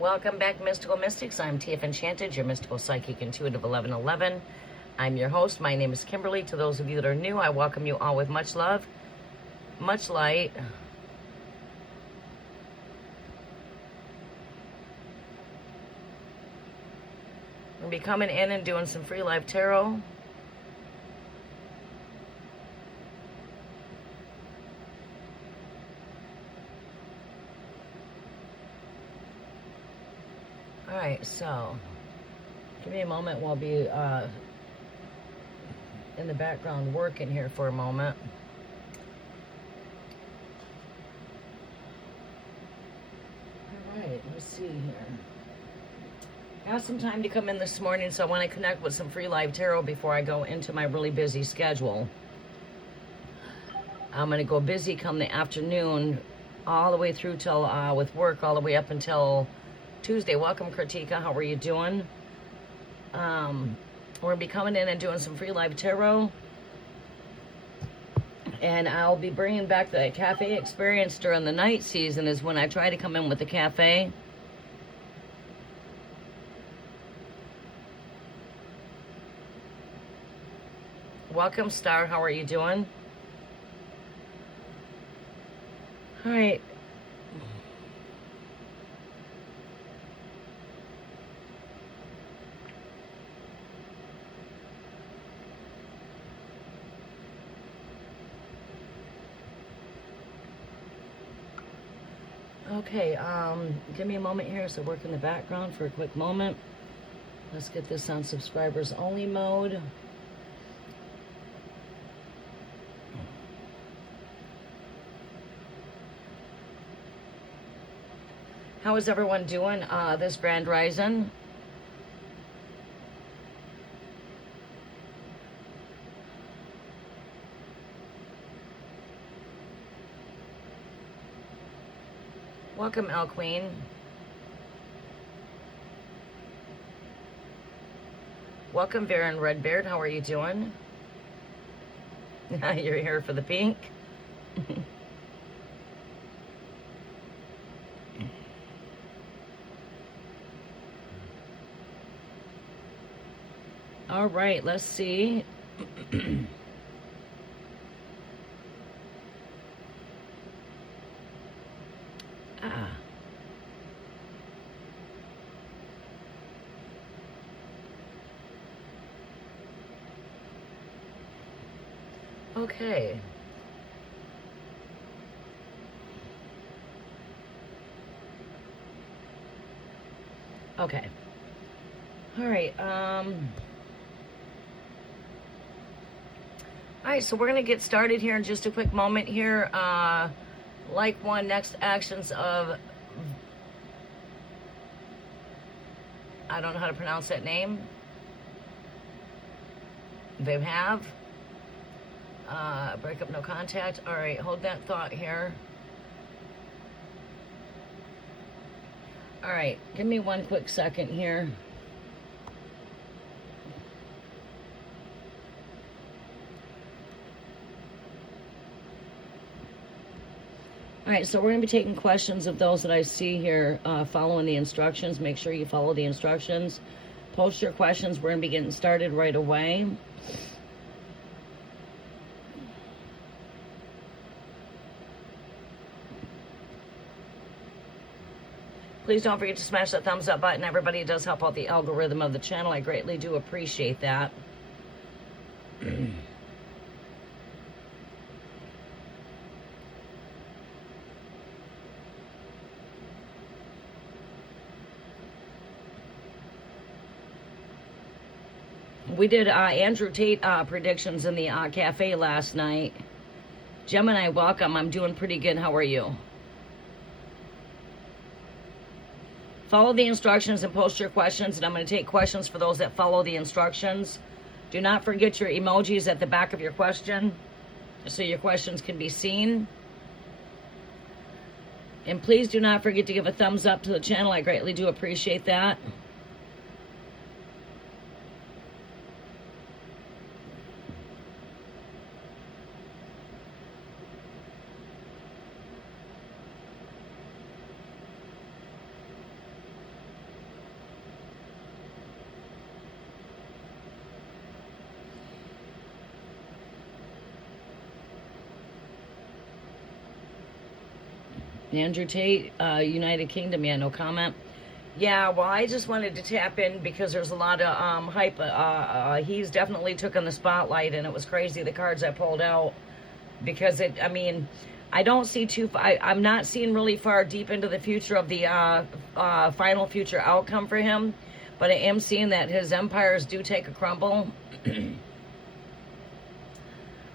Welcome back, Mystical Mystics. I'm TF Enchanted, your Mystical Psychic Intuitive 1111. I'm your host. My name is Kimberly. To those of you that are new, I welcome you all with much love, much light. We'll be coming in and doing some free live tarot. All right, so give me a moment. We'll be in the background working here for a moment. All right, let's see here. I have some time to come in this morning, so I want to connect with some free live tarot before I go into my really busy schedule. I'm going to go busy come the afternoon, all the way through till with work, all the way up until Tuesday. Welcome, Kritika. How are you doing? We're going to be coming in and doing some free live tarot. And I'll be bringing back the cafe experience during the night season is when I try to come in with the cafe. Welcome, Star. How are you doing? All right. Okay, give me a moment here. So work in the background for a quick moment. Let's get this on subscribers only mode. How is everyone doing this Grand Rising? Welcome, El Queen. Welcome, Baron Redbeard. How are you doing? You're here for the pink. All right, let's see. Okay. Okay. All right. All right, so we're going to get started here in just a quick moment here. Like one, next actions of, I don't know how to pronounce that name. They have. Break up, no contact. All right, hold that thought here. All right, give me one quick second here. All right, so we're going to be taking questions of those that I see here following the instructions. Make sure you follow the instructions. Post your questions. We're going to be getting started right away. Please don't forget to smash that thumbs up button. Everybody, it does help out the algorithm of the channel. I greatly do appreciate that. We did Andrew Tate predictions in the cafe last night. Gemini, welcome. I'm doing pretty good. How are you? Follow the instructions and post your questions, and I'm going to take questions for those that follow the instructions. Do not forget your emojis at the back of your question so your questions can be seen. And please do not forget to give a thumbs up to the channel. I greatly do appreciate that. Andrew Tate, United Kingdom, yeah, no comment. Yeah, well, I just wanted to tap in because there's a lot of hype. He's definitely took on the spotlight, and it was crazy the cards I pulled out because I mean, I don't see I'm not seeing really far deep into the future of the final future outcome for him, but I am seeing that his empires do take a crumble.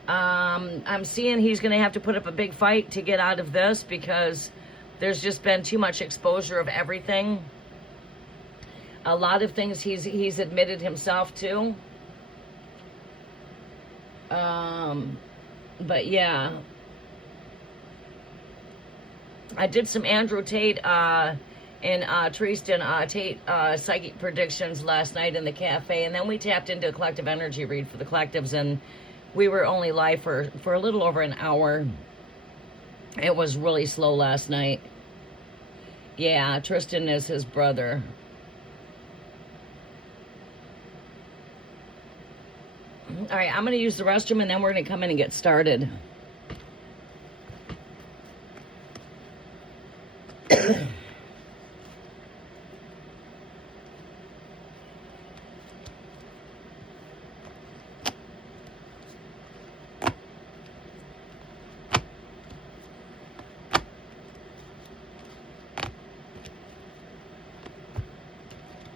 I'm seeing he's going to have to put up a big fight to get out of this because there's just been too much exposure of everything. A lot of things he's admitted himself to. But yeah, I did some Andrew Tate and Tristan Tate psychic predictions last night in the cafe, and then we tapped into a collective energy read for the collectives, and we were only live for a little over an hour. It was really slow last night. Yeah, Tristan is his brother. All right, I'm going to use the restroom, and then we're going to come in and get started.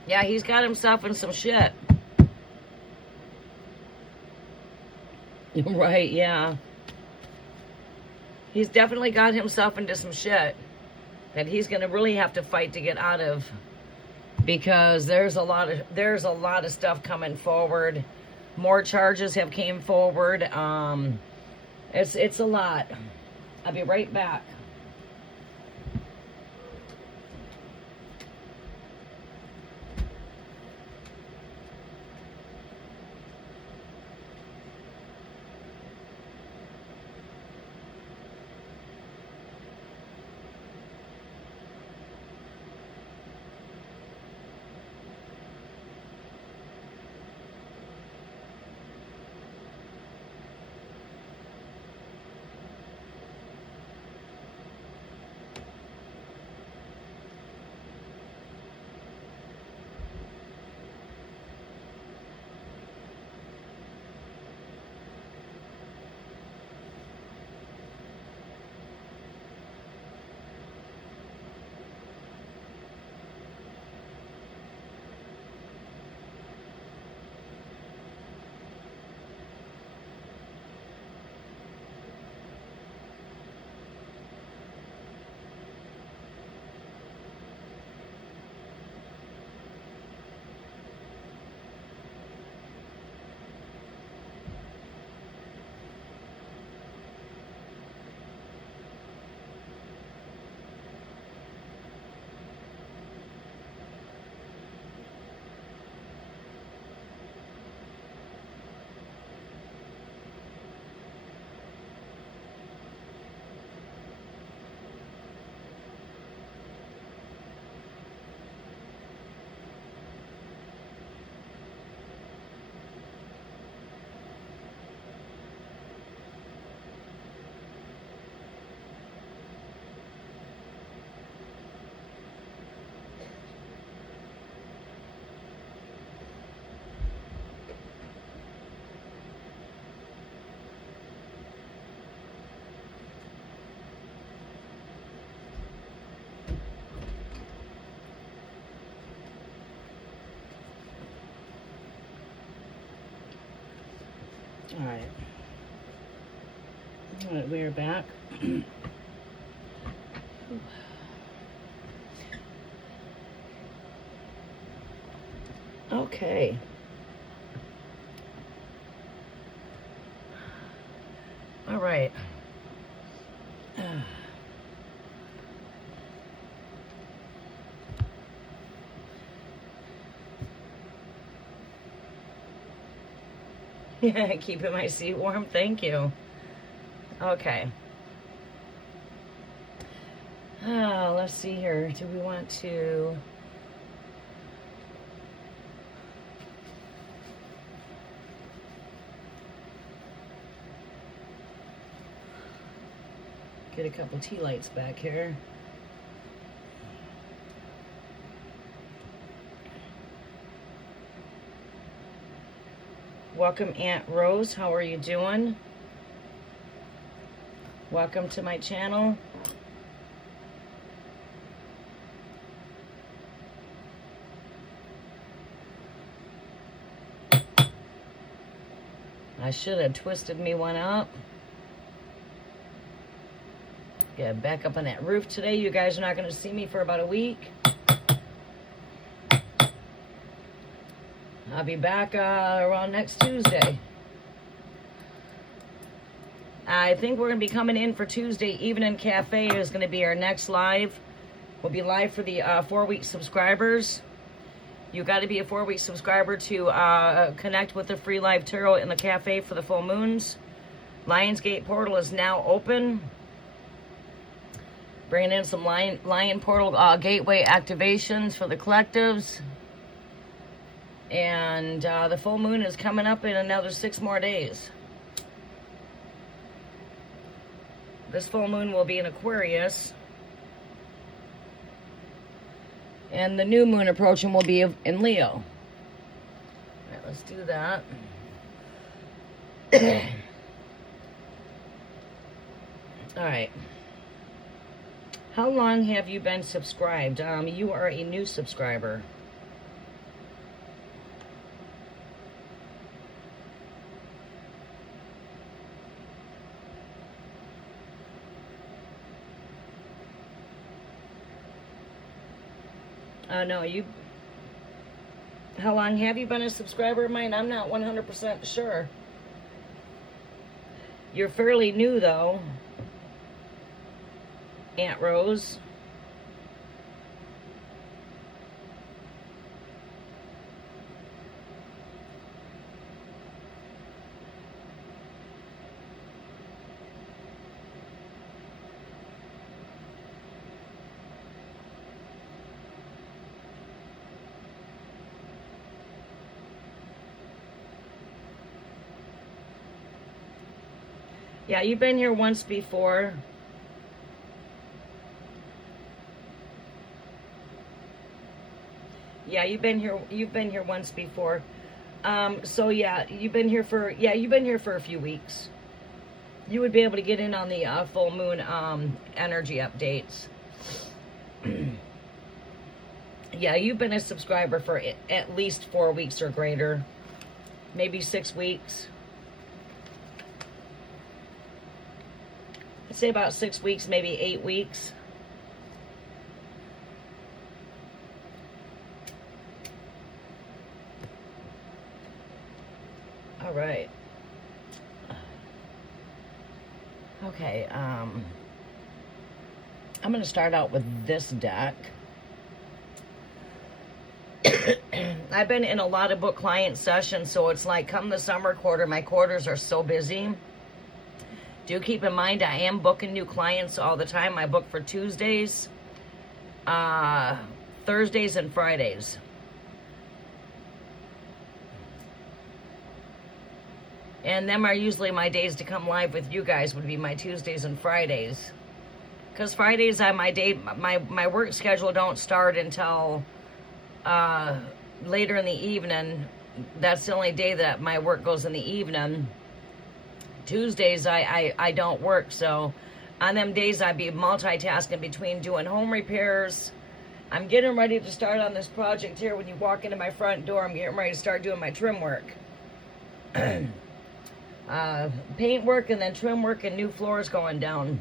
Yeah, he's got himself in some shit. Right, yeah. He's definitely got himself into some shit that he's going to really have to fight to get out of, because there's a lot of stuff coming forward. More charges have came forward. It's a lot. I'll be right back. All right, we're back. Okay. All right. Keeping my seat warm. Thank you. Okay. Let's see here. Do we want to... Get a couple tea lights back here. Welcome, Aunt Rose. How are you doing? Welcome to my channel. I should have twisted me one up. Yeah, back up on that roof today. You guys are not going to see me for about a week. I'll be back around next Tuesday. I think we're going to be coming in for Tuesday Evening Cafe is going to be our next live. We'll be live for the 4-week subscribers. You got to be a 4-week subscriber to connect with the free live tarot in the cafe for the full moons. Lionsgate portal is now open. Bringing in some Lion portal gateway activations for the collectives. And the full moon is coming up in another 6 more days. This full moon will be in Aquarius. And the new moon approaching will be in Leo. All right, let's do that. All right. How long have you been subscribed? You are a new subscriber. No, you... How long have you been a subscriber of mine? I'm not 100% sure. You're fairly new, though. Aunt Rose. Yeah, you've been here once before. Yeah, you've been here once before. So yeah, you've been here for a few weeks. You would be able to get in on the full moon energy updates. Yeah, you've been a subscriber for at least 4 weeks or greater. Maybe 6 weeks. I'd say about 6 weeks, maybe 8 weeks. All right. Okay, I'm going to start out with this deck. I've been in a lot of book client sessions, so it's like come the summer quarter, my quarters are so busy. Do keep in mind I am booking new clients all the time. I book for Tuesdays, Thursdays, and Fridays. And them are usually my days to come live with you guys would be my Tuesdays and Fridays. Because Fridays, my work schedule don't start until later in the evening. That's the only day that my work goes in the evening. Tuesdays, I don't work, so on them days, I'd be multitasking between doing home repairs. I'm getting ready to start on this project here. When you walk into my front door, I'm getting ready to start doing my trim work. Paint work and then trim work and new floors going down.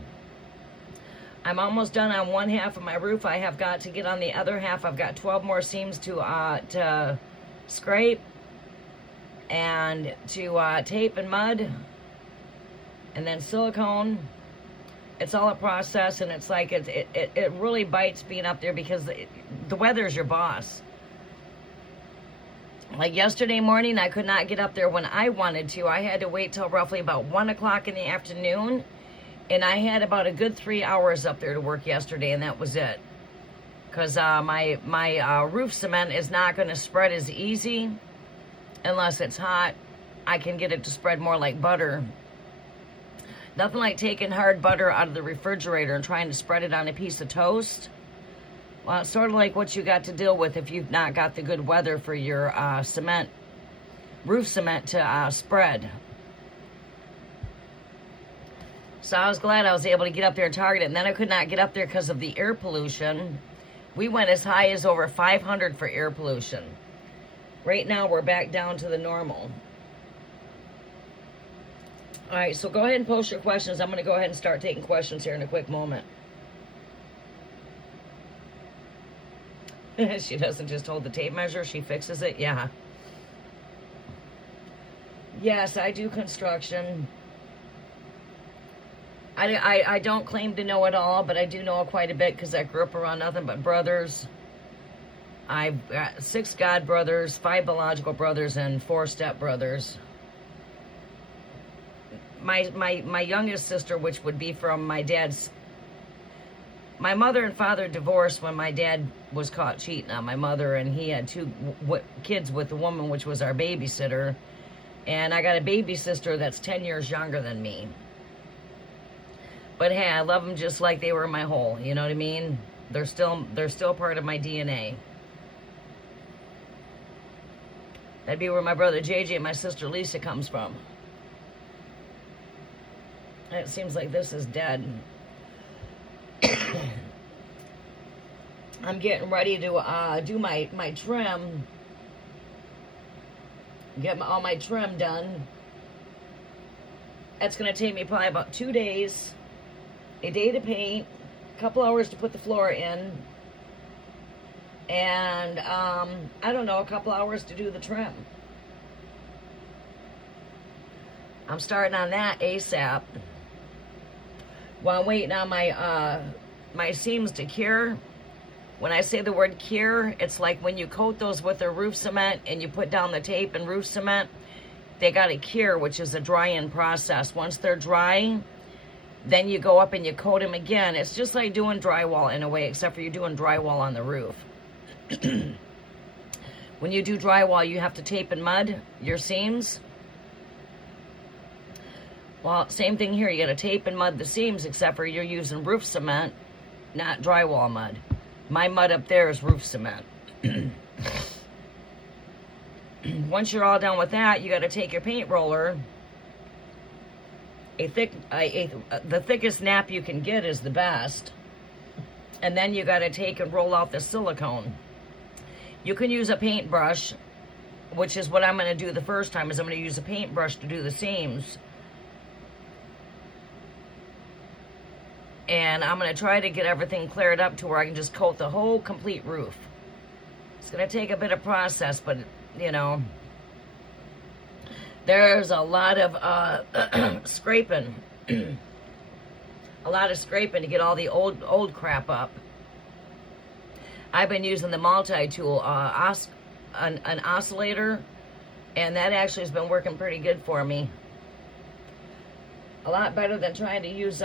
I'm almost done on one half of my roof. I have got to get on the other half. I've got 12 more seams to scrape and to tape and mud. And then silicone. It's all a process, and it's like it really bites being up there because the weather's your boss. Like yesterday morning, I could not get up there when I wanted to. I had to wait till roughly about 1 o'clock in the afternoon, and I had about a good 3 hours up there to work yesterday, and that was it. Because my roof cement is not going to spread as easy unless it's hot. I can get it to spread more like butter. Nothing like taking hard butter out of the refrigerator and trying to spread it on a piece of toast. Well, it's sort of like what you got to deal with if you've not got the good weather for your cement, roof cement to spread. So I was glad I was able to get up there and target it. And then I could not get up there because of the air pollution. We went as high as over 500 for air pollution. Right now, we're back down to the normal. All right, so go ahead and post your questions. I'm going to go ahead and start taking questions here in a quick moment. She doesn't just hold the tape measure, she fixes it. Yeah. Yes, I do construction. I don't claim to know it all, but I do know quite a bit because I grew up around nothing but brothers. I've got 6 god brothers, 5 biological brothers, and 4 step brothers. My youngest sister, which would be from my dad's... My mother and father divorced when my dad was caught cheating on my mother, and he had 2 kids with the woman, which was our babysitter. And I got a baby sister that's 10 years younger than me. But hey, I love them just like they were my whole, you know what I mean? They're still part of my DNA. That'd be where my brother JJ and my sister Lisa comes from. And it seems like this is dead. I'm getting ready to do my trim. Get all my trim done. That's going to take me probably about 2 days. A day to paint, a couple hours to put the floor in, and I don't know, a couple hours to do the trim. I'm starting on that ASAP. While I'm waiting on my seams to cure. When I say the word cure, it's like when you coat those with a roof cement and you put down the tape and roof cement, they got to cure, which is a dry-in process. Once they're dry, then you go up and you coat them again. It's just like doing drywall in a way, except for you're doing drywall on the roof. When you do drywall, you have to tape and mud your seams. Well, same thing here. You got to tape and mud the seams, except for you're using roof cement, not drywall mud. My mud up there is roof cement. Once you're all done with that, you got to take your paint roller. The thickest nap you can get is the best. And then you got to take and roll out the silicone. You can use a paintbrush, which is what I'm going to do the first time, is I'm going to use a paintbrush to do the seams. And I'm going to try to get everything cleared up to where I can just coat the whole complete roof. It's going to take a bit of process, but, you know, there's a lot of scraping. A lot of scraping to get all the old crap up. I've been using the multi-tool, an oscillator, and that actually has been working pretty good for me. A lot better than trying to use,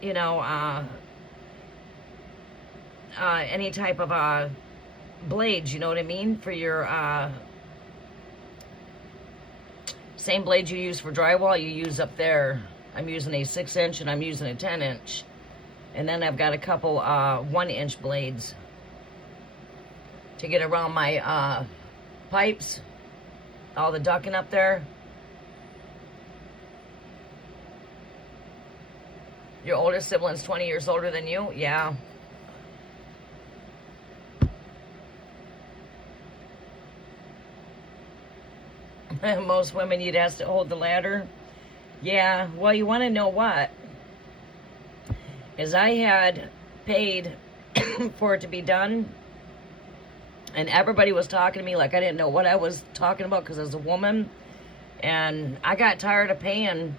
you know, any type of blades, you know what I mean, for your same blade you use for drywall, you use up there. I'm using a 6-inch and I'm using a 10-inch. And then I've got a couple 1-inch blades to get around my pipes, all the ducting up there. Your oldest sibling's 20 years older than you? Yeah. Most women, you'd ask to hold the ladder. Yeah, well, you want to know what? Is I had paid for it to be done, and everybody was talking to me like I didn't know what I was talking about because I was a woman, and I got tired of paying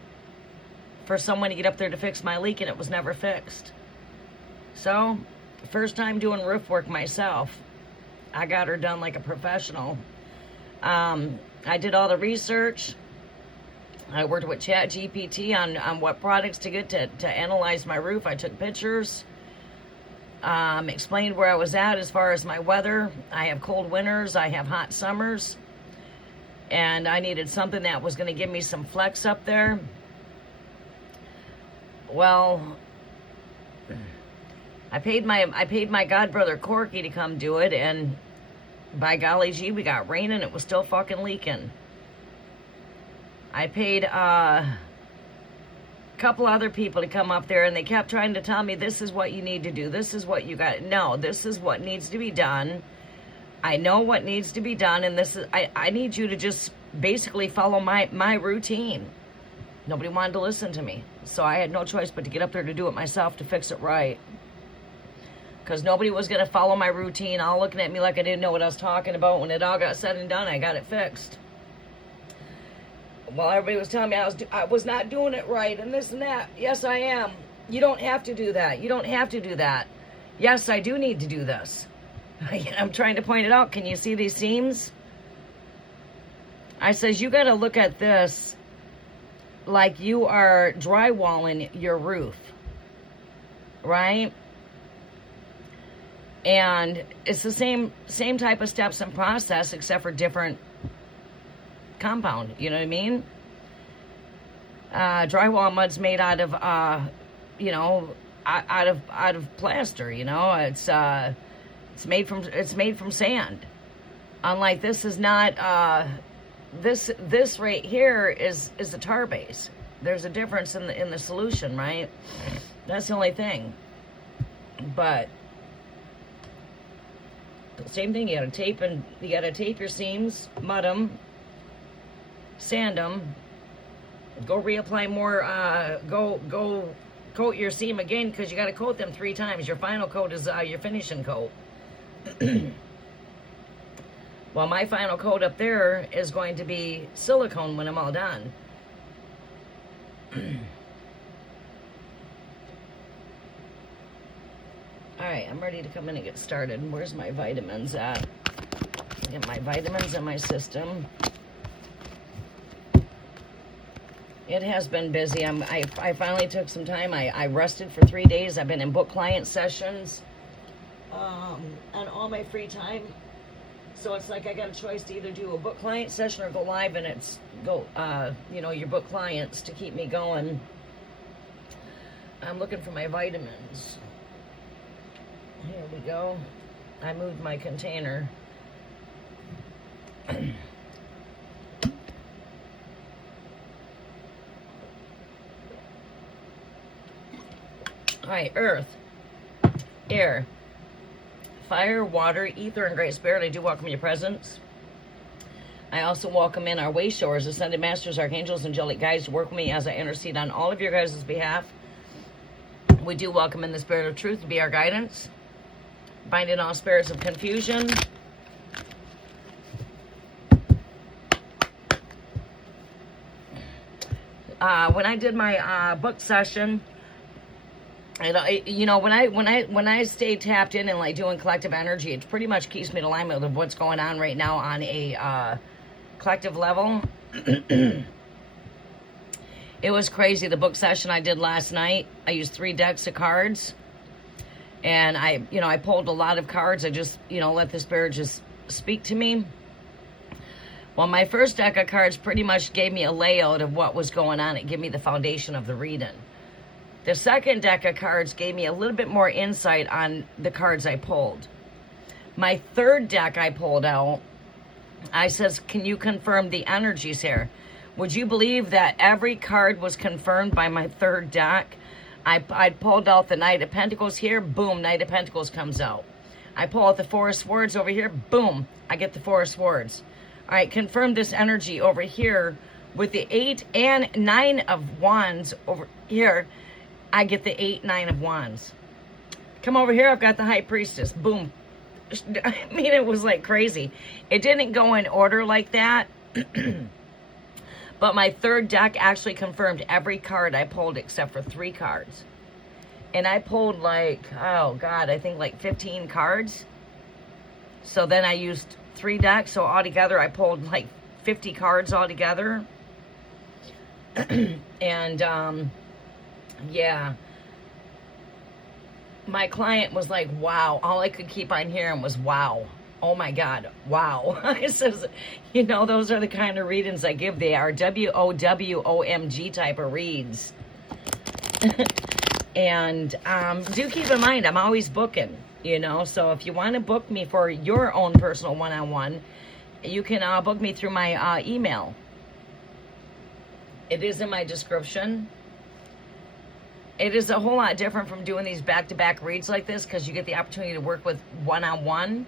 for someone to get up there to fix my leak, and it was never fixed. So, first time doing roof work myself, I got her done like a professional. I did all the research. I worked with ChatGPT on what products to get to analyze my roof. I took pictures, explained where I was at as far as my weather. I have cold winters, I have hot summers, and I needed something that was going to give me some flex up there. well, I paid my god brother Corky to come do it, and by golly gee, we got rain and it was still fucking leaking. I paid a couple other people to come up there, and they kept trying to tell me, this is what you need to do, this is what you got. No, this is what needs to be done. I know what needs to be done, and this is I need you to just basically follow my routine. Nobody wanted to listen to me, so I had no choice but to get up there to do it myself, to fix it right. Because nobody was going to follow my routine, all looking at me like I didn't know what I was talking about. When it all got said and done, I got it fixed. Well, everybody was telling me I was not doing it right, and this and that. Yes, I am. You don't have to do that. You don't have to do that. Yes, I do need to do this. I'm trying to point it out. Can you see these seams? I says, you got to look at this like you are drywalling your roof, right? And it's the same type of steps and process, except for different compound. You know what I mean? Drywall mud's made out of, you know, out of plaster. You know, it's made from sand. Unlike this is not. This right here is the tar base. There's a difference in the solution, right? That's the only thing. But same thing. You gotta tape your seams, mud them, sand them, go reapply more. Go coat your seam again, because you got to coat them 3 times. Your final coat is your finishing coat. Well, my final coat up there is going to be silicone when I'm all done. All right, I'm ready to come in and get started. Where's my vitamins at? Get my vitamins in my system. It has been busy. I finally took some time. I rested for 3 days. I've been in book client sessions on all my free time. So it's like I got a choice to either do a book client session or go live, and it's you know, your book clients to keep me going. I'm looking for my vitamins. Here we go. I moved my container. All right, earth, air, fire, water, ether, and great spirit, I do welcome your presence. I also welcome in our way showers, ascended masters, archangels, angelic guides to work with me as I intercede on all of your guys' behalf. We do welcome in the spirit of truth to be our guidance, binding all spirits of confusion. When I did my book session, you know, when I stay tapped in and like doing collective energy, it pretty much keeps me in alignment with what's going on right now on a collective level. It was crazy. The book session I did last night, I used 3 decks of cards, and I pulled a lot of cards. I just, let the spirit just speak to me. Well, my first deck of cards pretty much gave me a layout of what was going on. It gave me the foundation of the reading. The second deck of cards gave me a little bit more insight on the cards I pulled. My third deck I pulled out, I says, can you confirm the energies here? Would you believe that every card was confirmed by my third deck? I pulled out the Knight of Pentacles here, boom, Knight of Pentacles comes out. I pull out the Four of Swords over here, boom, I get the Four of Swords. All right, confirm this energy over here with the 8 and 9 of Wands over here. I get the 8, 9 of Wands. Come over here, I've got the High Priestess, boom. I mean, it was like crazy. It didn't go in order like that. But my third deck actually confirmed every card I pulled except for 3 cards. And I pulled like, oh God, I think like 15 cards. So then I used 3 decks. So altogether I pulled like 50 cards altogether. And yeah. My client was like, wow. All I could keep on hearing was wow. Oh my God, wow. I says, those are the kind of readings I give. They are WOWOMG type of reads. And do keep in mind, I'm always booking, you know. So if you want to book me for your own personal one-on-one, you can book me through my email. It is in my description. It is a whole lot different from doing these back-to-back reads like this, because you get the opportunity to work with one-on-one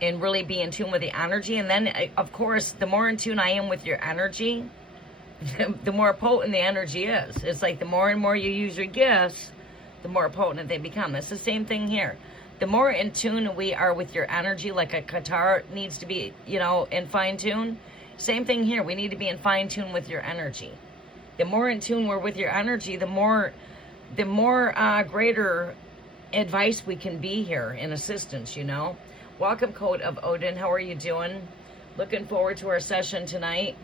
and really be in tune with the energy. And then, of course, the more in tune I am with your energy, the more potent the energy is. It's like the more and more you use your gifts, the more potent they become. It's the same thing here. The more in tune we are with your energy, like a guitar needs to be, you know, in fine tune. Same thing here. We need to be in fine tune with your energy. The more in tune we're with your energy, the more greater advice we can be here and assistance, you know. Welcome, Code of Odin. How are you doing? Looking forward to our session tonight.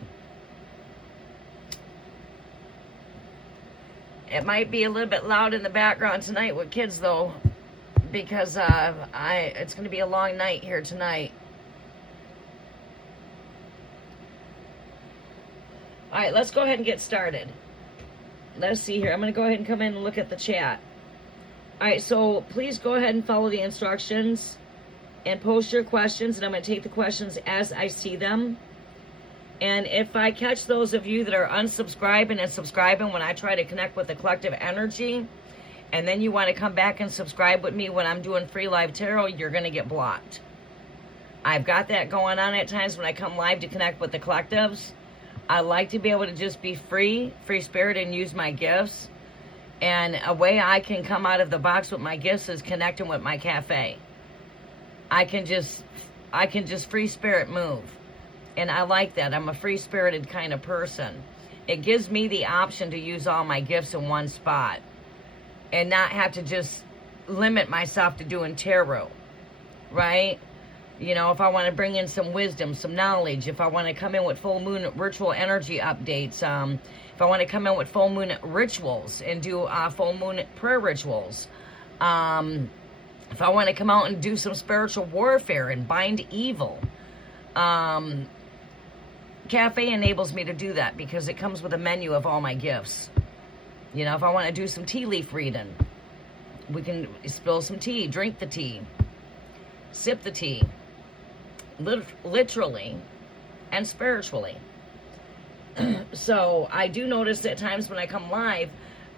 It might be a little bit loud in the background tonight with kids, though, because it's going to be a long night here tonight. All right, let's go ahead and get started. Let's see here. I'm going to go ahead and come in and look at the chat. All right, so please go ahead and follow the instructions and post your questions, and I'm going to take the questions as I see them. And if I catch those of you that are unsubscribing and subscribing when I try to connect with the collective energy, and then you want to come back and subscribe with me when I'm doing free live tarot, you're going to get blocked. I've got that going on at times when I come live to connect with the collectives. I like to be able to just be free spirit, and use my gifts. And a way I can come out of the box with my gifts is connecting with my cafe. I can just free spirit move. And I like that. I'm a free-spirited kind of person. It gives me the option to use all my gifts in one spot and not have to just limit myself to doing tarot, right? You know, if I want to bring in some wisdom, some knowledge, if I want to come in with full moon ritual energy updates, if I want to come in with full moon rituals and do full moon prayer rituals, if I want to come out and do some spiritual warfare and bind evil, Cafe enables me to do that because it comes with a menu of all my gifts. You know, if I want to do some tea leaf reading, we can spill some tea, drink the tea, sip the tea, literally and spiritually. So I do notice at times when I come live,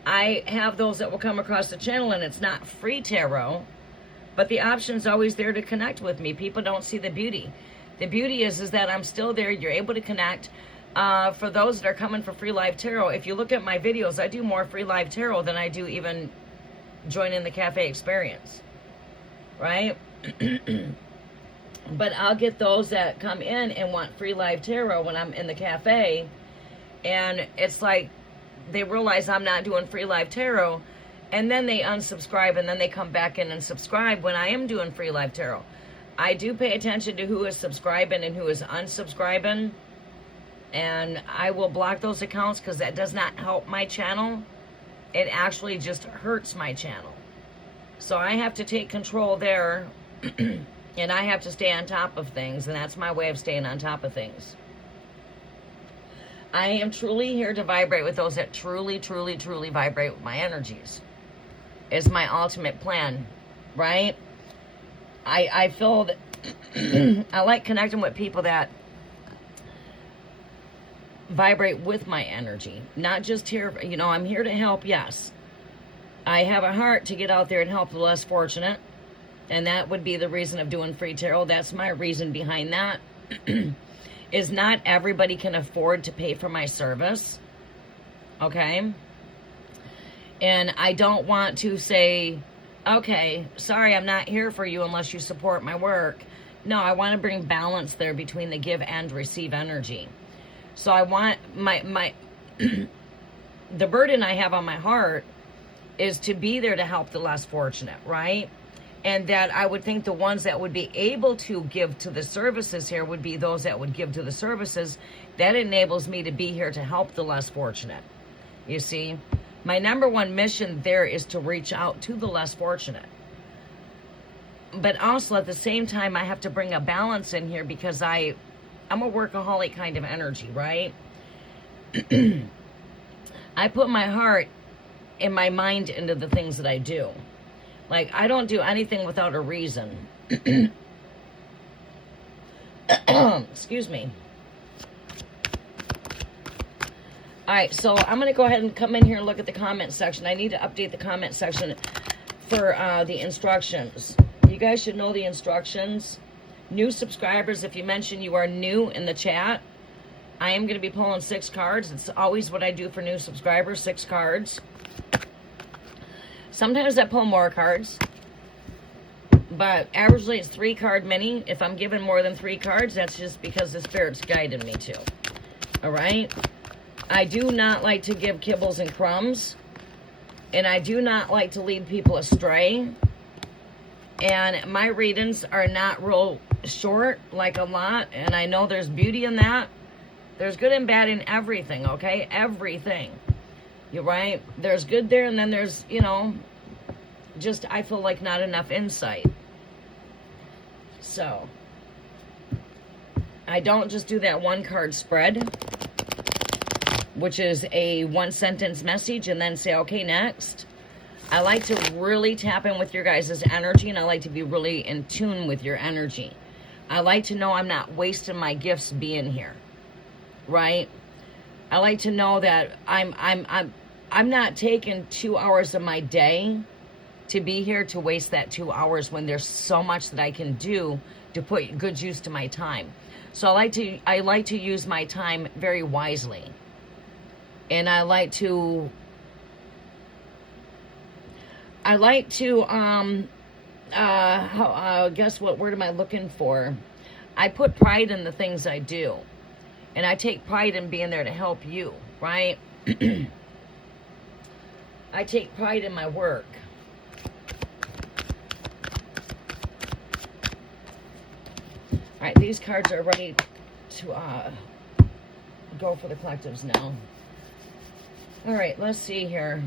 I have those that will come across the channel, and it's not free tarot, but the option's always there to connect with me. People don't see the beauty. The beauty is that I'm still there. You're able to connect. For those that are coming for free live tarot, if you look at my videos, I do more free live tarot than I do even joining the cafe experience, right? But I'll get those that come in and want free live tarot when I'm in the cafe, and it's like they realize I'm not doing free live tarot, and then they unsubscribe, and then they come back in and subscribe when I am doing free live tarot. I do pay attention to who is subscribing and who is unsubscribing, and I will block those accounts because that does not help my channel. It actually just hurts my channel. So I have to take control there, and I have to stay on top of things, and that's my way of staying on top of things. I am truly here to vibrate with those that truly, truly, truly vibrate with my energies. Is my ultimate plan, right? I feel that I like connecting with people that vibrate with my energy, not just here. You know, I'm here to help, yes. I have a heart to get out there and help the less fortunate, and that would be the reason of doing free tarot. That's my reason behind that. Is not everybody can afford to pay for my service, okay? And I don't want to say, okay, sorry, I'm not here for you unless you support my work. No, I want to bring balance there between the give and receive energy. So I want my the burden I have on my heart is to be there to help the less fortunate, right? And that I would think the ones that would be able to give to the services here would be those that would give to the services. That enables me to be here to help the less fortunate. You see? My number one mission there is to reach out to the less fortunate. But also at the same time, I have to bring a balance in here because I'm a workaholic kind of energy, right? I put my heart in my mind into the things that I do. Like, I don't do anything without a reason. Excuse me. All right, so I'm going to go ahead and come in here and look at the comment section. I need to update the comment section for the instructions. You guys should know the instructions. New subscribers, if you mention you are new in the chat, I am going to be pulling 6 cards. It's always what I do for new subscribers, 6 cards. Sometimes I pull more cards, but averagely it's 3 card mini. If I'm given more than 3 cards, that's just because the Spirit's guided me to. All right? I do not like to give kibbles and crumbs, and I do not like to lead people astray. And my readings are not real short, like a lot, and I know there's beauty in that. There's good and bad in everything, okay? Everything. You're right. There's good there, and then there's, you know, just, I feel like not enough insight. So, I don't just do that 1 card spread, which is a 1-sentence message, and then say, okay, next. I like to really tap in with your guys' energy, and I like to be really in tune with your energy. I like to know I'm not wasting my gifts being here, right? I like to know that I'm not taking 2 hours of my day to be here to waste that 2 hours when there's so much that I can do to put good use to my time. So I like to use my time very wisely. And I like to guess what word am I looking for? I put pride in the things I do. And I take pride in being there to help you, right? I take pride in my work. All right, these cards are ready to go for the collectives now. All right, let's see here.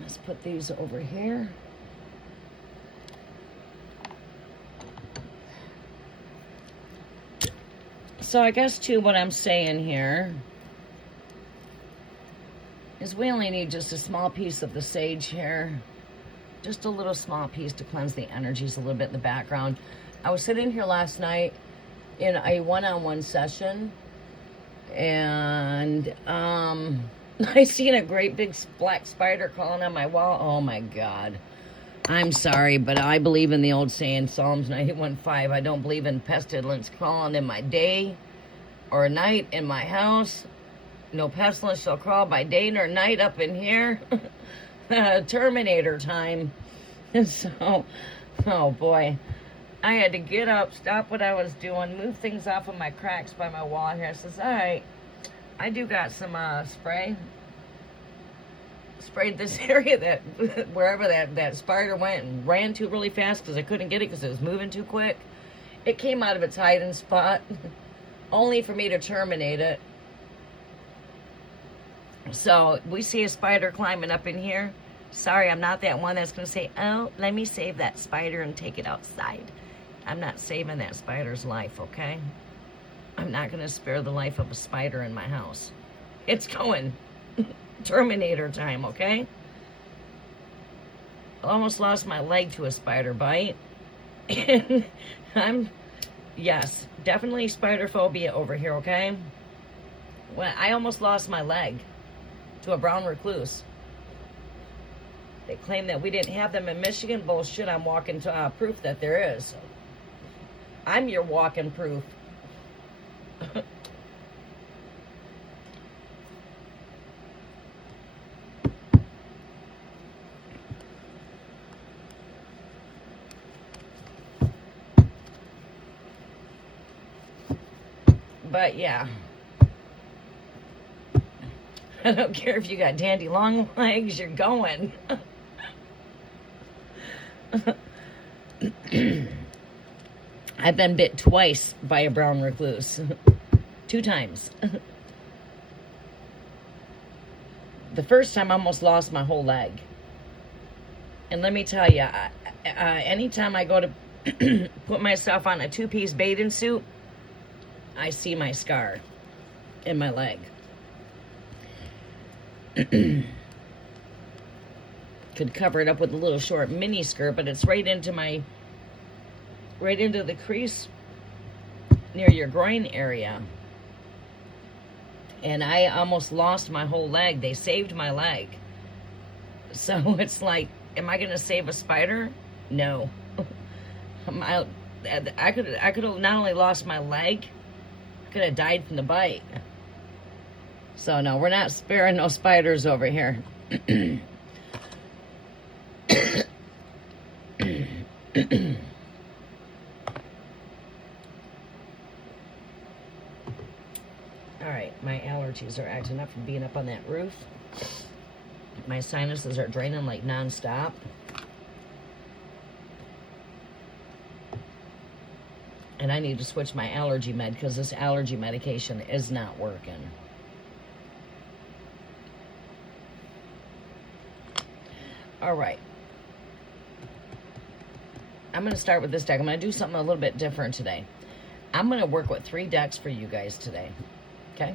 Let's put these over here. So I guess, too, what I'm saying here is we only need just a small piece of the sage here. Just a little small piece to cleanse the energies a little bit in the background. I was sitting here last night in a one-on-one session, and I seen a great big black spider crawling on my wall. Oh, my God. I'm sorry, but I believe in the old saying, Psalms 91:5. I don't believe in pestilence crawling in my day or night in my house. No pestilence shall crawl by day nor night up in here. Terminator time. So, oh boy. I had to get up, stop what I was doing, move things off of my cracks by my wall here. I says, all right, I do got some spray. Sprayed this area that wherever that spider went and ran to really fast because I couldn't get it because it was moving too quick. It came out of its hiding spot only for me to terminate it. So we see a spider climbing up in here. Sorry, I'm not that one that's going to say, oh, let me save that spider and take it outside. I'm not saving that spider's life, okay? I'm not going to spare the life of a spider in my house. It's going. Terminator time, okay? I almost lost my leg to a spider bite. Yes, definitely spider phobia over here, okay? Well, I almost lost my leg to a brown recluse. They claim that we didn't have them in Michigan. Bullshit, I'm walking proof that there is. I'm your walking proof. But yeah, I don't care if you got dandy long legs, you're going. I've been bit twice by a brown recluse. 2 times. The first time I almost lost my whole leg. And let me tell you, anytime I go to put myself on a 2-piece bathing suit, I see my scar. in my leg. Could cover it up with a little short mini skirt, but it's right into the crease near your groin area. And I almost lost my whole leg. They saved my leg. So it's like, am I going to save a spider? No. I could have not only lost my leg, I could have died from the bite. So no, we're not sparing no spiders over here. All right, my allergies are acting up from being up on that roof. My sinuses are draining like nonstop. And I need to switch my allergy med because this allergy medication is not working. All right. I'm going to start with this deck. I'm going to do something a little bit different today. I'm going to work with 3 decks for you guys today. Okay?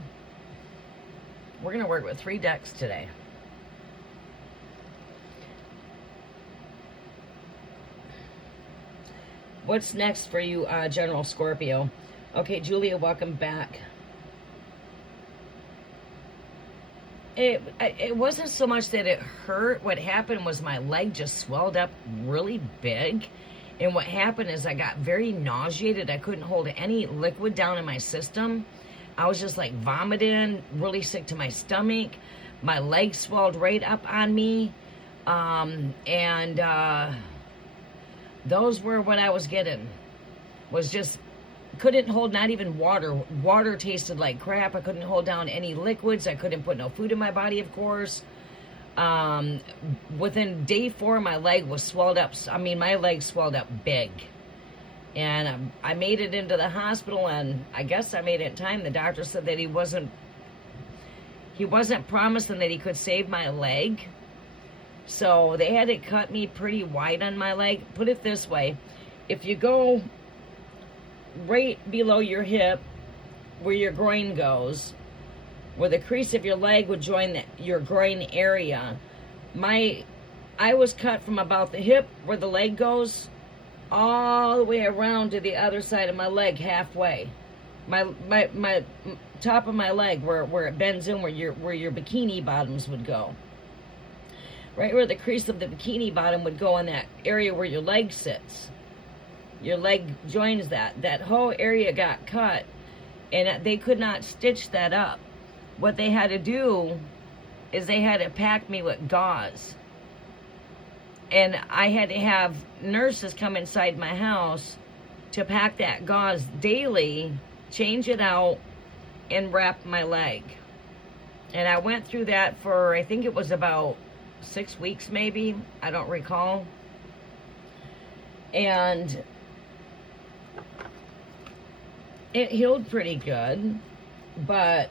We're going to work with 3 decks today. What's next for you, General Scorpio? Okay, Julia, welcome back. It wasn't so much that it hurt. What happened was my leg just swelled up really big. And what happened is I got very nauseated. I couldn't hold any liquid down in my system. I was just like vomiting, really sick to my stomach. My leg swelled right up on me. Those were what I was getting. Was just, couldn't hold not even water. Water tasted like crap. I couldn't hold down any liquids. I couldn't put no food in my body, of course. Within day 4, my leg was swelled up. I mean, my leg swelled up big. And I made it into the hospital, and I guess I made it in time. The doctor said that he wasn't promising that he could save my leg. So they had to cut me pretty wide on my leg. Put it this way, if you go right below your hip, where your groin goes, where the crease of your leg would join your groin area, I was cut from about the hip where the leg goes all the way around to the other side of my leg halfway. My top of my leg where it bends in, where your bikini bottoms would go. Right where the crease of the bikini bottom would go on that area where your leg sits. Your leg joins that. That whole area got cut, and they could not stitch that up. What they had to do is they had to pack me with gauze. And I had to have nurses come inside my house to pack that gauze daily, change it out, and wrap my leg. And I went through that for, I think it was about 6 weeks maybe, I don't recall. And it healed pretty good, but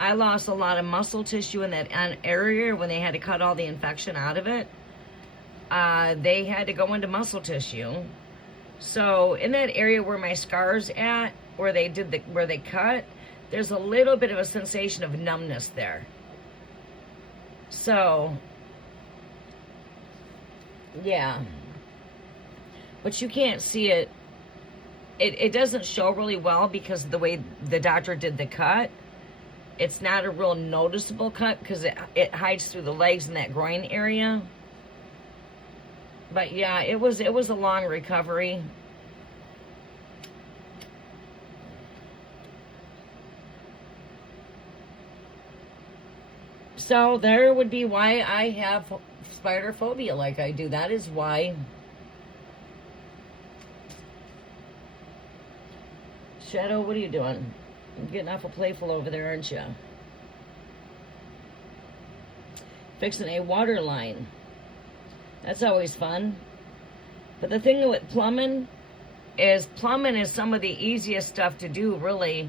I lost a lot of muscle tissue in that area when they had to cut all the infection out of it. They had to go into muscle tissue. So in that area where my scar's at, where they cut, there's a little bit of a sensation of numbness there. So, yeah. But you can't see it. It doesn't show really well because of the way the doctor did the cut. It's not a real noticeable cut because it hides through the legs and that groin area. But yeah, it was a long recovery. So there would be why I have spider phobia like I do. That is why. Shadow, what are you doing? You're getting awful playful over there, aren't you? Fixing a water line. That's always fun. But the thing with plumbing is some of the easiest stuff to do, really.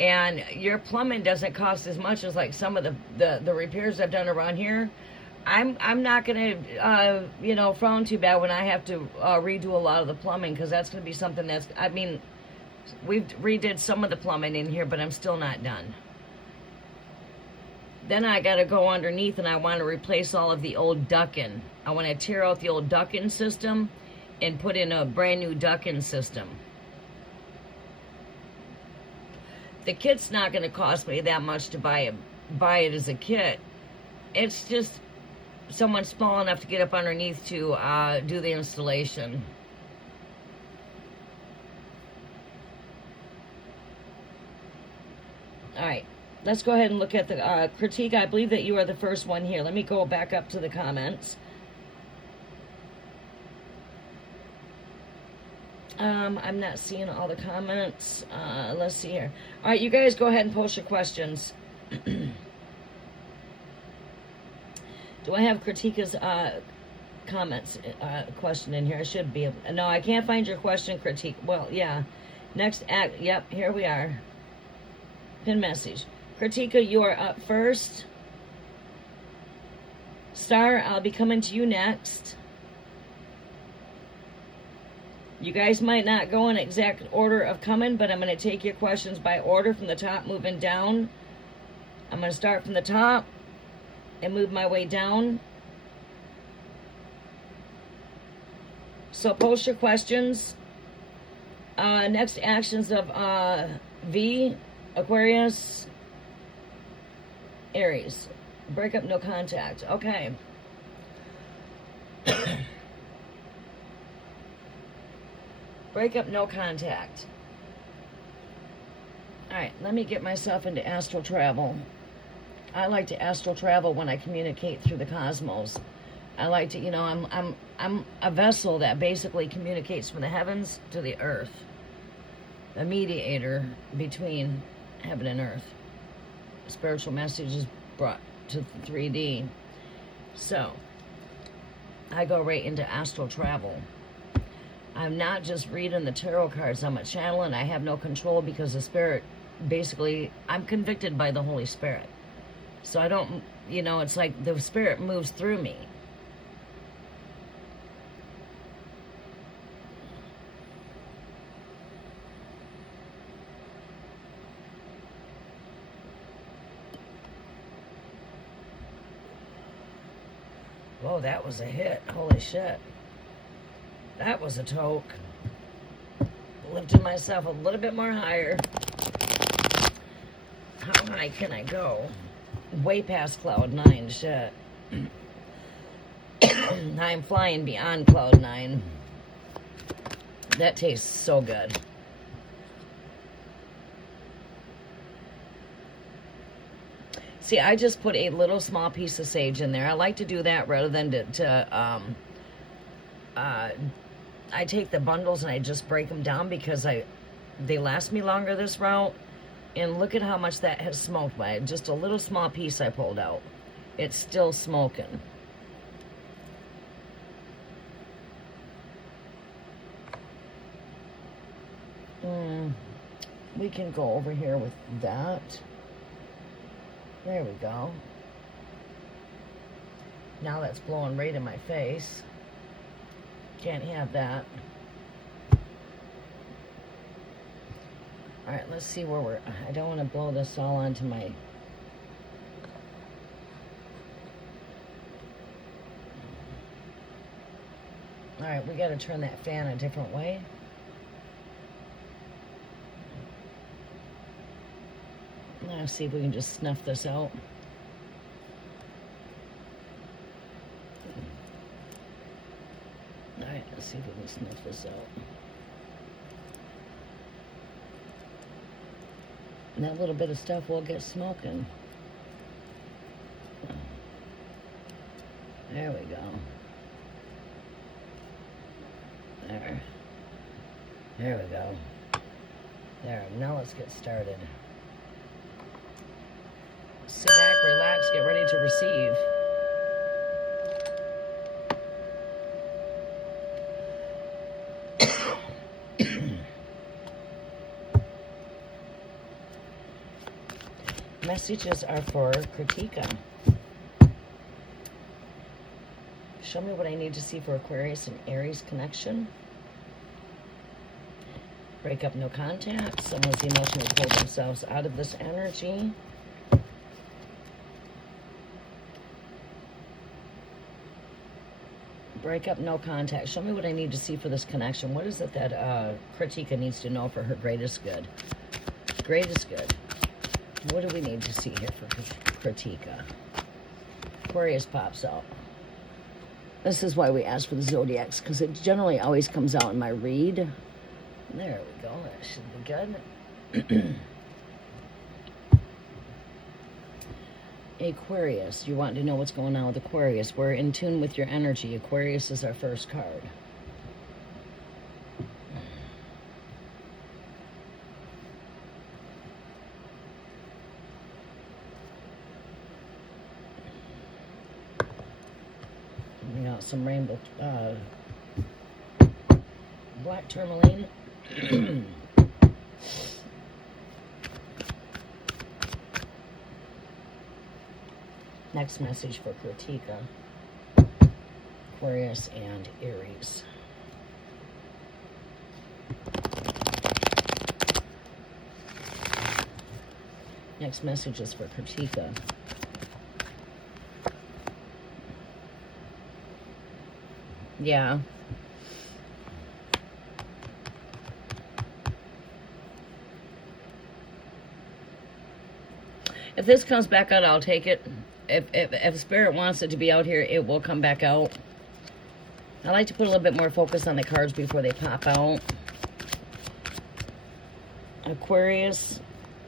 And your plumbing doesn't cost as much as like some of the repairs I've done around here. I'm not gonna frown too bad when I have to redo a lot of the plumbing, because that's gonna be something that's, I mean, We've redid some of the plumbing in here, but I'm still not done. Then I got to go underneath, and I want to replace all of the old ducting. I want to tear out the old ducting system and put in a brand new ducting system. The kit's not going to cost me that much to buy it as a kit. It's just someone small enough to get up underneath to do the installation. All right, let's go ahead and look at the critique. I believe that you are the first one here. Let me go back up to the comments. I'm not seeing all the comments. Let's see here. All right, you guys go ahead and post your questions. Do I have Kritika's comments question in here? I should be. No, I can't find your question, Kritika. Well, yeah. Next act. Yep, here we are. Pin message. Kritika, you are up first. Star, I'll be coming to you next. You guys might not go in exact order of coming, but I'm going to take your questions by order from the top moving down. I'm going to start from the top and move my way down. So post your questions. Next actions of V, Aquarius, Aries. Break up, no contact. Okay. Break up, no contact. All right, let me get myself into astral travel. I like to astral travel when I communicate through the cosmos. I like to, I'm a vessel that basically communicates from the heavens to the earth. A mediator between heaven and earth. Spiritual message is brought to 3D. So, I go right into astral travel. I'm not just reading the tarot cards. I'm a channel, and I have no control because the spirit, basically, I'm convicted by the Holy Spirit. So I don't, it's like the spirit moves through me. Whoa, that was a hit. Holy shit. That was a toke. Lifted myself a little bit more higher. How high can I go? Way past cloud 9, shit. I'm flying beyond cloud 9. That tastes so good. See, I just put a little small piece of sage in there. I like to do that rather than I take the bundles and I just break them down because they last me longer this route. And look at how much that has smoked by just a little small piece I pulled out. It's still smoking. We can go over here with that. There we go. Now that's blowing right in my face. Can't have that. All right, let's see where I don't want to blow this all onto my... All right, we got to turn that fan a different way. Let's see if we can just snuff this out. All right, let's see if we can snuff this out. And that little bit of stuff will get smoking. There we go. There we go. There, now let's get started. Sit back, relax, get ready to receive. Messages are for Kritika. Show me what I need to see for Aquarius and Aries connection. Break up, no contact. Someone's emotionally pulled themselves out of this energy. Break up, no contact. Show me what I need to see for this connection. What is it that Kritika needs to know for her greatest good? Greatest good. What do we need to see here for Kritika? Aquarius pops out. This is why we ask for the zodiacs, because it generally always comes out in my read. There we go. That should be good. Aquarius, you want to know what's going on with Aquarius. We're in tune with your energy. Aquarius is our first card. We got some rainbow, black tourmaline. Next message for Kritika, Aquarius and Aries. Next message is for Kritika. Yeah. If this comes back out, I'll take it. If Spirit wants it to be out here, it will come back out. I like to put a little bit more focus on the cards before they pop out. Aquarius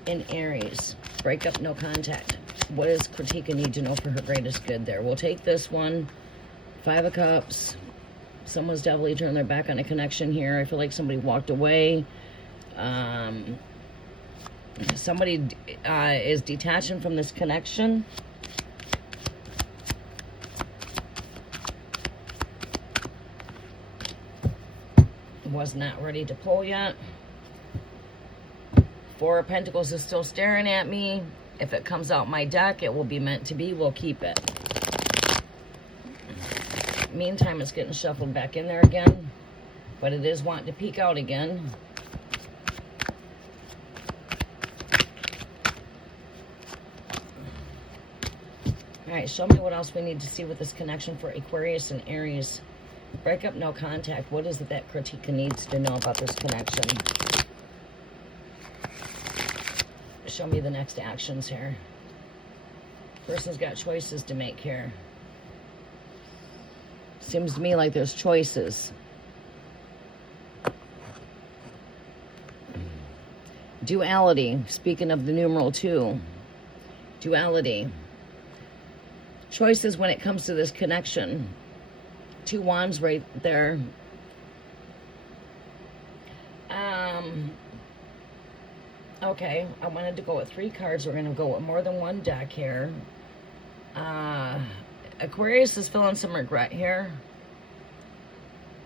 and Aries. Break up, no contact. What does Kritika need to know for her greatest good there? We'll take this one. 5 of Cups. Someone's definitely turned their back on a connection here. I feel like somebody walked away. Somebody is detaching from this connection. Was not ready to pull yet. 4 of Pentacles is still staring at me. If it comes out my deck, it will be meant to be. We'll keep it. Meantime, it's getting shuffled back in there again. But it is wanting to peek out again. Alright, show me what else we need to see with this connection for Aquarius and Aries. Break up, no contact. What is it that Kritika needs to know about this connection? Show me the next actions here. Person's got choices to make here. Seems to me like there's choices. Duality. Speaking of the numeral 2. Duality. Choices when it comes to this connection. 2 wands right there. Okay, I wanted to go with 3 cards. We're going to go with more than one deck here. Aquarius is feeling some regret here.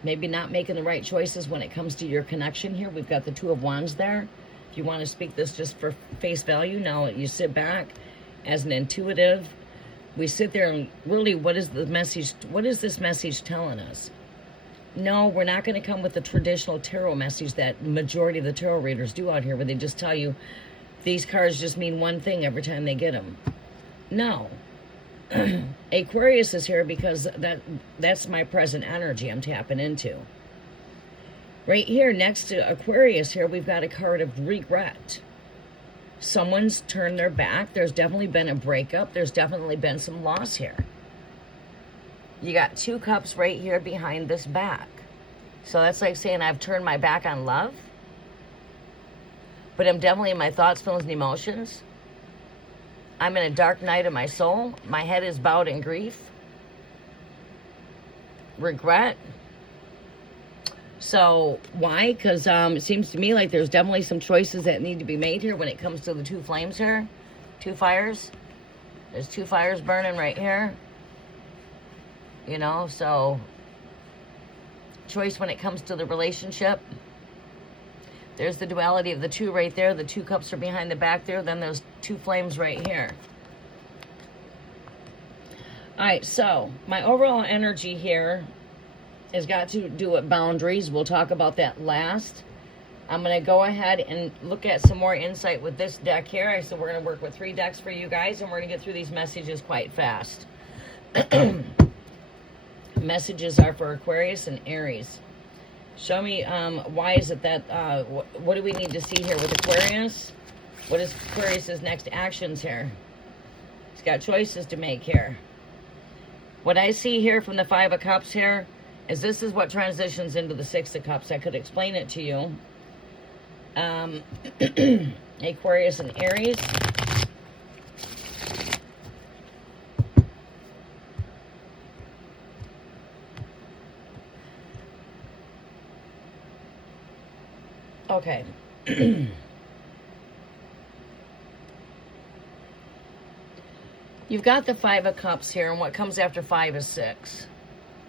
Maybe not making the right choices when it comes to your connection here. We've got the 2 of Wands there. If you want to speak this just for face value, now you sit back as an intuitive. We sit there and really, what is the message? What is this message telling us? No, we're not going to come with the traditional tarot message that majority of the tarot readers do out here, where they just tell you these cards just mean one thing every time they get them. No. Aquarius is here because that's my present energy I'm tapping into. Right here next to Aquarius here, we've got a card of regret. Someone's turned their back. There's definitely been a breakup. There's definitely been some loss here. You got 2 cups right here behind this back. So that's like saying I've turned my back on love. But I'm definitely in my thoughts, feelings, and emotions. I'm in a dark night of my soul. My head is bowed in grief. Regret. So why? Because it seems to me like there's definitely some choices that need to be made here when it comes to the 2 flames here. 2 fires. There's 2 fires burning right here. You know, so choice when it comes to the relationship. There's the duality of the 2 right there. The 2 cups are behind the back there. Then there's 2 flames right here. All right, so my overall energy here has got to do with boundaries. We'll talk about that last. I'm going to go ahead and look at some more insight with this deck here. So we're going to work with 3 decks for you guys, and we're going to get through these messages quite fast. Messages are for Aquarius and Aries. Show me why is it that, what do we need to see here with Aquarius? What is Aquarius's next actions here? He's got choices to make here. What I see here from the 5 of Cups here is this is what transitions into the 6 of Cups. I could explain it to you. Aquarius and Aries. Okay. You've got the 5 of Cups here, and what comes after 5 is 6.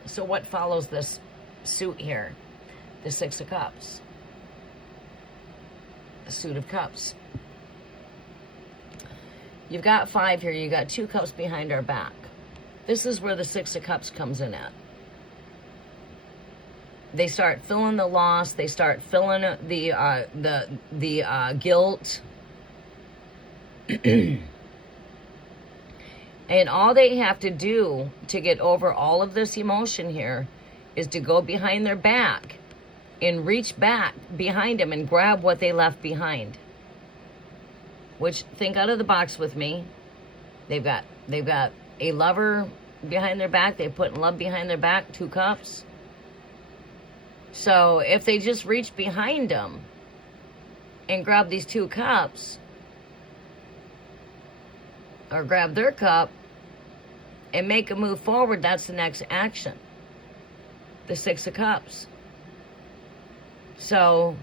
So what follows this suit here? The 6 of Cups. The suit of Cups. You've got 5 here. You got 2 cups behind our back. This is where the 6 of Cups comes in at. They start feeling the loss. They start feeling the guilt. And all they have to do to get over all of this emotion here is to go behind their back and reach back behind them and grab what they left behind. Which, think out of the box with me. They've got a lover behind their back. They put love behind their back, 2 cups. So if they just reach behind them and grab these 2 cups, or grab their cup and make a move forward, that's the next action. The 6 of Cups. So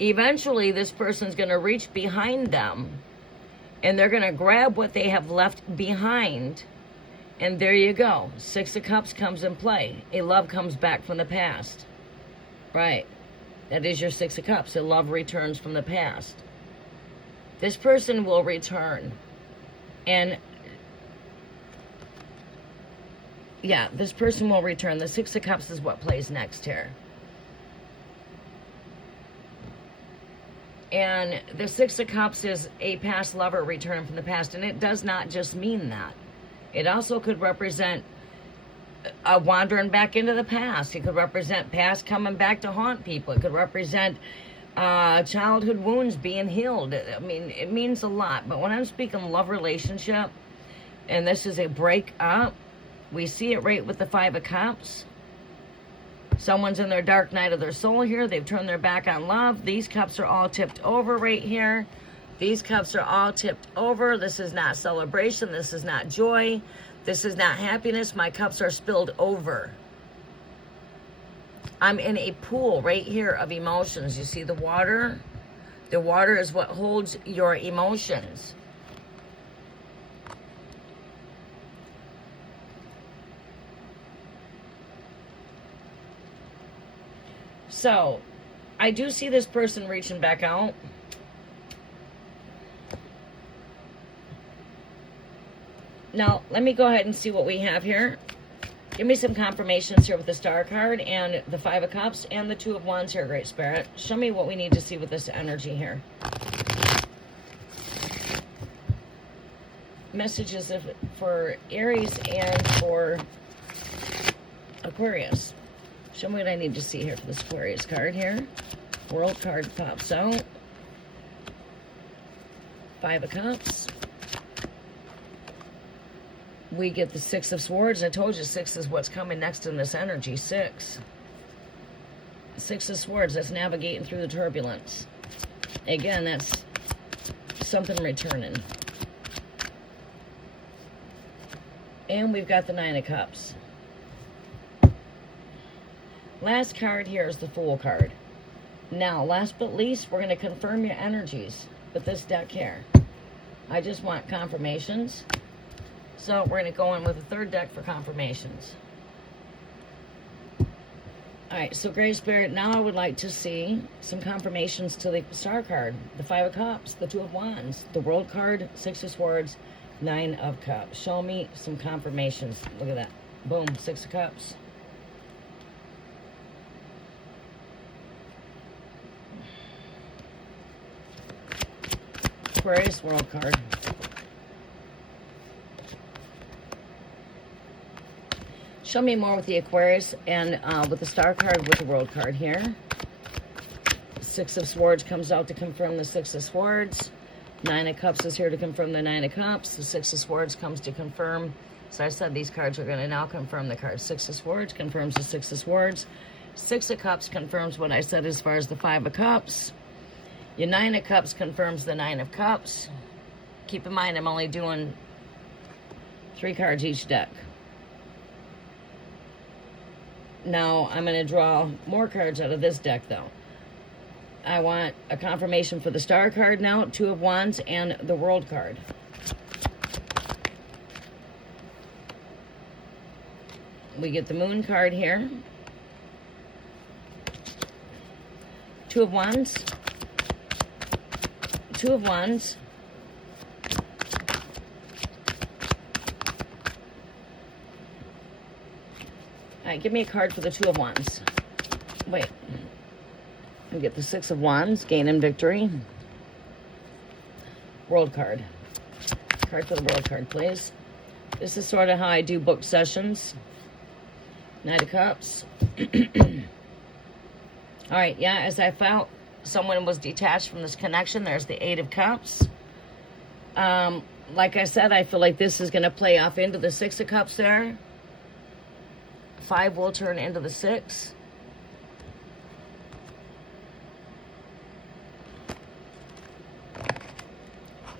eventually this person's going to reach behind them and they're going to grab what they have left behind. And there you go. 6 of Cups comes in play. A love comes back from the past. Right. That is your 6 of Cups. A love returns from the past. This person will return. And yeah, this person will return. The 6 of Cups is what plays next here. And the 6 of Cups is a past lover returning from the past. And it does not just mean that. It also could represent a wandering back into the past. It could represent past coming back to haunt people. It could represent childhood wounds being healed. I mean, it means a lot. But when I'm speaking love relationship, and this is a breakup, we see it right with the 5 of Cups. Someone's in their dark night of their soul here. They've turned their back on love. These cups are all tipped over right here. These cups are all tipped over. This is not celebration. This is not joy. This is not happiness. My cups are spilled over. I'm in a pool right here of emotions. You see the water? The water is what holds your emotions. So, I do see this person reaching back out. Now, let me go ahead and see what we have here. Give me some confirmations here with the Star card and the 5 of Cups and the 2 of Wands here, Great Spirit. Show me what we need to see with this energy here. Messages for Aries and for Aquarius. Show me what I need to see here for this Aquarius card here. World card pops out. 5 of Cups. We get the 6 of Swords. I told you 6 is what's coming next in this energy. 6. 6 of Swords. That's navigating through the turbulence. Again, that's something returning. And we've got the 9 of Cups. Last card here is the Fool card. Now, last but least, we're going to confirm your energies with this deck here. I just want confirmations. So we're going to go in with a 3rd deck for confirmations. Alright, so Great Spirit, now I would like to see some confirmations to the Star card. The 5 of Cups, the 2 of Wands, the World card, 6 of Swords, 9 of Cups. Show me some confirmations. Look at that. Boom, 6 of Cups. Aquarius World card. Show me more with the Aquarius and with the Star card with the World card here. Six of Swords comes out to confirm the Six of Swords. Nine of Cups is here to confirm the Nine of Cups. The Six of Swords comes to confirm. So I said these cards are going to now confirm the card. Six of Swords confirms the Six of Swords. Six of Cups confirms what I said as far as the Five of Cups. Your Nine of Cups confirms the Nine of Cups. Keep in mind, I'm only doing 3 cards each deck. Now, I'm going to draw more cards out of this deck, though. I want a confirmation for the Star card now, Two of Wands, and the World card. We get the Moon card here. Two of Wands. Two of Wands. All right, give me a card for the Two of Wands. Wait. We get the Six of Wands, gain and victory. World card. Card for the World card, please. This is sort of how I do book sessions. Knight of Cups. All right, yeah, as I felt someone was detached from this connection, there's the Eight of Cups. Like I said, I feel like this is going to play off into the Six of Cups there. 5 will turn into the 6.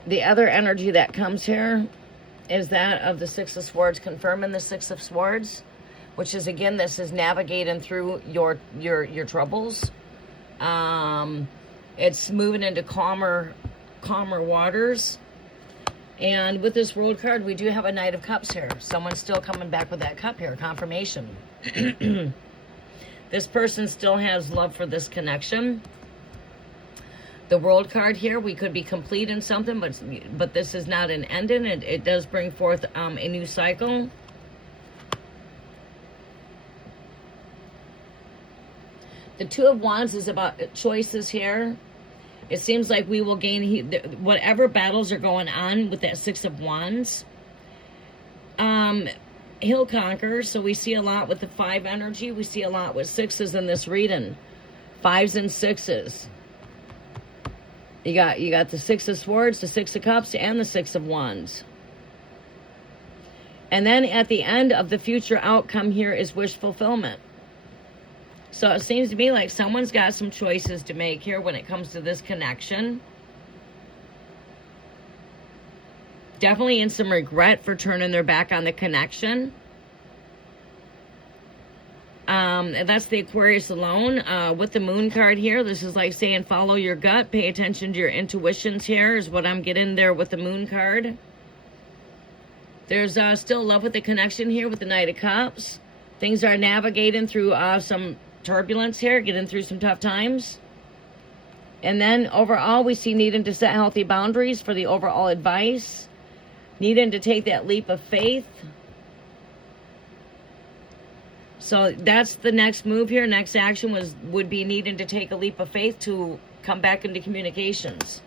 The other energy that comes here is that of the Six of Swords confirming the Six of Swords, which is, again, this is navigating through your troubles. It's moving into calmer waters. And with this World card, we do have a Knight of Cups here. Someone's still coming back with that cup here, confirmation. This person still has love for this connection. The World card here, we could be complete in something, but this is not an ending. It does bring forth a new cycle. The Two of Wands is about choices here. It seems like we will gain whatever battles are going on with that Six of Wands. He'll conquer. So we see a lot with the 5 energy. We see a lot with 6s in this reading. 5s and 6s. You got the Six of Swords, the Six of Cups, and the Six of Wands. And then at the end of the future outcome here is wish fulfillment. So it seems to me like someone's got some choices to make here when it comes to this connection. Definitely in some regret for turning their back on the connection. That's the Aquarius alone. With the Moon card here, this is like saying follow your gut. Pay attention to your intuitions here is what I'm getting there with the Moon card. There's still love with the connection here with the Knight of Cups. Things are navigating through some turbulence here, getting through some tough times. And then overall, we see needing to set healthy boundaries for the overall advice. Needing to take that leap of faith. So that's the next move here. Next action would be needing to take a leap of faith to come back into communications.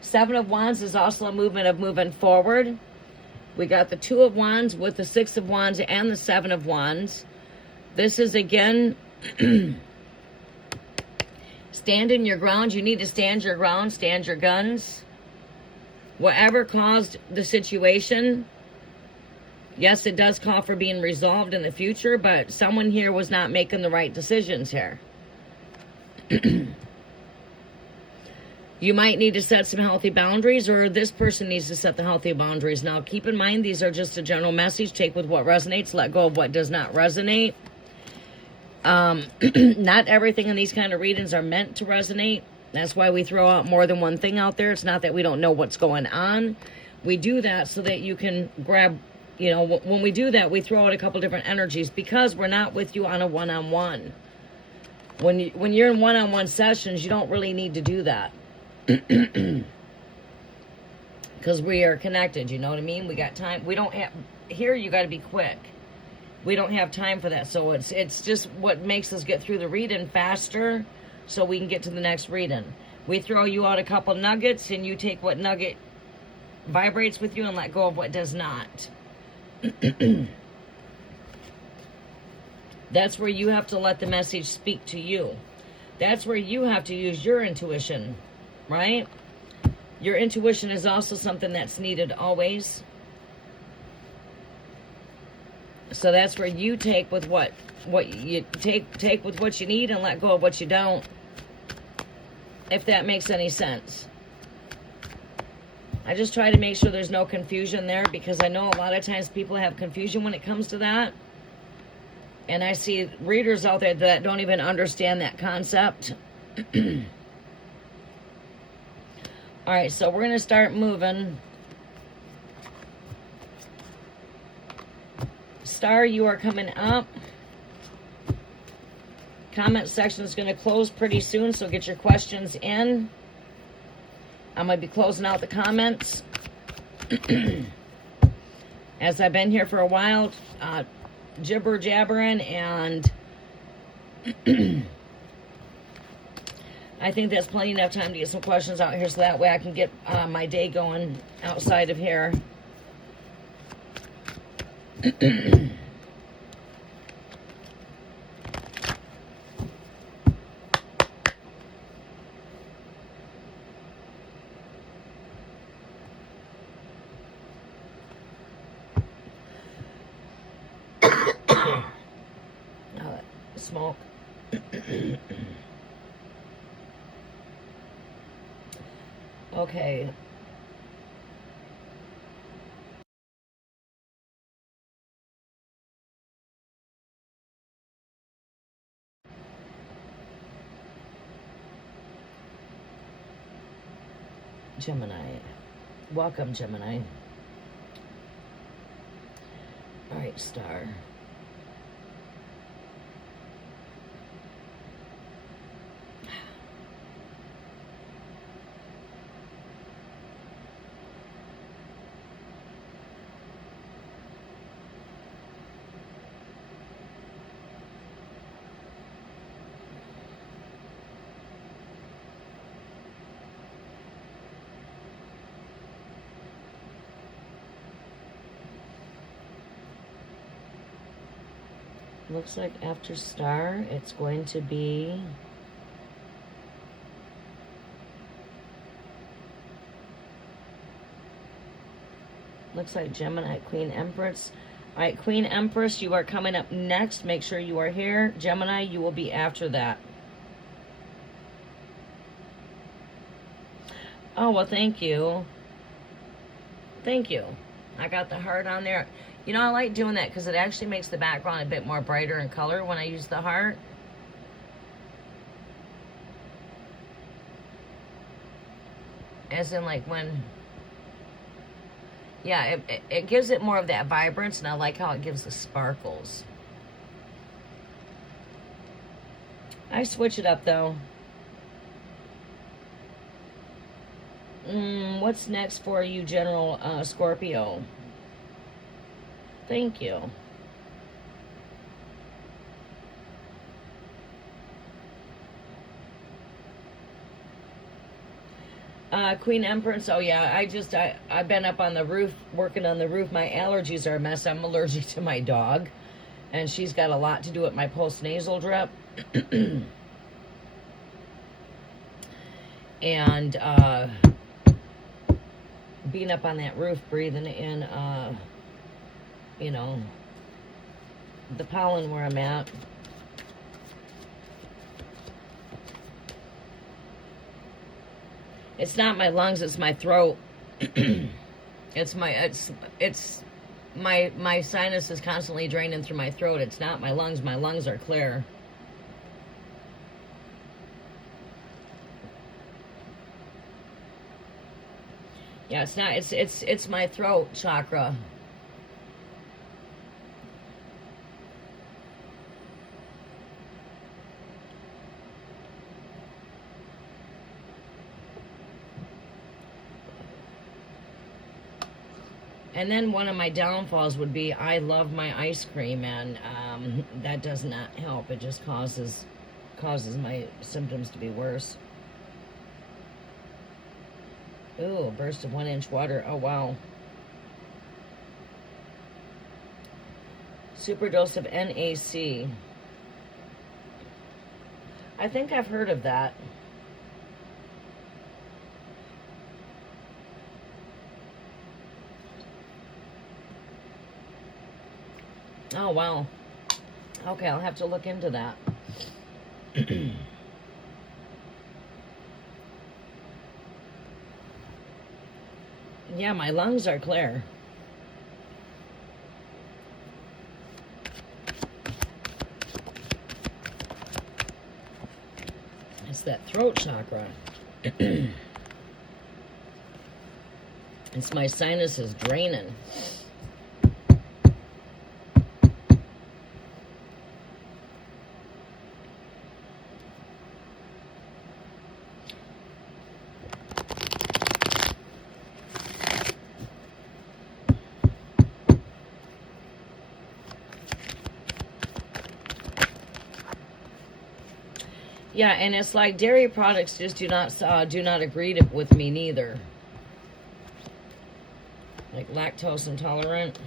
Seven of Wands is also a movement of moving forward. We got the Two of Wands with the Six of Wands and the Seven of Wands. This is, again, standing your ground. You need to stand your ground, stand your guns. Whatever caused the situation, yes, it does call for being resolved in the future, but someone here was not making the right decisions here. You might need to set some healthy boundaries, or this person needs to set the healthy boundaries. Now, keep in mind, these are just a general message. Take with what resonates. Let go of what does not resonate. Not everything in these kind of readings are meant to resonate. That's why we throw out more than one thing out there. It's not that we don't know what's going on. We do that so that you can grab, when we do that, we throw out a couple different energies because we're not with you on a one-on-one. When you're in one-on-one sessions, you don't really need to do that. Because we are connected, you know what I mean? We got time. We don't have, here you got to be quick. We don't have time for that. So it's just what makes us get through the reading faster so we can get to the next reading. We throw you out a couple nuggets, and you take what nugget vibrates with you and let go of what does not. That's where you have to let the message speak to you. That's where you have to use your intuition, right? Your intuition is also something that's needed always. So that's where you take with what you take with what you need and let go of what you don't. If that makes any sense. I just try to make sure there's no confusion there, because I know a lot of times people have confusion when it comes to that. And I see readers out there that don't even understand that concept. All right, so we're going to start moving. Star, you are coming up. Comment section is going to close pretty soon, so get your questions in. I'm going to be closing out the comments. As I've been here for a while, jibber jabbering, and I think that's plenty enough time to get some questions out here, so that way I can get my day going outside of here. Smoke. Okay. Gemini. Welcome, Gemini. All right, Star. Looks like after Star, it's going to be looks like Gemini, Queen Empress. All right, Queen Empress, you are coming up next. Make sure you are here. Gemini, you will be after that. Oh, well, thank you. Thank you. I got the heart on there. You know, I like doing that because it actually makes the background a bit more brighter in color when I use the heart. As in, like, when... Yeah, it gives it more of that vibrance, and I like how it gives the sparkles. I switch it up, though. What's next for you, General Scorpio? Thank you. Queen Empress, oh yeah, I've been up on the roof, working on the roof. My allergies are a mess. I'm allergic to my dog, and she's got a lot to do with my post-nasal drip. And being up on that roof, breathing in, you know, the pollen where I'm at. It's not my lungs, it's my throat. It's my sinus is constantly draining through my throat. It's not my lungs. My lungs are clear. Yeah, it's not, it's my throat chakra. And then one of my downfalls would be I love my ice cream, and that does not help. It just causes causes my symptoms to be worse. Ooh, a burst of 1 inch water. Oh, wow. Super dose of NAC. I think I've heard of that. Oh, wow. Okay, I'll have to look into that. Yeah, my lungs are clear. It's that throat chakra. It's my sinuses draining. Yeah, and it's like dairy products just do not agree with me neither. Like lactose intolerant.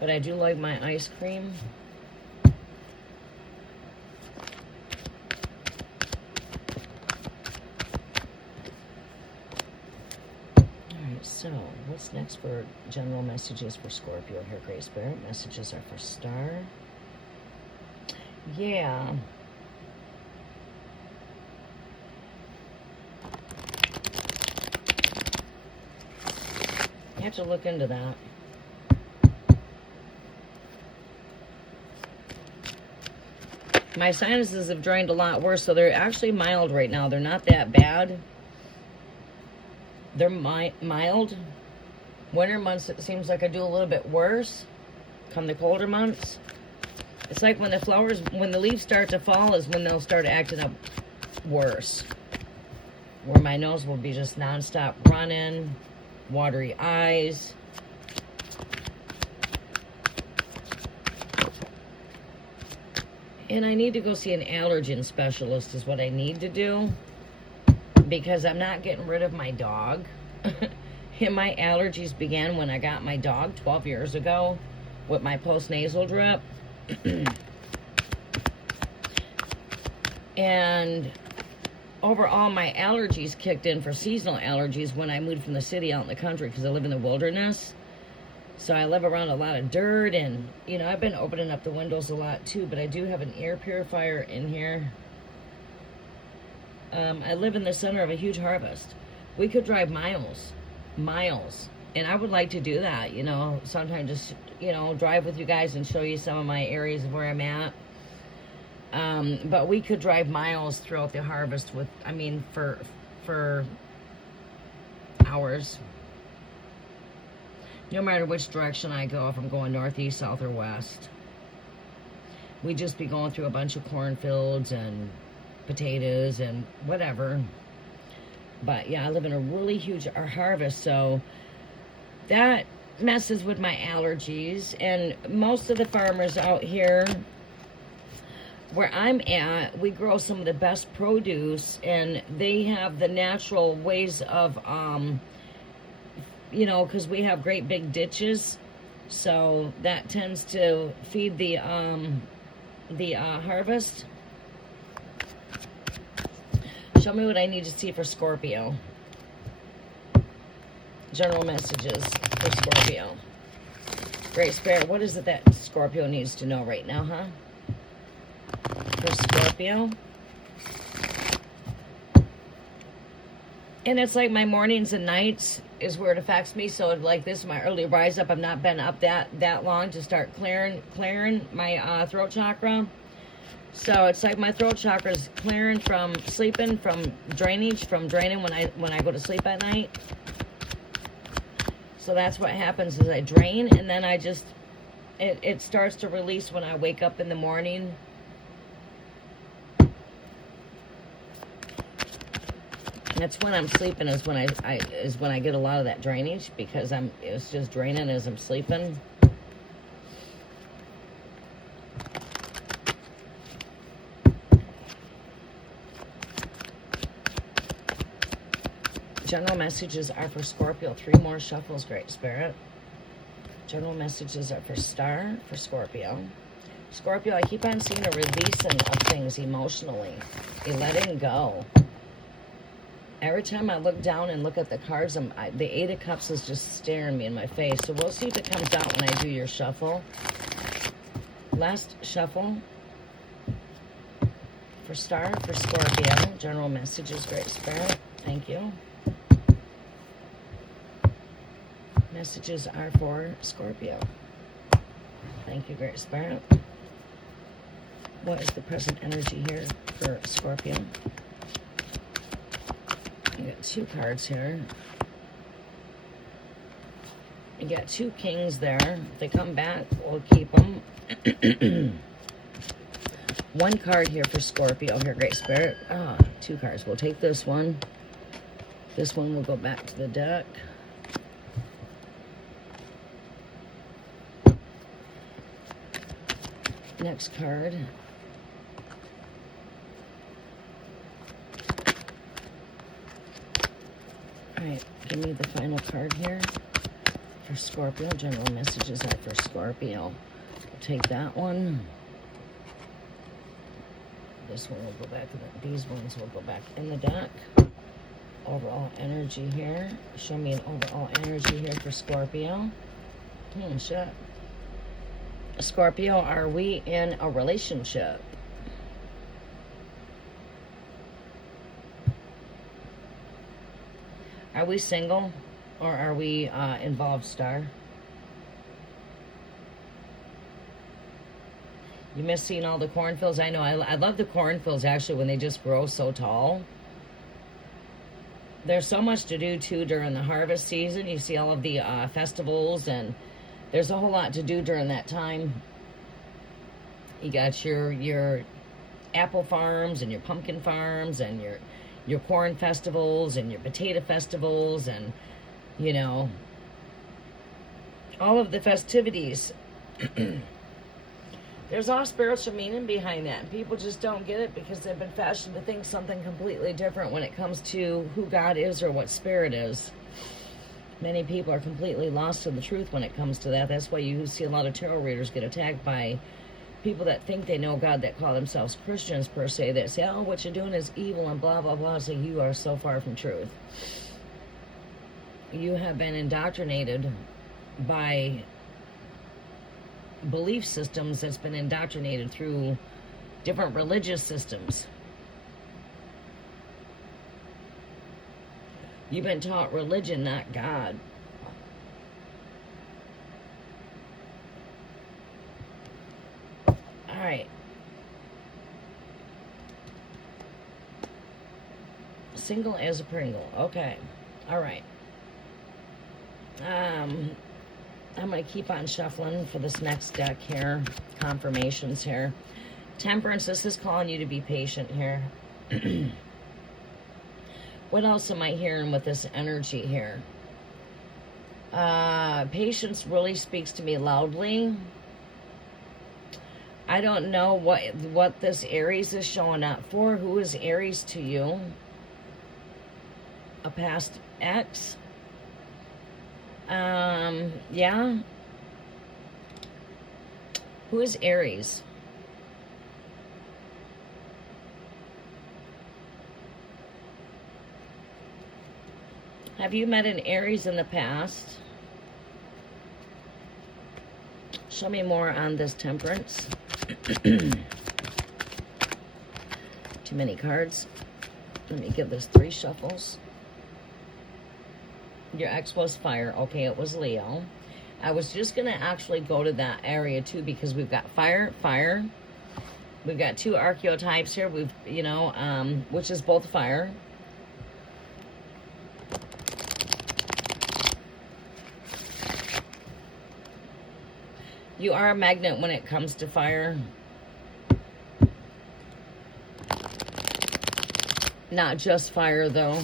But I do like my ice cream. So, what's next for general messages for Scorpio here, Great Spirit? Messages are for Star. Yeah. You have to look into that. My sinuses have drained a lot worse, so they're actually mild right now. They're not that bad. They're mild. Winter months, it seems like I do a little bit worse. Come the colder months, it's like when the leaves start to fall is when they'll start acting up worse. Where my nose will be just nonstop running, watery eyes. And I need to go see an allergen specialist is what I need to do. Because I'm not getting rid of my dog. And my allergies began when I got my dog 12 years ago with my postnasal drip. And overall, my allergies kicked in for seasonal allergies when I moved from the city out in the country because I live in the wilderness. So I live around a lot of dirt and, you know, I've been opening up the windows a lot too, but I do have an air purifier in here. I live in the center of a huge harvest. We could drive miles, and I would like to do that, you know, sometime just, you know, drive with you guys and show you some of my areas of where I'm at. But we could drive miles throughout the harvest with, I mean, for hours. No matter which direction I go, if I'm going northeast, south, or west. We'd just be going through a bunch of cornfields and potatoes and whatever. But yeah, I live in a really huge harvest, so that messes with my allergies. And most of the farmers out here where I'm at, we grow some of the best produce, and they have the natural ways of you know, because we have great big ditches, so that tends to feed the harvest. Show me what I need to see for Scorpio. General messages for Scorpio. Great Spirit, what is it that Scorpio needs to know right now, huh? For Scorpio. And it's like my mornings and nights is where it affects me. So like this, my early rise up, I've not been up that long to start clearing my throat chakra. So it's like my throat chakra is clearing from sleeping, from draining when I go to sleep at night. So that's what happens is I drain, and then I just it starts to release when I wake up in the morning. That's when I'm sleeping is when I get a lot of that drainage, because it's just draining as I'm sleeping. General messages are for Scorpio. 3 more shuffles, Great Spirit. General messages are for Star, for Scorpio. Scorpio, I keep on seeing a releasing of things emotionally. A letting go. Every time I look down and look at the cards, the 8 of Cups is just staring me in my face. So we'll see if it comes out when I do your shuffle. Last shuffle. For Star, for Scorpio. General messages, Great Spirit. Thank you. Messages are for Scorpio. Thank you, Great Spirit. What is the present energy here for Scorpio? You got 2 cards here. You got 2 kings there. If they come back, we'll keep them. 1 card here for Scorpio here, Great Spirit. 2 cards. We'll take this one. This one will go back to the deck. Next card. Alright, give me the final card here for Scorpio. General messages are for Scorpio. We'll take that one. This one will go back in these ones will go back in the deck. Overall energy here. Show me an overall energy here for Scorpio. Shit. Scorpio, are we in a relationship? Are we single, or are we involved, Star? You miss seeing all the cornfields? I know, I love the cornfields, actually, when they just grow so tall. There's so much to do, too, during the harvest season. You see all of the festivals, and there's a whole lot to do during that time. You got your apple farms and your pumpkin farms and your corn festivals and your potato festivals and, you know, all of the festivities. There's all spiritual meaning behind that. And people just don't get it because they've been fashioned to think something completely different when it comes to who God is or what spirit is. Many people are completely lost in the truth when it comes to that. That's why you see a lot of tarot readers get attacked by people that think they know God, that call themselves Christians per se, that say, oh, what you're doing is evil and blah, blah, blah. So you are so far from truth. You have been indoctrinated by belief systems that's been indoctrinated through different religious systems. You've been taught religion, not God. All right. Single as a Pringle. Okay. All right. I'm going to keep on shuffling for this next deck here. Confirmations here. Temperance, this is calling you to be patient here. What else am I hearing with this energy here? Patience really speaks to me loudly. I don't know what this Aries is showing up for. Who is Aries to you? A past ex? Yeah. Who is Aries? Have you met an Aries in the past? Show me more on this Temperance. Too many cards. Let me give this 3 shuffles. Your ex was fire. Okay, it was Leo. I was just going to actually go to that area too, because we've got fire. We've got 2 archetypes here. We've, you know, which is both fire. You are a magnet when it comes to fire. Not just fire, though.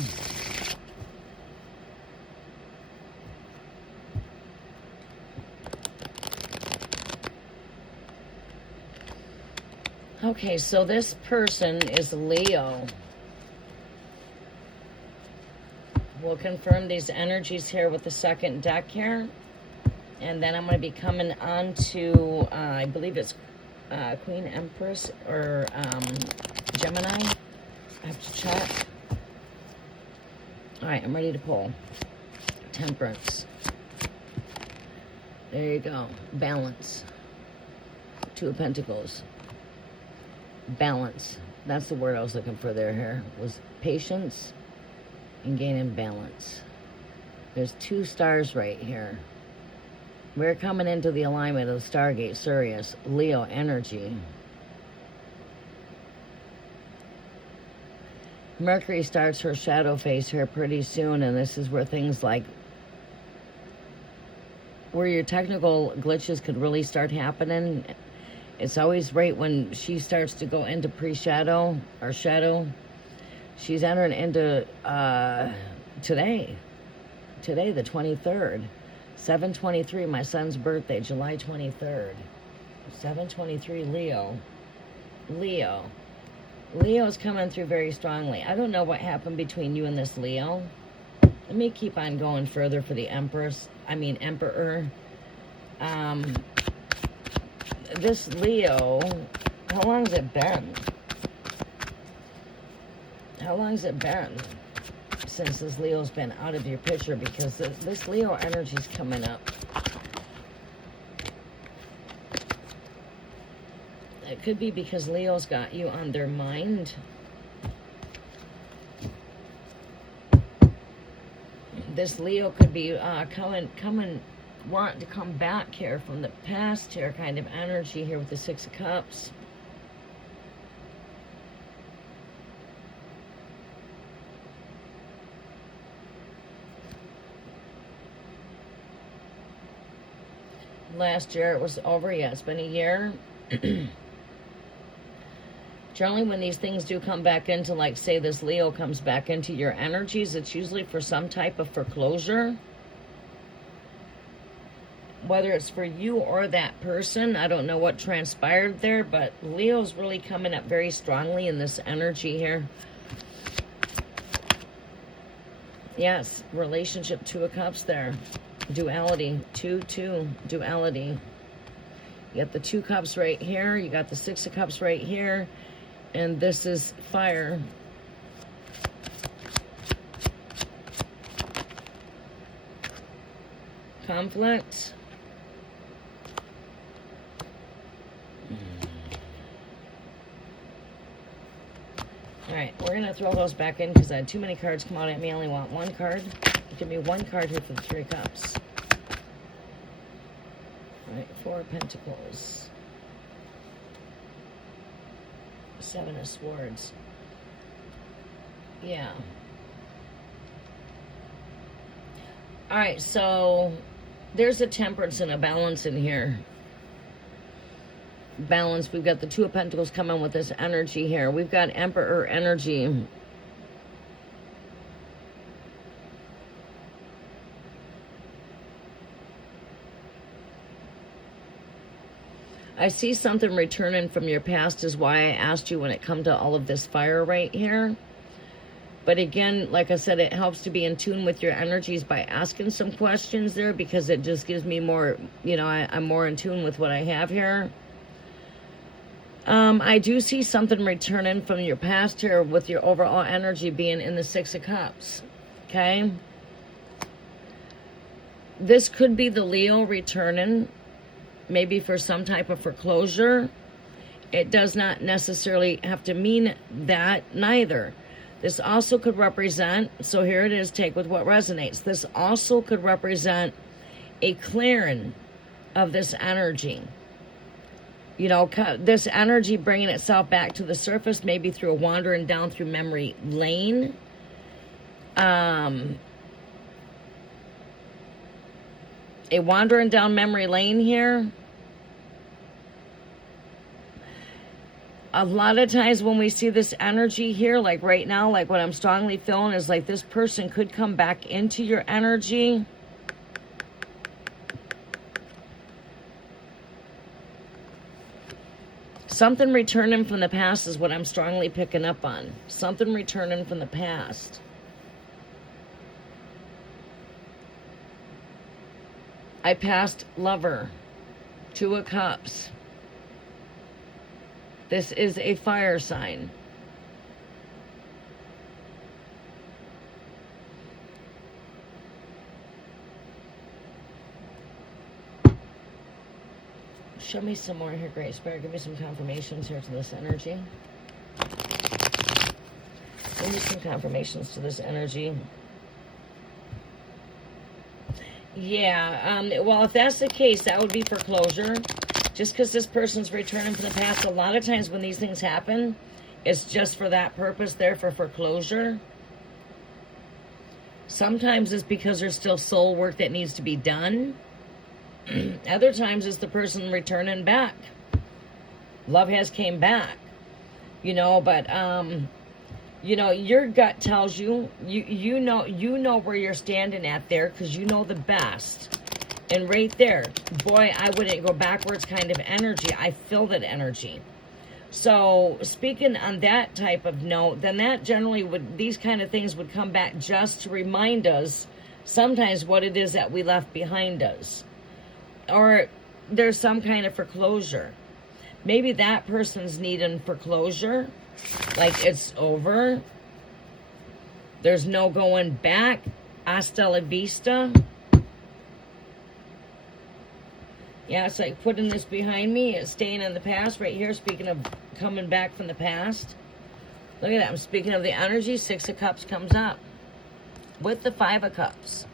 Okay, so this person is Leo. We'll confirm these energies here with the second deck here. And then I'm going to be coming on to, I believe it's Queen Empress or Gemini. I have to check. All right, I'm ready to pull. Temperance. There you go. Balance. Two of Pentacles. Balance. That's the word I was looking for there here. Was patience and gaining balance. There's two stars right here. We're coming into the alignment of the Stargate Sirius, Leo energy. Mercury starts her shadow phase here pretty soon, and this is where things like, where your technical glitches could really start happening. It's always right when she starts to go into pre-shadow or shadow. She's entering into today the 23rd. 7/23, my son's birthday, July 23rd. 7/23, Leo. Leo's coming through very strongly. I don't know what happened between you and this Leo. Let me keep on going further for the Emperor. This Leo, how long has it been? How long has it been since this Leo's been out of your picture? Because this Leo energy's coming up. It could be because Leo's got you on their mind. This Leo could be wanting to come back here from the past here, kind of energy here with the Six of Cups. Last year it was over. Yeah, it's been a year. Generally, when these things do come back into, like, say this Leo comes back into your energies, it's usually for some type of foreclosure. Whether it's for you or that person, I don't know what transpired there, but Leo's really coming up very strongly in this energy here. Yes, relationship, Two of Cups there. Duality, 2-2, duality. You got the Two Cups right here. You got the Six of Cups right here. And this is fire. Conflict. All right, we're going to throw those back in because I had too many cards come out at me. I only want one card. Give me one card here for the Three of Cups. All right, Four of Pentacles. Seven of Swords. Yeah. All right, so there's a temperance and a balance in here. Balance. We've got the Two of Pentacles coming with this energy here. We've got Emperor energy. I see something returning from your past is why I asked you when it come to all of this fire right here. But again, like I said, it helps to be in tune with your energies by asking some questions there, because it just gives me more, you know, I'm more in tune with what I have here. I do see something returning from your past here with your overall energy being in the Six of Cups. Okay? This could be the Leo returning, maybe for some type of foreclosure. It does not necessarily have to mean that neither. This also could represent, so here it is, take with what resonates. This also could represent a clearing of this energy. You know, this energy bringing itself back to the surface, maybe through a wandering down through memory lane. A wandering down memory lane here. A lot of times when we see this energy here, like right now, like what I'm strongly feeling is like this person could come back into your energy. Something returning from the past is what I'm strongly picking up on. Something returning from the past. I passed lover. 2 of Cups. This is a fire sign. Show me some more here, Great Spirit. Give me some confirmations here to this energy. Give me some confirmations to this energy. Yeah, well, if that's the case, that would be for closure. Just because this person's returning from the past, a lot of times when these things happen, it's just for that purpose, there for foreclosure. Sometimes it's because there's still soul work that needs to be done. Other times it's the person returning back. Love has came back. You know, but you know, your gut tells you, you know where you're standing at there because you know the best. And right there, boy, I wouldn't go backwards kind of energy. I feel that energy. So speaking on that type of note, then that generally would, these kind of things would come back just to remind us sometimes what it is that we left behind us. Or there's some kind of foreclosure. Maybe that person's needing foreclosure. Like it's over. There's no going back. Hasta la vista. Yeah, it's like putting this behind me. It's staying in the past right here. Speaking of coming back from the past. Look at that. I'm speaking of the energy. 6 of Cups comes up. With the 5 of Cups.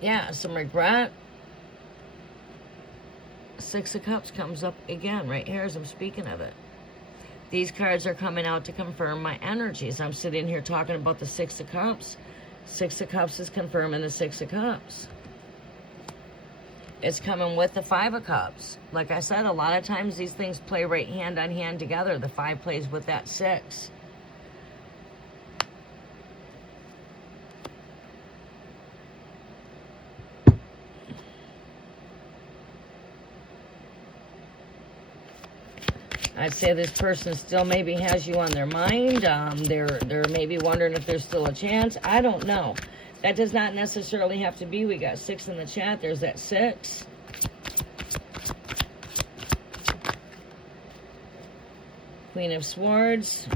Yeah, some regret. 6 of Cups comes up again right here as I'm speaking of it. These cards are coming out to confirm my energies. I'm sitting here talking about the 6 of Cups. 6 of Cups is confirming the 6 of Cups. It's coming with the 5 of Cups. Like I said, a lot of times these things play right hand on hand together. The 5 plays with that 6. I'd say this person still maybe has you on their mind. They're maybe wondering if there's still a chance. I don't know. That does not necessarily have to be. We got 6 in the chat. There's that 6. Queen of Swords.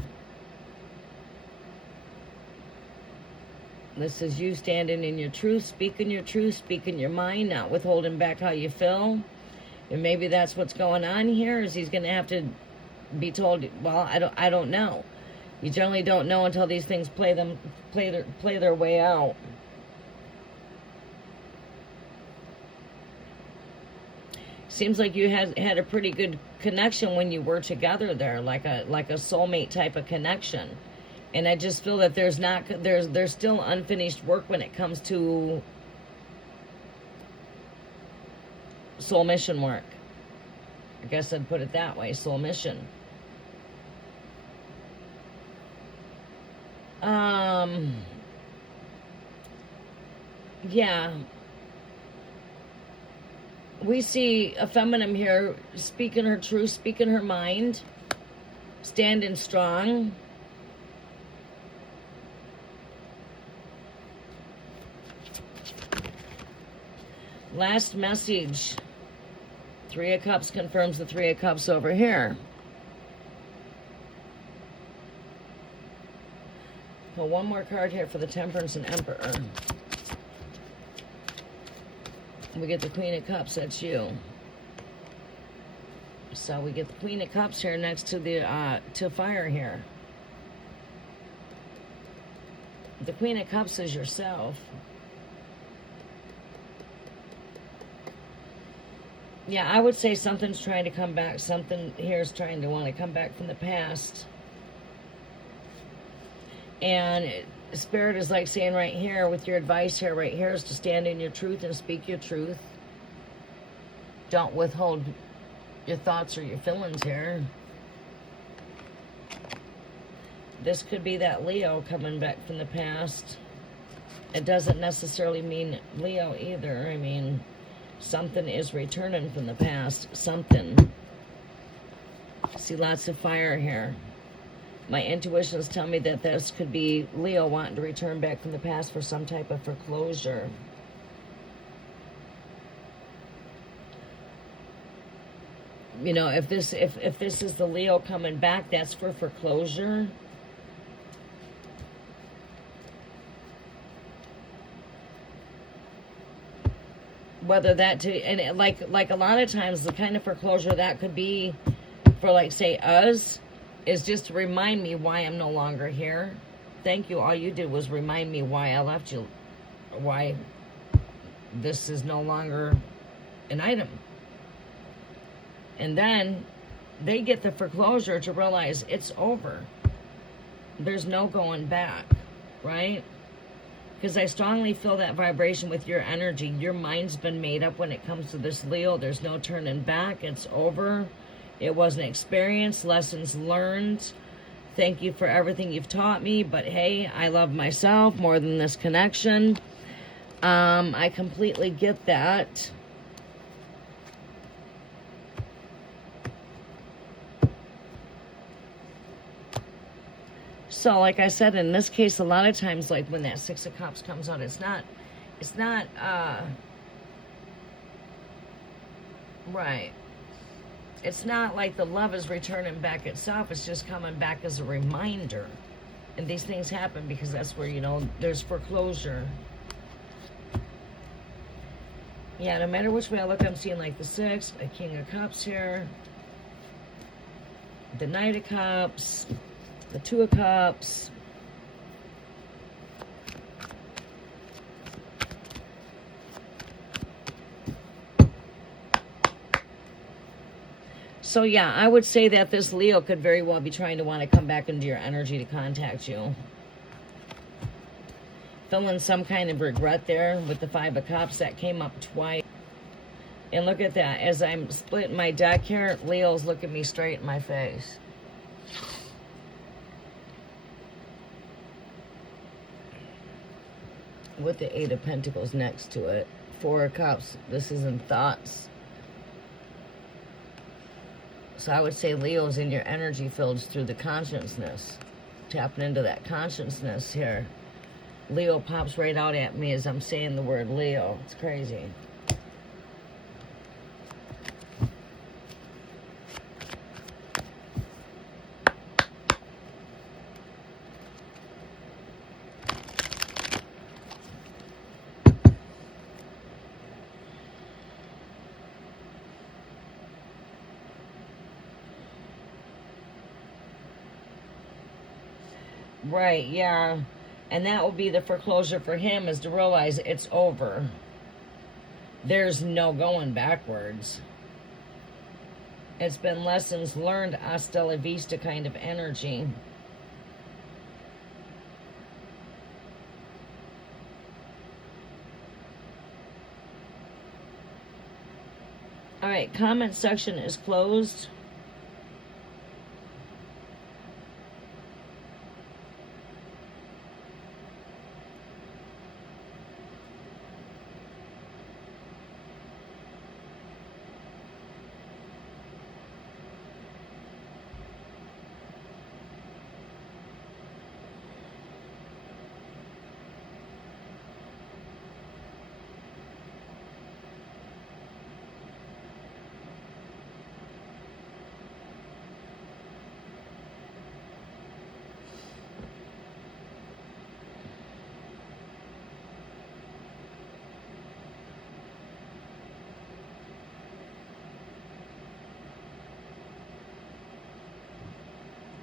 This is you standing in your truth, speaking your mind, not withholding back how you feel. And maybe that's what's going on here, is he's going to have to be told, well, I don't know. You generally don't know until these things play their way out. Seems like you had a pretty good connection when you were together there, like a soulmate type of connection. And I just feel that there's still unfinished work when it comes to soul mission work. I guess I'd put it that way, soul mission. Yeah. We see a feminine here speaking her truth, speaking her mind, standing strong. Last message. 3 of Cups confirms the 3 of Cups over here. Pull one more card here for the Temperance and Emperor. We get the Queen of Cups, that's you. So we get the Queen of Cups here next to the to fire here. The Queen of Cups is yourself. Yeah, I would say something's trying to come back. Something here is trying to want to come back from the past. And Spirit is like saying right here, with your advice here, right here, is to stand in your truth and speak your truth. Don't withhold your thoughts or your feelings here. This could be that Leo coming back from the past. It doesn't necessarily mean Leo either. I mean, something is returning from the past. Something. See lots of fire here. My intuitions tell me that this could be Leo wanting to return back from the past for some type of foreclosure. You know, if this is the Leo coming back, that's for foreclosure. Whether that to, and it, like a lot of times the kind of foreclosure that could be for, like, say us, is just to remind me why I'm no longer here. Thank you. All you did was remind me why I left you, why this is no longer an item. And then they get the foreclosure to realize it's over. There's no going back, right? Because I strongly feel that vibration with your energy. Your mind's been made up when it comes to this Leo. There's no turning back. It's over. It was an experience, lessons learned. Thank you for everything you've taught me. But hey, I love myself more than this connection. I completely get that. So, like I said, in this case, a lot of times, like when that Six of Cups comes out, it's not, right. It's not like the love is returning back itself. It's just coming back as a reminder. And these things happen because that's where, you know, there's foreclosure. Yeah, no matter which way I look, I'm seeing like the Six, a King of Cups here, the Knight of Cups, the Two of Cups. So yeah, I would say that this Leo could very well be trying to want to come back into your energy to contact you. Feeling some kind of regret there with the Five of Cups. That came up twice. And look at that. As I'm splitting my deck here, Leo's looking me straight in my face. With the Eight of Pentacles next to it. Four of Cups. This is in thoughts. So I would say Leo's in your energy fields through the consciousness. Tapping into that consciousness here. Leo pops right out at me as I'm saying the word Leo. It's crazy. Right, yeah. And that will be the foreclosure for him, is to realize it's over. There's no going backwards. It's been lessons learned, hasta la vista kind of energy. All right, comment section is closed.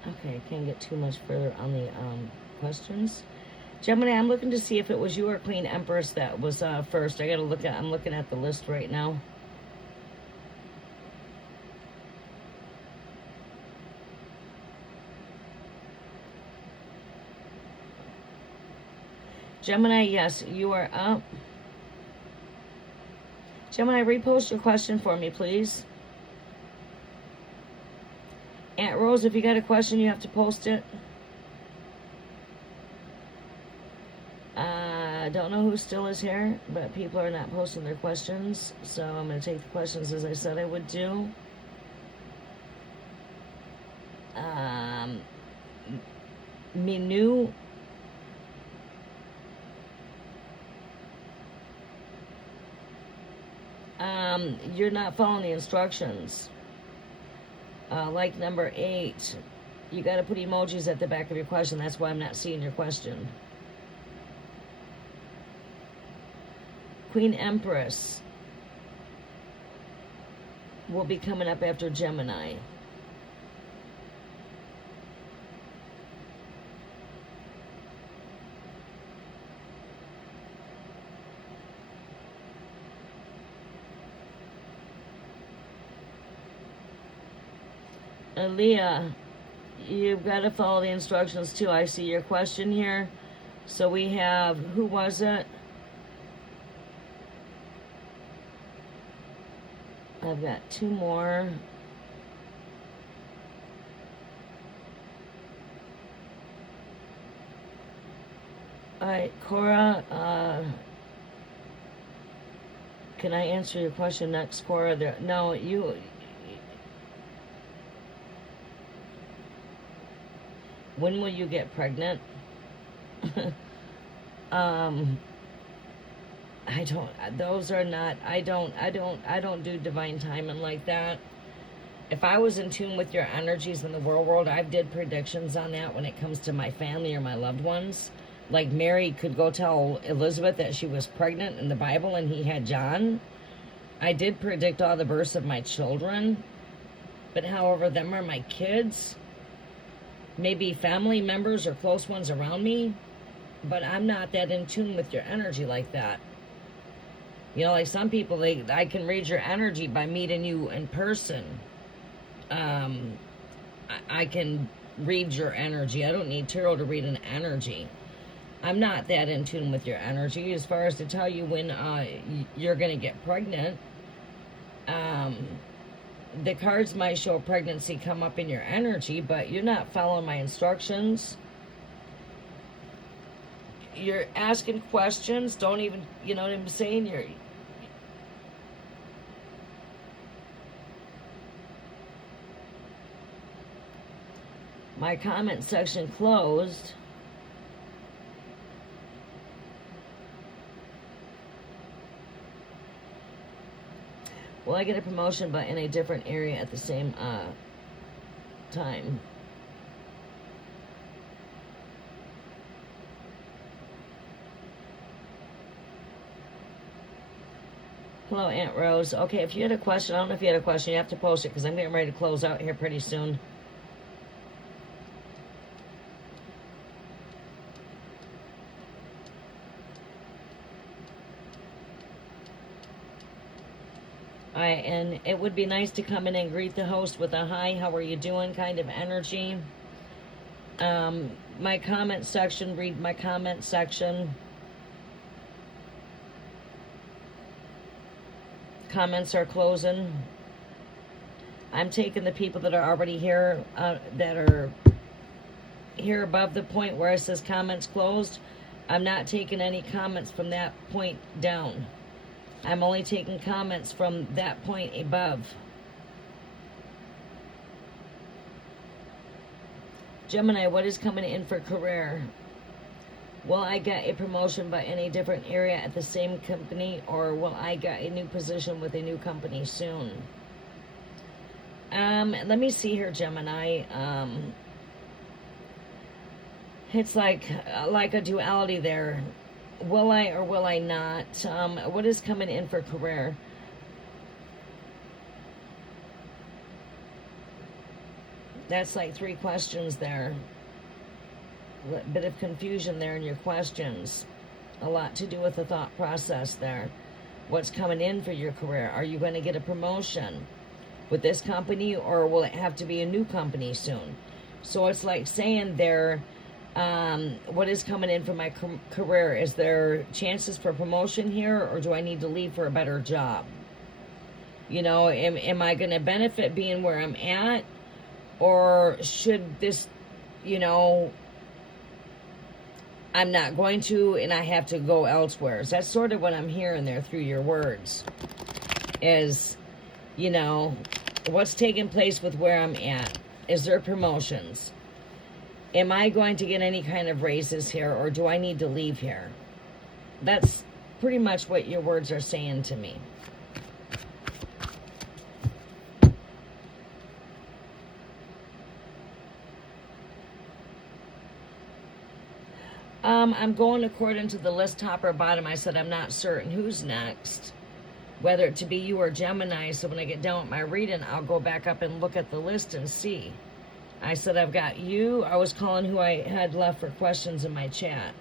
Okay, I can't get too much further on the questions. Gemini, I'm looking to see if it was you or Queen Empress that was first. I gotta look at, I'm looking at the list right now. Gemini, yes, you are up. Gemini, repost your question for me, please. Aunt Rose, if you got a question, you have to post it. I don't know who still is here, but people are not posting their questions, so I'm going to take the questions as I said I would do. Minu. You're not following the instructions. Like number 8, you got to put emojis at the back of your question. That's why I'm not seeing your question. Queen Empress will be coming up after Gemini. Leah, you've got to follow the instructions too. I see your question here. So we have, who was it? I've got 2 more. All right, Cora, can I answer your question next, Cora? No, you... When will you get pregnant? I don't, those are not, I don't do divine timing like that. If I was in tune with your energies in the world, I did predictions on that when it comes to my family or my loved ones. Like Mary could go tell Elizabeth that she was pregnant in the Bible and he had John. I did predict all the births of my children. But however, them are my kids. Maybe family members or close ones around me, but I'm not that in tune with your energy like that. You know, like some people, I can read your energy by meeting you in person. I can read your energy. I don't need tarot to read an energy. I'm not that in tune with your energy as far as to tell you when you're going to get pregnant. The cards might show pregnancy come up in your energy, but you're not following my instructions. You're asking questions. Don't even, you know what I'm saying? My comment section closed. Will I get a promotion but in a different area at the same time? Hello, Aunt Rose. Okay, if you had a question, I don't know if you had a question, you have to post it because I'm getting ready to close out here pretty soon. And it would be nice to come in and greet the host with a hi, how are you doing kind of energy. My comment section, read my comment section. Comments are closing. I'm taking the people that are already here, that are here above the point where it says comments closed. I'm not taking any comments from that point down. I'm only taking comments from that point above. Gemini, what is coming in for career? Will I get a promotion but in a different area at the same company, or will I get a new position with a new company soon? Let me see here, Gemini. It's like a duality there. Will I or will I not? What is coming in for career? That's like 3 questions there. A bit of confusion there in your questions. A lot to do with the thought process there. What's coming in for your career? Are you going to get a promotion with this company, or will it have to be a new company soon? So it's like saying there, what is coming in for my career? Is there chances for promotion here, or do I need to leave for a better job? You know, am I going to benefit being where I'm at? Or should this, you know, I'm not going to and I have to go elsewhere. So that's sort of what I'm hearing there through your words. Is, you know, what's taking place with where I'm at? Is there promotions? Am I going to get any kind of raises here, or do I need to leave here? That's pretty much what your words are saying to me. I'm going according to the list, top or bottom. I said I'm not certain who's next, whether it to be you or Gemini. So when I get done with my reading, I'll go back up and look at the list and see. I said I've got you. I was calling who I had left for questions in my chat.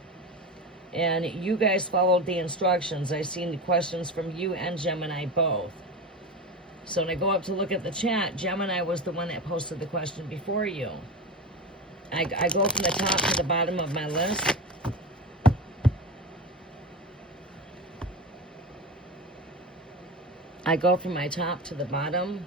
And you guys followed the instructions. I seen the questions from you and Gemini both. So when I go up to look at the chat, Gemini was the one that posted the question before you. I go from the top to the bottom of my list. I go from my top to the bottom.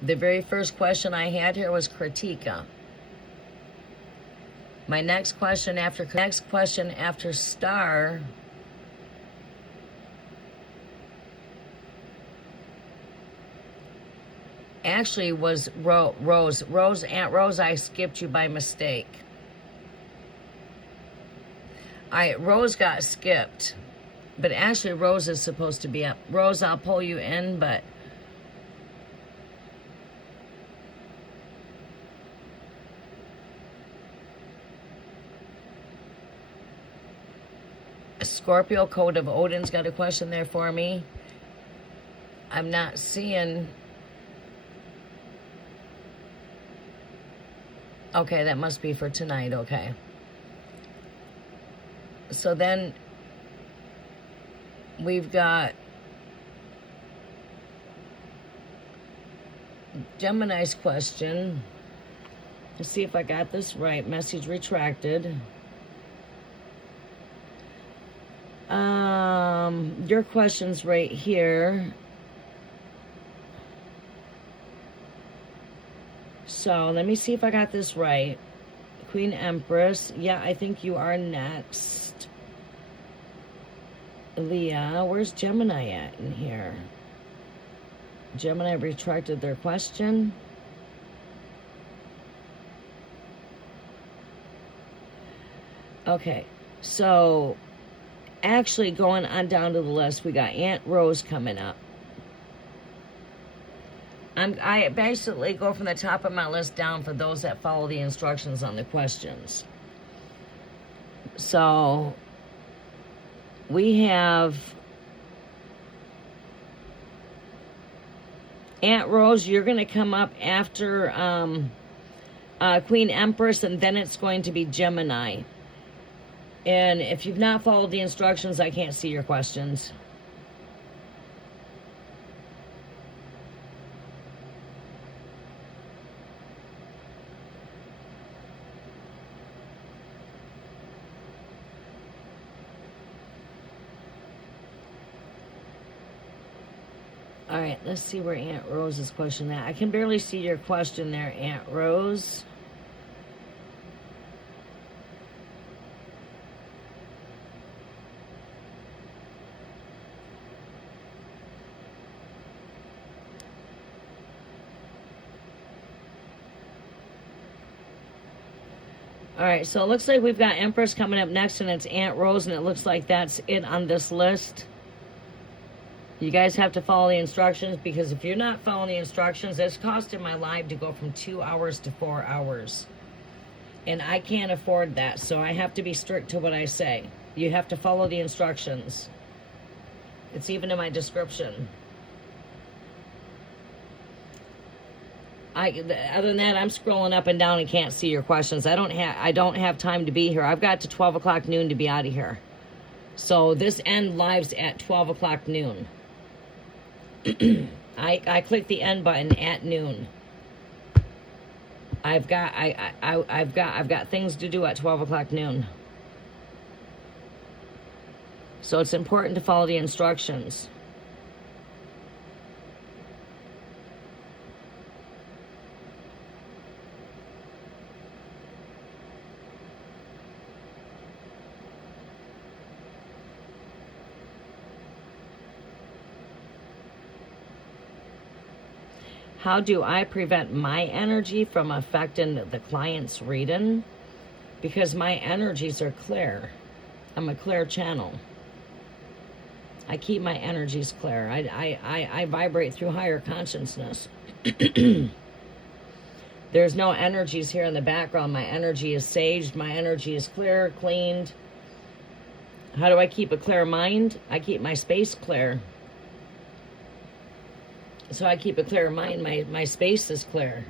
The very first question I had here was Kritika. My next question after star actually was Rose. Aunt Rose, I skipped you by mistake. Rose got skipped, but actually Rose is supposed to be up. Rose, I'll pull you in, but Scorpio, Code of Odin's got a question there for me. I'm not seeing. Okay, that must be for tonight. Okay. So then we've got Gemini's question. Let's see if I got this right. Message retracted. Your question's right here. So let me see if I got this right. Queen Empress. Yeah, I think you are next. Leah, where's Gemini at in here? Gemini retracted their question. Okay, so actually going on down to the list, we got Aunt Rose coming up. I basically go from the top of my list down for those that follow the instructions on the questions. So we have Aunt Rose. You're going to come up after Queen Empress, and then it's going to be Gemini. And if you've not followed the instructions, I can't see your questions. All right, let's see where Aunt Rose's question at. I can barely see your question there, Aunt Rose. All right, so it looks like we've got Empress coming up next, and it's Aunt Rose, and it looks like that's it on this list. You guys have to follow the instructions, because if you're not following the instructions, it's costing my live to go from 2 hours to 4 hours. And I can't afford that, so I have to be strict to what I say. You have to follow the instructions. It's even in my description. Other than that, I'm scrolling up and down and can't see your questions. I don't have time to be here. I've got to 12 o'clock noon to be out of here. So this end live's at 12 o'clock noon. I clicked the end button at noon. I've got things to do at 12 o'clock noon. So it's important to follow the instructions. How do I prevent my energy from affecting the client's reading? Because my energies are clear. I'm a clear channel. I keep my energies clear. I vibrate through higher consciousness. There's no energies here in the background. My energy is saged. My energy is clear, cleaned. How do I keep a clear mind? I keep my space clear. So I keep a clear mind. My space is clear.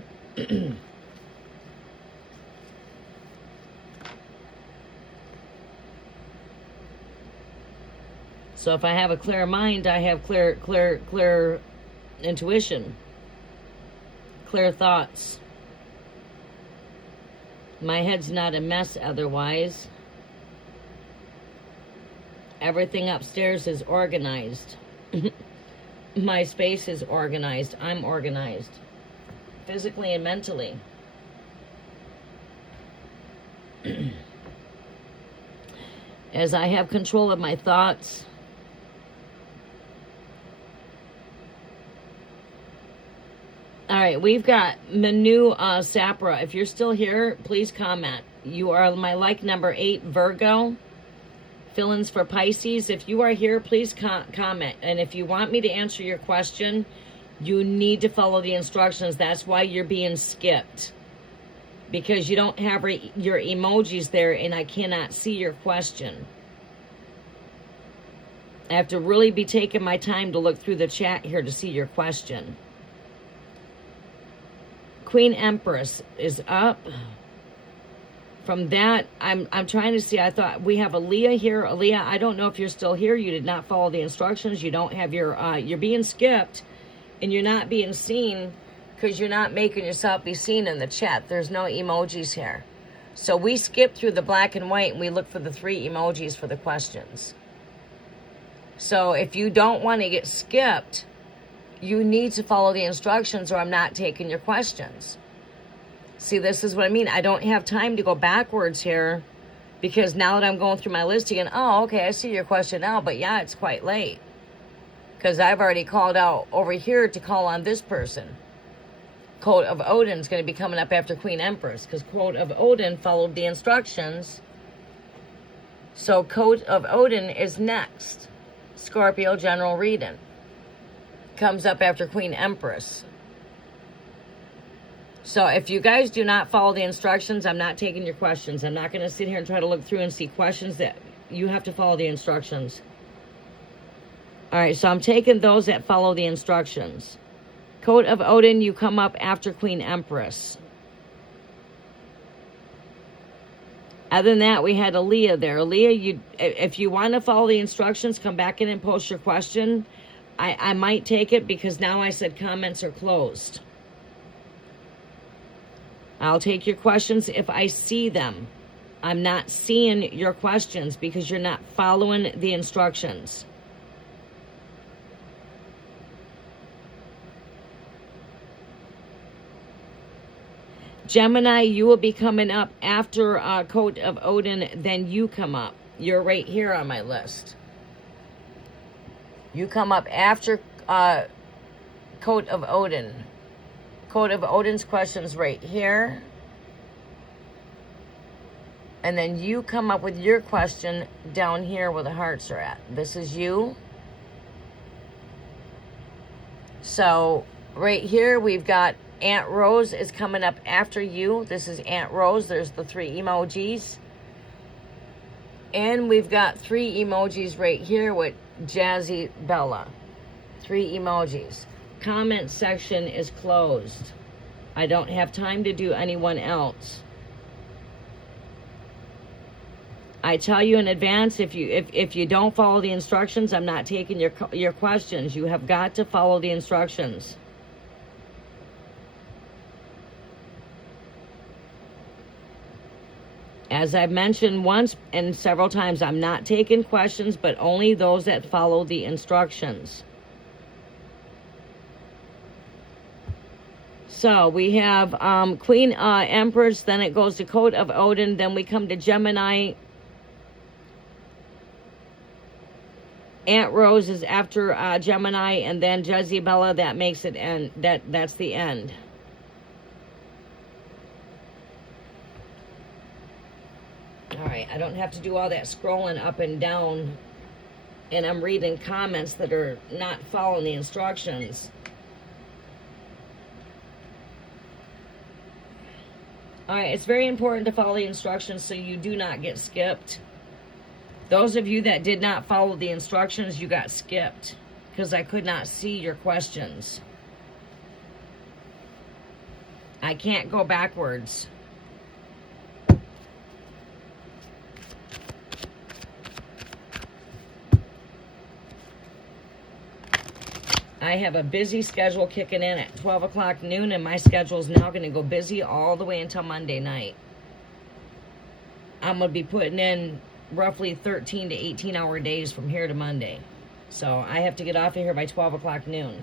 So if I have a clear mind, I have clear intuition, clear thoughts. My head's not a mess otherwise. Everything upstairs is organized. My space is organized. I'm organized, physically and mentally. As I have control of my thoughts, all right, we've got Manu Sapra. If you're still here, please comment. You are my like number 8, Virgo. Fill-ins for Pisces. If you are here, please comment. And if you want me to answer your question, you need to follow the instructions. That's why you're being skipped. Because you don't have your emojis there and I cannot see your question. I have to really be taking my time to look through the chat here to see your question. Queen Empress is up. From that, I'm trying to see. I thought we have Aaliyah here. Aaliyah, I don't know if you're still here. You did not follow the instructions. You don't have your, you're being skipped and you're not being seen because you're not making yourself be seen in the chat. There's no emojis here. So we skip through the black and white and we look for the 3 emojis for the questions. So if you don't want to get skipped, you need to follow the instructions or I'm not taking your questions. See, this is what I mean. I don't have time to go backwards here because now that I'm going through my list again, oh, okay, I see your question now, but yeah, it's quite late because I've already called out over here to call on this person. Code of Odin is going to be coming up after Queen Empress because Code of Odin followed the instructions. So Code of Odin is next. Scorpio general reading comes up after Queen Empress. So if you guys do not follow the instructions, I'm not taking your questions. I'm not going to sit here and try to look through and see questions that you have to follow the instructions. All right, so I'm taking those that follow the instructions. Code of Odin, you come up after Queen Empress. Other than that, we had Aaliyah there. Aaliyah, if you want to follow the instructions, come back in and post your question. I might take it because now I said comments are closed. I'll take your questions if I see them. I'm not seeing your questions because you're not following the instructions. Gemini, you will be coming up after Code of Odin, then you come up. You're right here on my list. You come up after Code of Odin. Code of Odin's questions right here. And then you come up with your question down here where the hearts are at. This is you. So right here we've got Aunt Rose is coming up after you. This is Aunt Rose. There's the 3 emojis. And we've got 3 emojis right here with Jazzy Bella. 3 emojis. Comment section is closed. I don't have time to do anyone else. I tell you in advance, if you don't follow the instructions, I'm not taking your questions. You have got to follow the instructions. As I've mentioned once and several times, I'm not taking questions, but only those that follow the instructions. So we have Queen Empress, then it goes to Code of Odin, then we come to Gemini. Aunt Rose is after Gemini, and then Jezebella, that makes it end. That's the end. Alright, I don't have to do all that scrolling up and down, and I'm reading comments that are not following the instructions. Alright, it's very important to follow the instructions so you do not get skipped. Those of you that did not follow the instructions, you got skipped because I could not see your questions. I can't go backwards. I have a busy schedule kicking in at 12 o'clock noon, and my schedule is now going to go busy all the way until Monday night. I'm going to be putting in roughly 13 to 18 hour days from here to Monday. So I have to get off of here by 12 o'clock noon.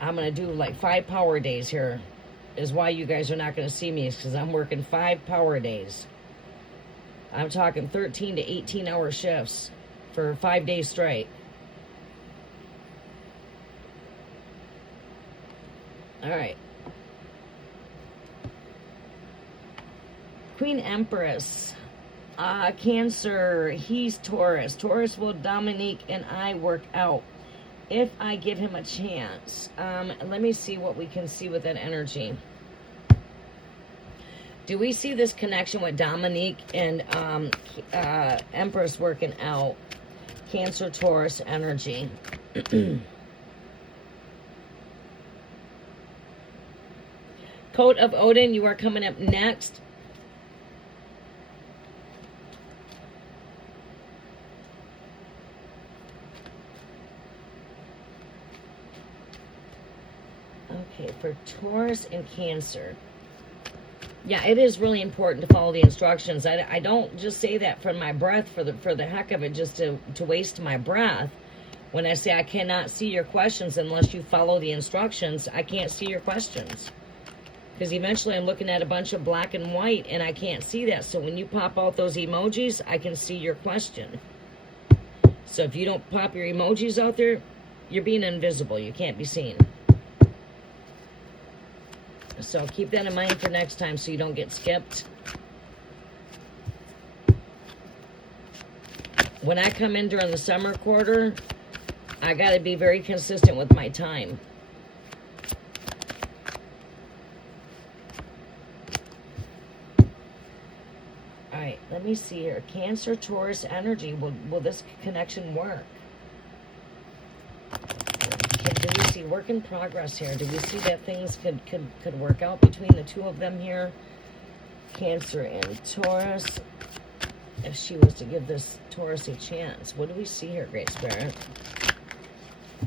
I'm going to do like 5 power days here. Is why you guys are not going to see me, is because I'm working 5 power days. I'm talking 13 to 18 hour shifts for 5 days straight. All right. Queen Empress, Cancer, he's Taurus. Taurus will Dominique and I work out if I give him a chance. Let me see what we can see with that energy. Do we see this connection with Dominique and Empress working out? Cancer, Taurus energy. Code of Odin, you are coming up next. Okay, for Taurus and Cancer. Yeah, it is really important to follow the instructions. I don't just say that from my breath for the heck of it, just to waste my breath. When I say I cannot see your questions unless you follow the instructions, I can't see your questions. Because eventually I'm looking at a bunch of black and white and I can't see that. So when you pop out those emojis, I can see your question. So if you don't pop your emojis out there, you're being invisible. You can't be seen. So keep that in mind for next time so you don't get skipped. When I come in during the summer quarter, I got to be very consistent with my time. All right, let me see here. Cancer, Taurus energy. Will this connection work? Do we see work in progress here? Do we see that things could work out between the two of them here? Cancer and Taurus. If she was to give this Taurus a chance. What do we see here, Great Spirit?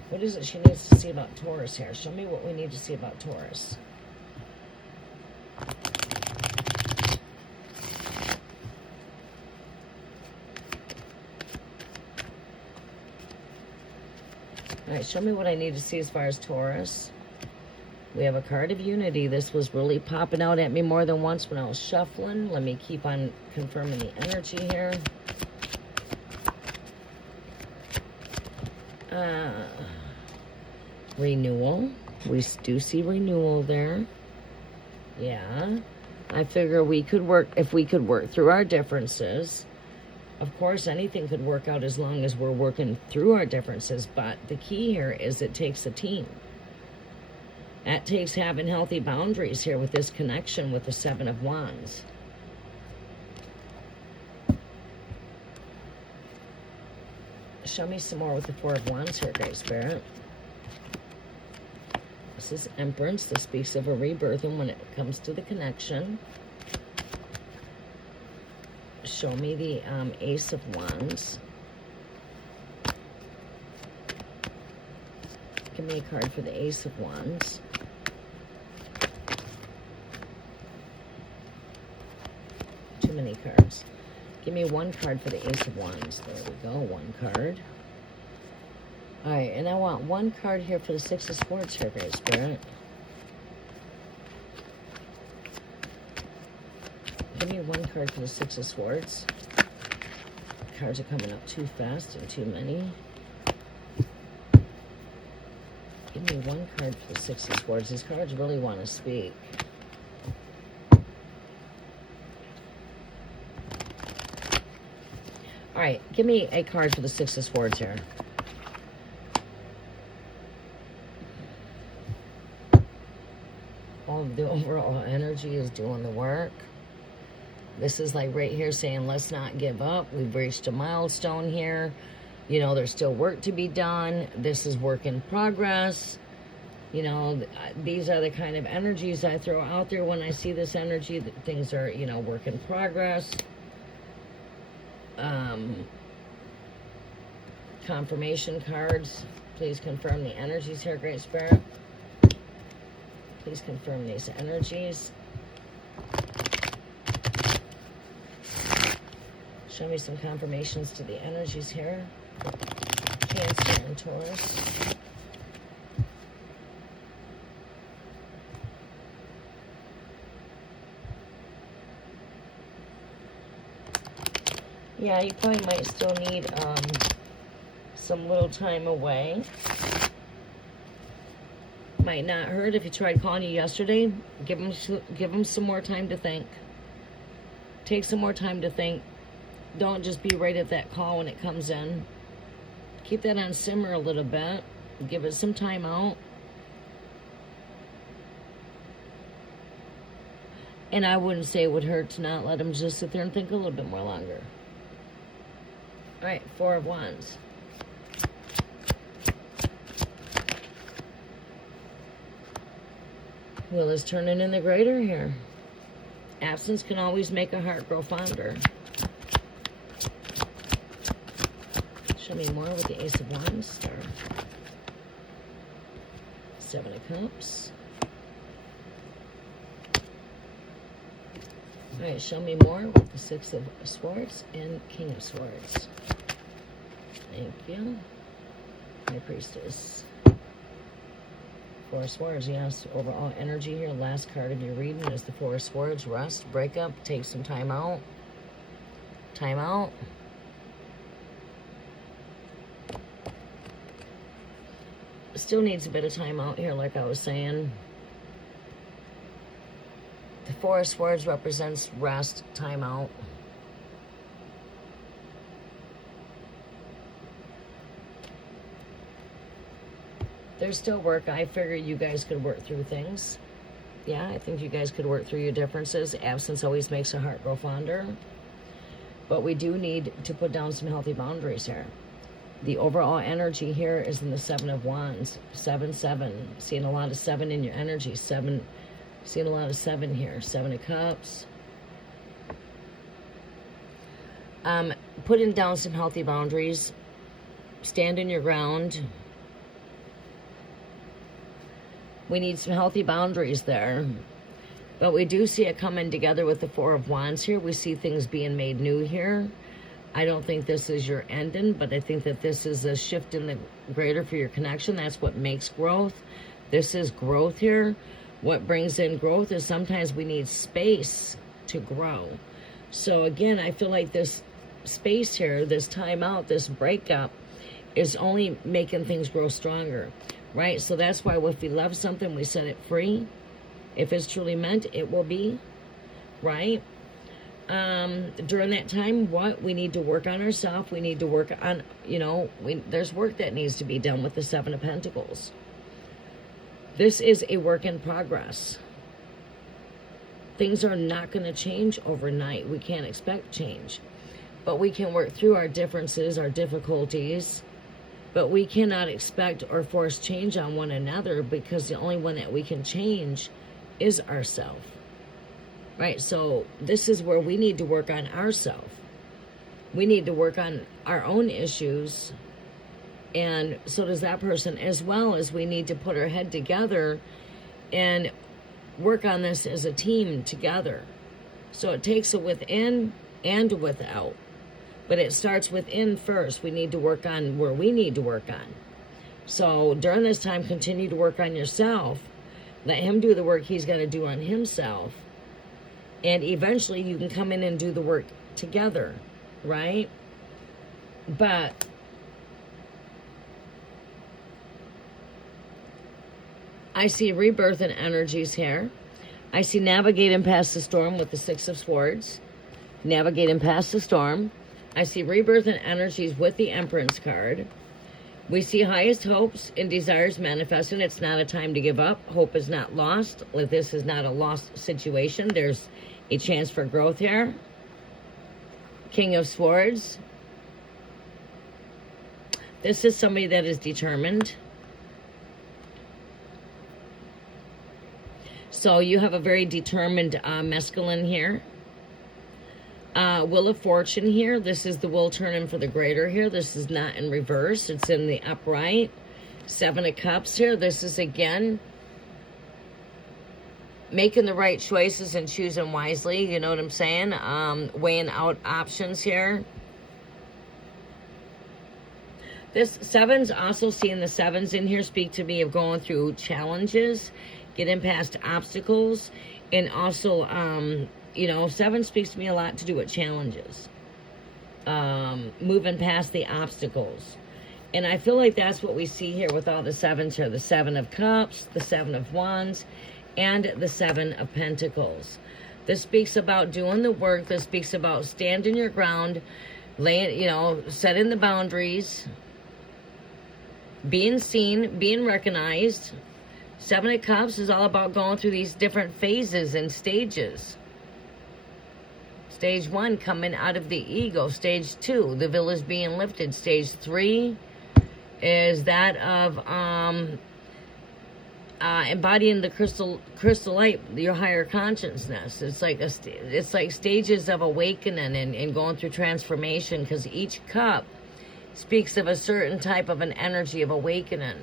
What is it she needs to see about Taurus here? Show me what we need to see about Taurus. All right, show me what I need to see as far as Taurus. We have a card of unity. This was really popping out at me more than once when I was shuffling. Let me keep on confirming the energy here. Renewal. We do see renewal there. Yeah. I figure we could work, if we could work through our differences. Of course, anything could work out as long as we're working through our differences, but the key here is it takes a team. That takes having healthy boundaries here with this connection with the Seven of Wands. Show me some more with the Four of Wands here, Great Spirit. This is Empress. This speaks of a rebirth, and when it comes to the connection, show me the Ace of Wands. Give me a card for the Ace of Wands. many cards. Give me one card for the Ace of Wands. There we go, one card. All right, and I want one card here for the Six of Swords here, Great Spirit. Give me one card for the Six of Swords. Cards are coming up too fast and too many. Give me one card for the Six of Swords. These cards really want to speak. All right, give me a card for the Six of Swords here. All of the overall energy is doing the work. This is like right here saying, let's not give up. We've reached a milestone here. You know, there's still work to be done. This is work in progress. You know, these are the kind of energies I throw out there when I see this energy. That things are, you know, work in progress. Confirmation cards. Please confirm the energies here, Great Spirit. Please confirm these energies. Show me some confirmations to the energies here. Cancer and Taurus. Yeah, you probably might still need some little time away. Might not hurt if you tried calling you yesterday. Give them some more time to think. Take some more time to think. Don't just be right at that call when it comes in. Keep that on simmer a little bit. Give it some time out. And I wouldn't say it would hurt to not let them just sit there and think a little bit more longer. All right, Four of Wands. Wheel is turning in the greater here. Absence can always make a heart grow fonder. Show me more with the Ace of Wands. Star. Seven of Cups. All right, show me more with the Six of Swords and King of Swords. Thank you. High Priestess. Four of Swords, yes. Overall energy here. Last card of your reading is the Four of Swords. Rest, breakup, take some time out. Time out. Still needs a bit of time out here, like I was saying. The Four of Swords represents rest, time out. There's still work. I figure you guys could work through things. Yeah, I think you guys could work through your differences. Absence always makes a heart grow fonder. But we do need to put down some healthy boundaries here. The overall energy here is in the Seven of Wands. 7-7. Seeing a lot of 7 in your energy. 7. Seeing a lot of 7 here. 7 of Cups. Putting down some healthy boundaries. Stand in your ground. We need some healthy boundaries there. But we do see it coming together with the Four of Wands here. We see things being made new here. I don't think this is your ending, but I think that this is a shift in the greater for your connection. That's what makes growth. This is growth here. What brings in growth is sometimes we need space to grow. So again, I feel like this space here, this time out, this breakup is only making things grow stronger, right? So that's why if we love something, we set it free. If it's truly meant, it will be, right? During that time, what we need to work on ourselves, we need to work on, you know, there's work that needs to be done with the Seven of Pentacles. This is a work in progress. Things are not going to change overnight. We can't expect change, but we can work through our differences, our difficulties, but we cannot expect or force change on one another, because the only one that we can change is ourselves. Right, so this is where we need to work on ourselves. We need to work on our own issues, and so does that person, as well as we need to put our head together and work on this as a team together. So it takes a within and a without. But it starts within first. We need to work on where we need to work on. So during this time, continue to work on yourself. Let him do the work he's going to do on himself. And eventually you can come in and do the work together, right? But I see rebirth in energies here. I see navigating past the storm with the Six of Swords. Navigating past the storm. I see rebirth in energies with the Empress card. We see highest hopes and desires manifesting. It's not a time to give up. Hope is not lost. This is not a lost situation. There's a chance for growth here. King of Swords. This is somebody that is determined. So you have a very determined masculine here. Wheel of Fortune here. This is the wheel turning for the greater here. This is not in reverse. It's in the upright. Seven of Cups here. This is, again, making the right choices and choosing wisely. You know what I'm saying? Weighing out options here. This sevens, also seeing the sevens in here, speak to me of going through challenges, getting past obstacles, and also, you know, seven speaks to me a lot to do with challenges. Moving past the obstacles. And I feel like that's what we see here with all the sevens here. The Seven of Cups, the Seven of Wands, and the Seven of Pentacles. This speaks about doing the work. This speaks about standing your ground, laying, you know, setting the boundaries, being seen, being recognized. Seven of Cups is all about going through these different phases and stages. Stage 1, coming out of the ego. Stage 2, the veil is being lifted. Stage 3 is that of embodying the crystal light, your higher consciousness. It's like stages of awakening and going through transformation, because each cup speaks of a certain type of an energy of awakening.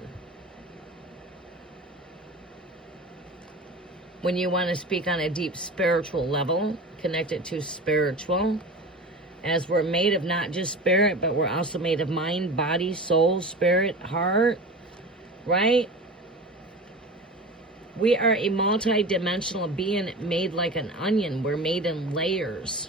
When you want to speak on a deep spiritual level, connect it to spiritual, as we're made of not just spirit, but we're also made of mind, body, soul, spirit, heart, right? We are a multi-dimensional being made like an onion. We're made in layers.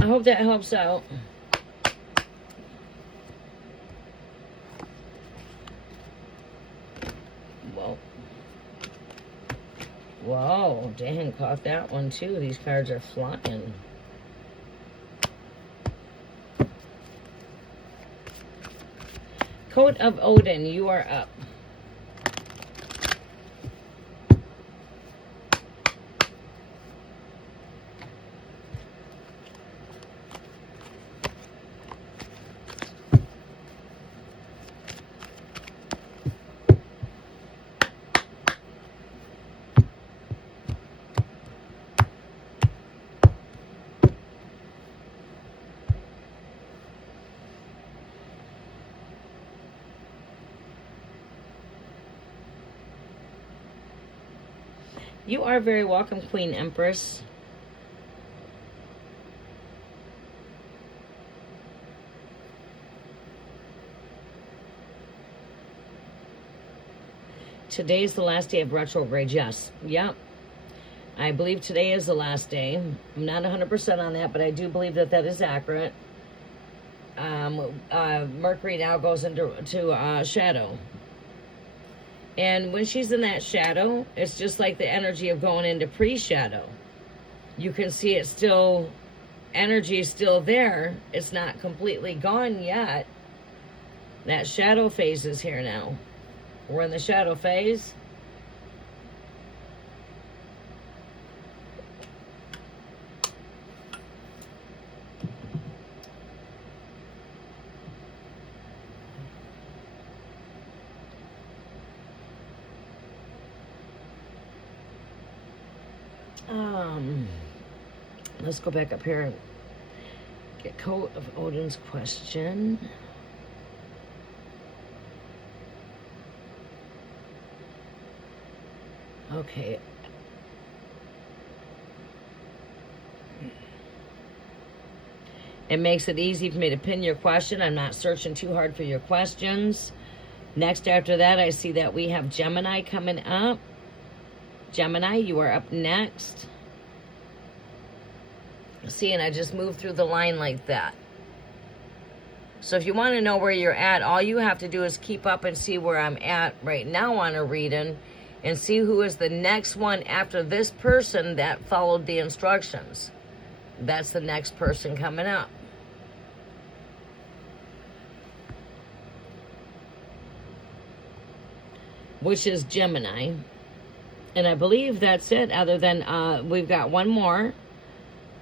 I hope that helps out. Whoa. Whoa, dang, caught that one too. These cards are flying. Coat of Odin, you are up. You are very welcome, Queen Empress. Today is the last day of retrograde, yes. Yep. I believe today is the last day. I'm not 100% on that, but I do believe that that is accurate. Mercury now goes into shadow. And when she's in that shadow, it's just like the energy of going into pre-shadow. You can see it's still, energy is still there. It's not completely gone yet. That shadow phase is here now. We're in the shadow phase. Let's go back up here and get Coat of Odin's question. Okay. It makes it easy for me to pin your question. I'm not searching too hard for your questions. Next after that, I see that we have Gemini coming up. Gemini, you are up next. See, and I just moved through the line like that. So if you want to know where you're at, all you have to do is keep up and see where I'm at right now on a reading and see who is the next one after this person that followed the instructions. That's the next person coming up. Which is Gemini. And I believe that's it, other than we've got one more.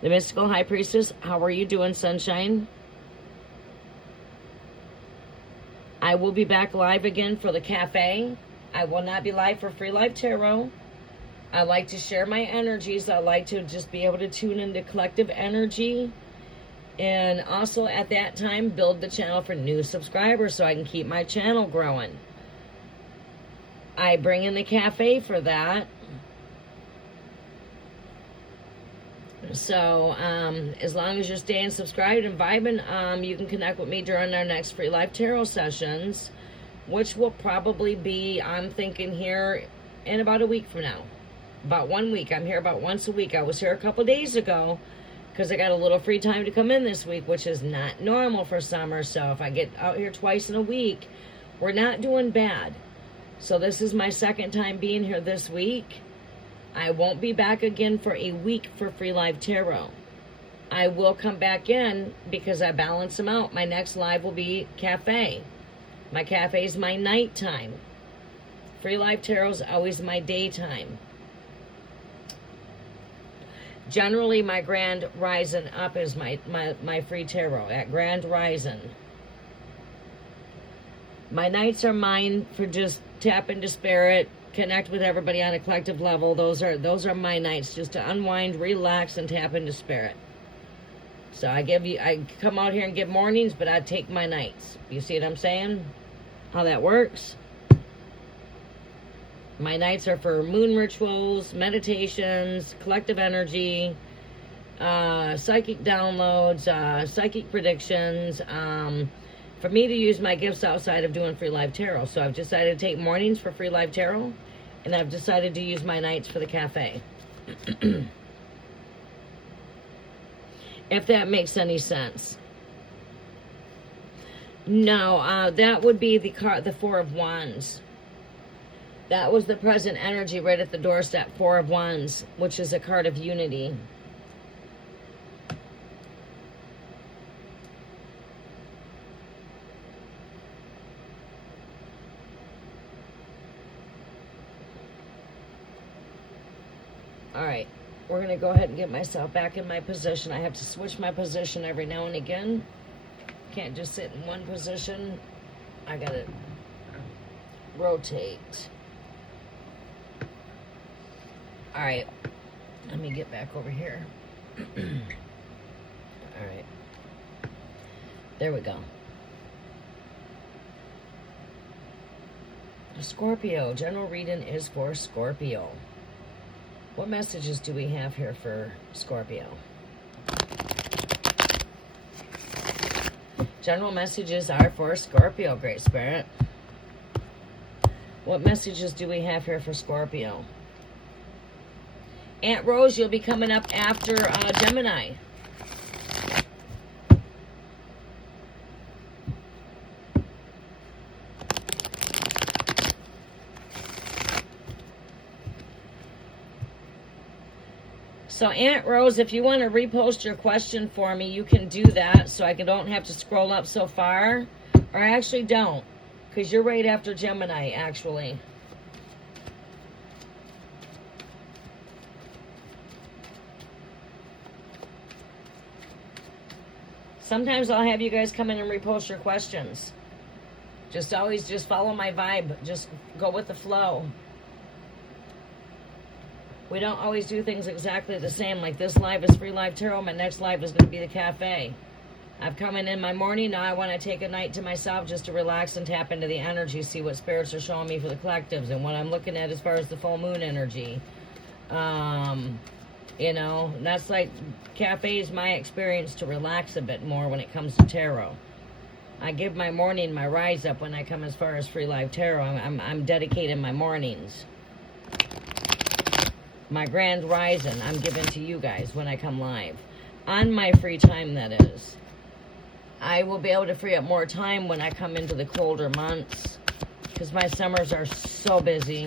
The Mystical High Priestess, how are you doing, Sunshine? I will be back live again for the cafe. I will not be live for Free Life Tarot. I like to share my energies. I like to just be able to tune into collective energy. And also at that time, build the channel for new subscribers so I can keep my channel growing. I bring in the cafe for that. So, as long as you're staying subscribed and vibing, you can connect with me during our next Free Life Tarot sessions, which will probably be, I'm thinking, here in about a week from now. About 1 week. I'm here about once a week. I was here a couple days ago because I got a little free time to come in this week, which is not normal for summer. So if I get out here twice in a week, we're not doing bad. So this is my second time being here this week. I won't be back again for a week for Free Live Tarot. I will come back in because I balance them out. My next live will be cafe. My cafe is my nighttime. Free Live Tarot is always my daytime. Generally, my Grand Rising up is my free tarot at Grand Rising. My nights are mine for just tap into spirit, connect with everybody on a collective level. Those are my nights, just to unwind, relax, and tap into spirit. So I come out here and give mornings, but I take my nights. You see what I'm saying? How that works? My nights are for moon rituals, meditations, collective energy, psychic downloads, psychic predictions, for me to use my gifts outside of doing Free Live Tarot. So I've decided to take mornings for Free Live Tarot, and I've decided to use my nights for the cafe. If that makes any sense. No, that would be the Four of Wands. That was the present energy right at the doorstep, Four of Wands, which is a card of unity. All right, we're going to go ahead and get myself back in my position. I have to switch my position every now and again. Can't just sit in one position. I got to rotate. All right, let me get back over here. All right, there we go. Scorpio, general reading is for Scorpio. What messages do we have here for Scorpio? General messages are for Scorpio, Great Spirit. What messages do we have here for Scorpio? Aunt Rose, you'll be coming up after Gemini. So Aunt Rose, if you want to repost your question for me, you can do that so I don't have to scroll up so far. Or I actually don't, because you're right after Gemini, actually. Sometimes I'll have you guys come in and repost your questions. Just follow my vibe. Just go with the flow. We don't always do things exactly the same. Like this live is Free Live Tarot. My next live is going to be the cafe. I've come in my morning. Now I want to take a night to myself just to relax and tap into the energy, see what spirits are showing me for the collectives and what I'm looking at as far as the full moon energy. You know, that's like cafe is my experience to relax a bit more when it comes to tarot. I give my morning my rise up when I come as far as Free Live Tarot. I'm dedicating my mornings. My grand rising I'm giving to you guys when I come live. On my free time, that is. I will be able to free up more time when I come into the colder months because my summers are so busy.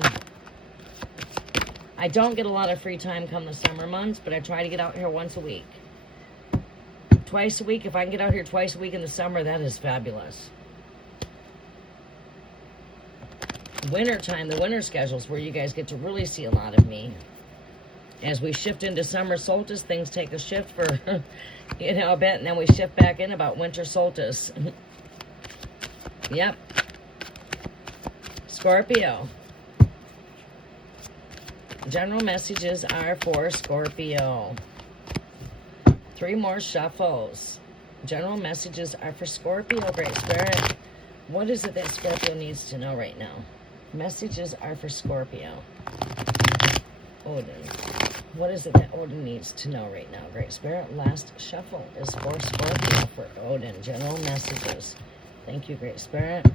I don't get a lot of free time come the summer months, but I try to get out here once a week. Twice a week. If I can get out here twice a week in the summer, that is fabulous. Winter time, the winter schedules where you guys get to really see a lot of me. As we shift into summer solstice, things take a shift for, you know, a bit, and then we shift back in about winter solstice. Yep. Scorpio. General messages are for Scorpio. 3 more shuffles. General messages are for Scorpio, Great Spirit. What is it that Scorpio needs to know right now? Messages are for Scorpio. Odin. What is it that Odin needs to know right now? Great Spirit. Last shuffle is for Scorpio for Odin. General messages. Thank you, Great Spirit.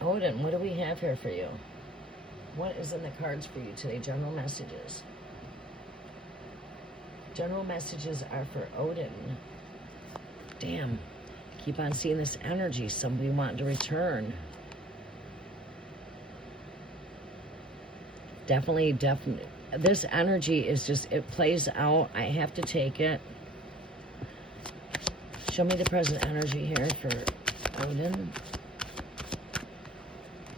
Odin, what do we have here for you? What is in the cards for you today? General messages. General messages are for Odin. Damn. Keep on seeing this energy. Somebody wanting to return. Definitely. This energy is just, it plays out. I have to take it. Show me the present energy here for Odin.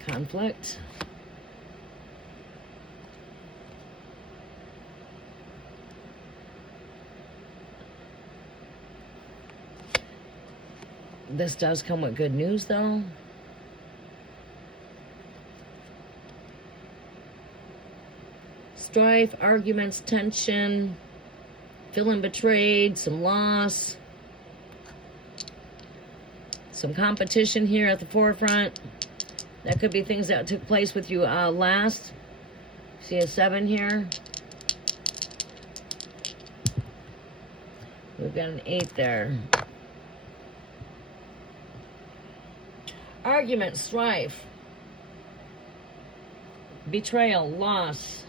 Conflict. This does come with good news, though. Strife, arguments, tension, feeling betrayed, some loss, some competition here at the forefront. That could be things that took place with you last. See a 7 here. We've got an 8 there. Argument, strife, betrayal, loss,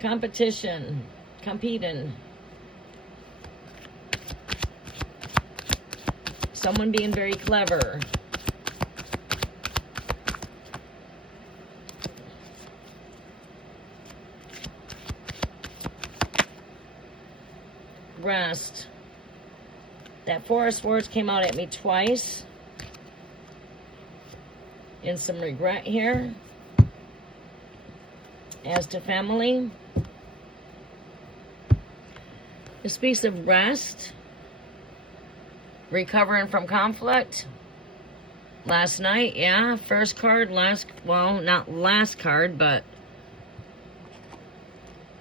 competition, competing, someone being very clever, rest. That 4 of Swords came out at me twice. And some regret here. As to family, it speaks of rest, recovering from conflict. Last night, yeah, first card, well, not last card, but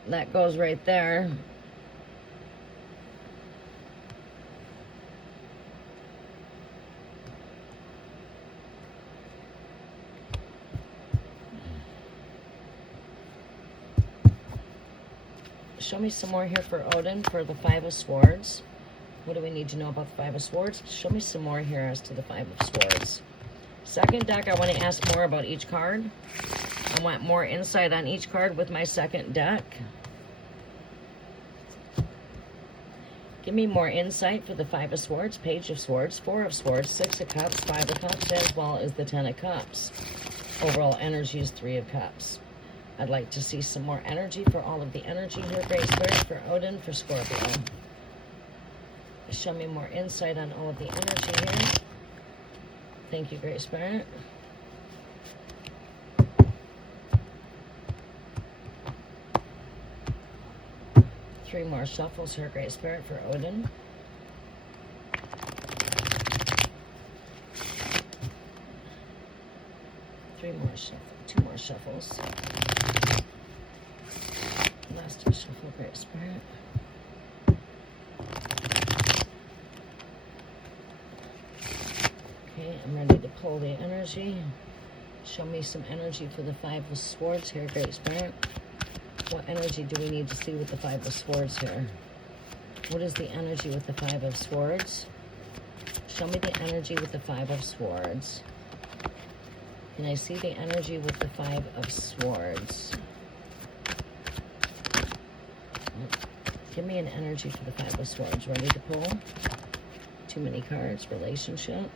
that goes right there. Show me some more here for Odin for the 5 of Swords. What do we need to know about the 5 of Swords? Show me some more here as to the 5 of Swords. Second deck, I want to ask more about each card. I want more insight on each card with my second deck. Give me more insight for the 5 of Swords, Page of Swords, 4 of Swords, 6 of Cups, 5 of Cups, as well as the 10 of Cups. Overall energy is 3 of Cups. I'd like to see some more energy for all of the energy here, Great Spirit, for Odin, for Scorpio. Show me more insight on all of the energy here. Thank you, Great Spirit. Three more shuffles here, Great Spirit, for Odin. 3 more shuffles, 2 more shuffles. Last shuffle, Great Spirit. Okay, I'm ready to pull the energy. Show me some energy for the 5 of Swords here, Great Spirit. What energy do we need to see with the 5 of Swords here? What is the energy with the 5 of Swords? Show me the energy with the 5 of Swords. Can I see the energy with the 5 of Swords? Give me an energy for the 5 of Swords. Ready to pull? Too many cards. Relationship.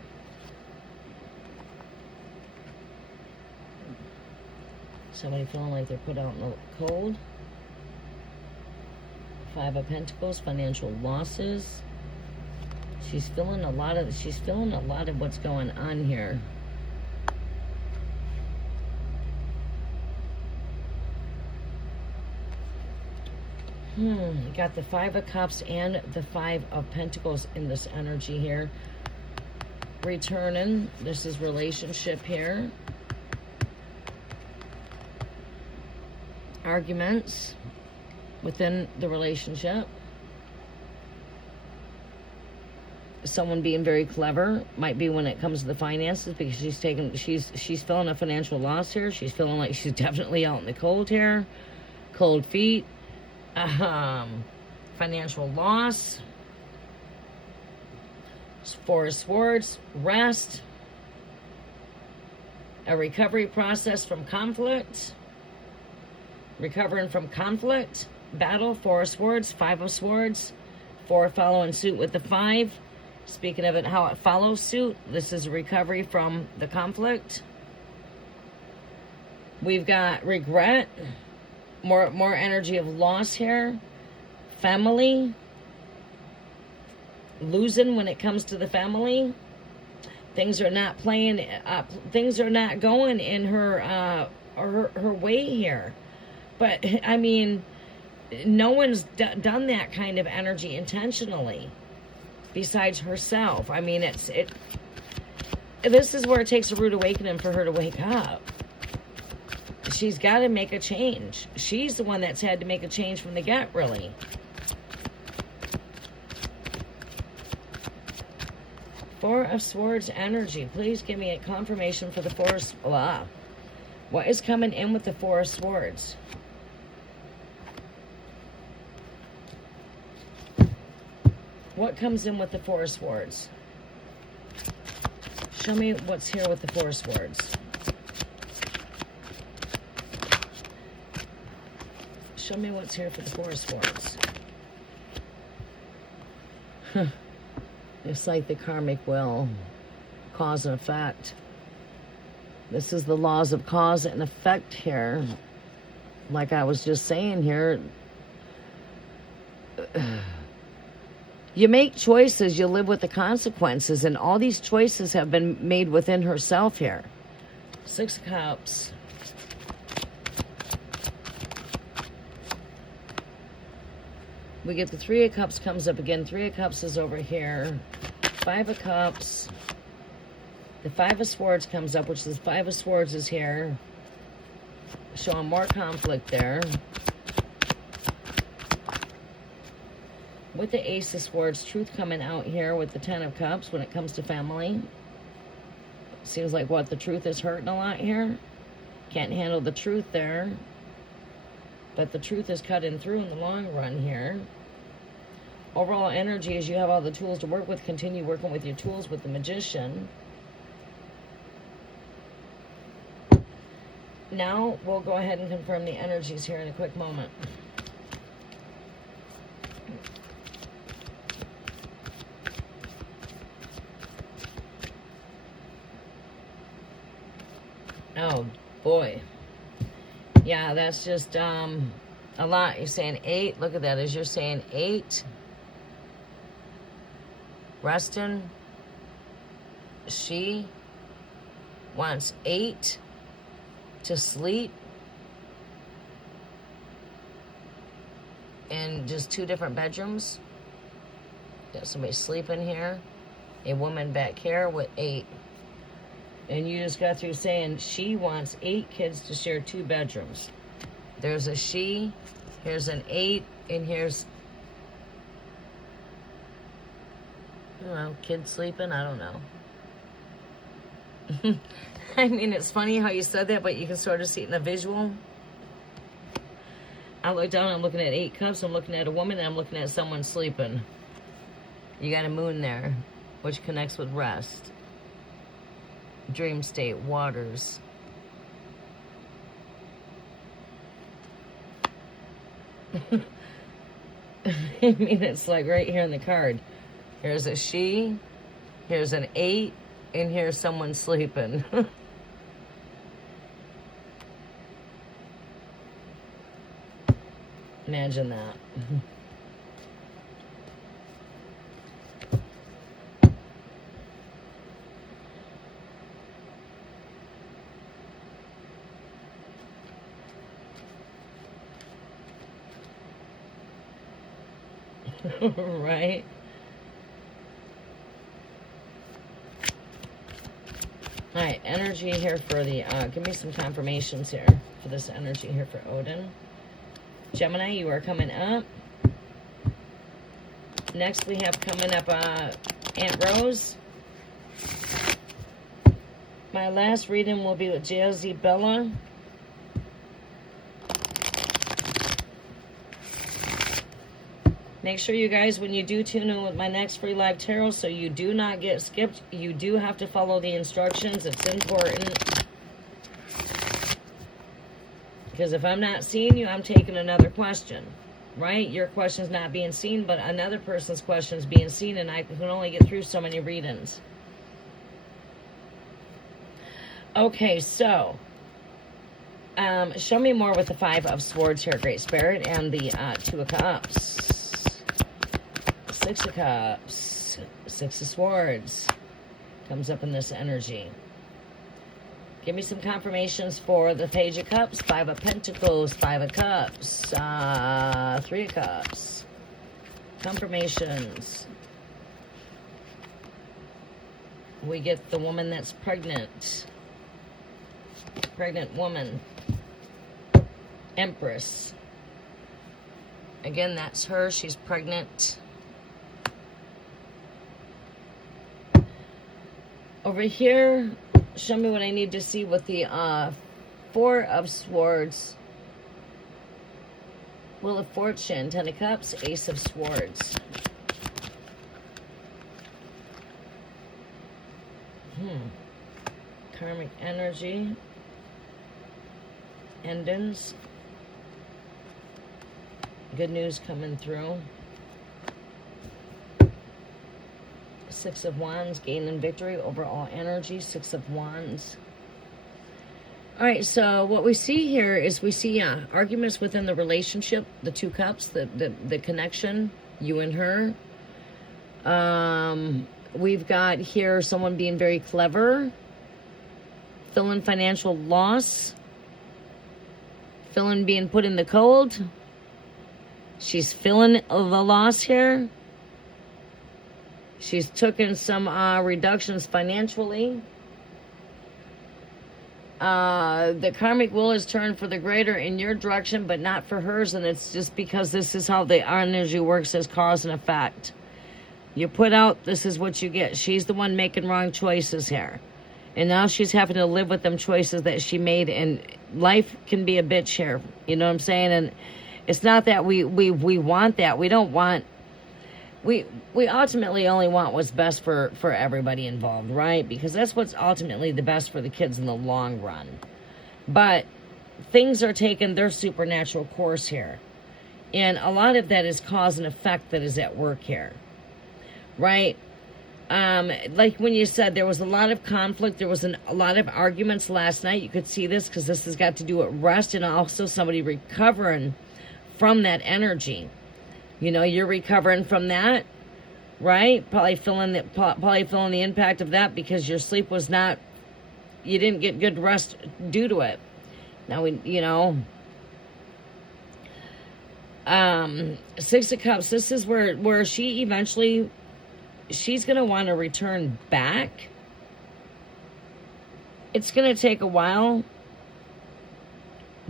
Somebody feeling like they're put out in the cold. 5 of Pentacles. Financial losses. She's feeling a lot of what's going on here. Got the 5 of Cups and the 5 of Pentacles in this energy here. Returning. This is relationship here. Arguments within the relationship. Someone being very clever might be when it comes to the finances, because she's feeling a financial loss here. She's feeling like she's definitely out in the cold here. Cold feet. Financial loss. 4 of Swords. Rest. A recovery process from conflict. Recovering from conflict. Battle. 4 of Swords. 5 of Swords. 4 following suit with the 5. Speaking of it, how it follows suit. This is a recovery from the conflict. We've got regret. More energy of loss here. Family. Losing when it comes to the family. Things are not playing. Things are not going in her way here. But I mean, no one's done that kind of energy intentionally, besides herself. I mean, this is where it takes a rude awakening for her to wake up. She's got to make a change. She's the one that's had to make a change from the get, really. Four of Swords energy. Please give me a confirmation for the 4 of Swords. What is coming in with the 4 of Swords? What comes in with the 4 of Swords? Show me what's here with the 4 of Swords. Show me what's here for the 4 of Swords. It's like the karmic will, cause and effect. This is the laws of cause and effect here. Like I was just saying here, you make choices, you live with the consequences, and all these choices have been made within herself here. 6 of Cups. We get the 3 of Cups comes up again. 3 of Cups is over here. 5 of Cups. The 5 of Swords comes up, which is 5 of Swords is here. Showing more conflict there. With the Ace of Swords, truth coming out here with the 10 of Cups when it comes to family. Seems like what, the truth is hurting a lot here. Can't handle the truth there. But the truth is cutting through in the long run here. Overall energy is you have all the tools to work with. Continue working with your tools with the Magician. Now we'll go ahead and confirm the energies here in a quick moment. Oh boy. Yeah, that's just a lot. You're saying 8. Look at that. As you're saying 8. Resting. She wants 8 to sleep in just 2 different bedrooms. Got somebody sleeping here. A woman back here with 8. And you just got through saying she wants 8 kids to share 2 bedrooms. There's a she, here's an 8, and here's, I don't know, kids sleeping, I don't know. I mean, it's funny how you said that, but you can sort of see it in the visual. I look down, I'm looking at 8 cups, I'm looking at a woman, and I'm looking at someone sleeping. You got a moon there, which connects with rest. Dream state, waters. I mean, it's like right here in the card. Here's a she, here's an 8, and here's someone sleeping. Imagine that. Right? All right, energy here for the, give me some confirmations here for this energy here for Odin. Gemini, you are coming up. Next we have coming up Aunt Rose. My last reading will be with Jazzy Bella. Make sure you guys, when you do tune in with my next free live tarot, so you do not get skipped, you do have to follow the instructions. It's important. Because if I'm not seeing you, I'm taking another question, right? Your question's not being seen, but another person's question's being seen, and I can only get through so many readings. Okay, so show me more with the 5 of Swords here, Great Spirit, and the 2 of Cups. 6 of Cups, 6 of Swords comes up in this energy. Give me some confirmations for the Page of Cups, 5 of Pentacles, 5 of Cups, 3 of Cups. Confirmations. We get the woman that's pregnant. Pregnant woman. Empress. Again, that's her. She's pregnant. Over here, show me what I need to see with the 4 of Swords. Wheel of Fortune, 10 of Cups, Ace of Swords. Karmic energy. Endings. Good news coming through. 6 of Wands, gaining victory over all energy. 6 of Wands. All right, so what we see here is we see arguments within the relationship, the 2 cups, the connection, you and her. We've got here someone being very clever, feeling financial loss, feeling being put in the cold. She's feeling the loss here. She's taken some reductions financially. The karmic wheel is turned for the greater in your direction, but not for hers, and it's just because this is how the energy works as cause and effect. You put out, this is what you get. She's the one making wrong choices here. And now she's having to live with them choices that she made, and life can be a bitch here. You know what I'm saying? And it's not that we want that. We don't want... We ultimately only want what's best for everybody involved, right? Because that's what's ultimately the best for the kids in the long run. But things are taking their supernatural course here. And a lot of that is cause and effect that is at work here, right? Like when you said there was a lot of conflict, there was a lot of arguments last night. You could see this because this has got to do with rest and also somebody recovering from that energy. You know, you're recovering from that, right? Probably feeling the impact of that because your sleep was not, you didn't get good rest due to it. Now you know, 6 of Cups. This is where she eventually, she's gonna want to return back. It's going to take a while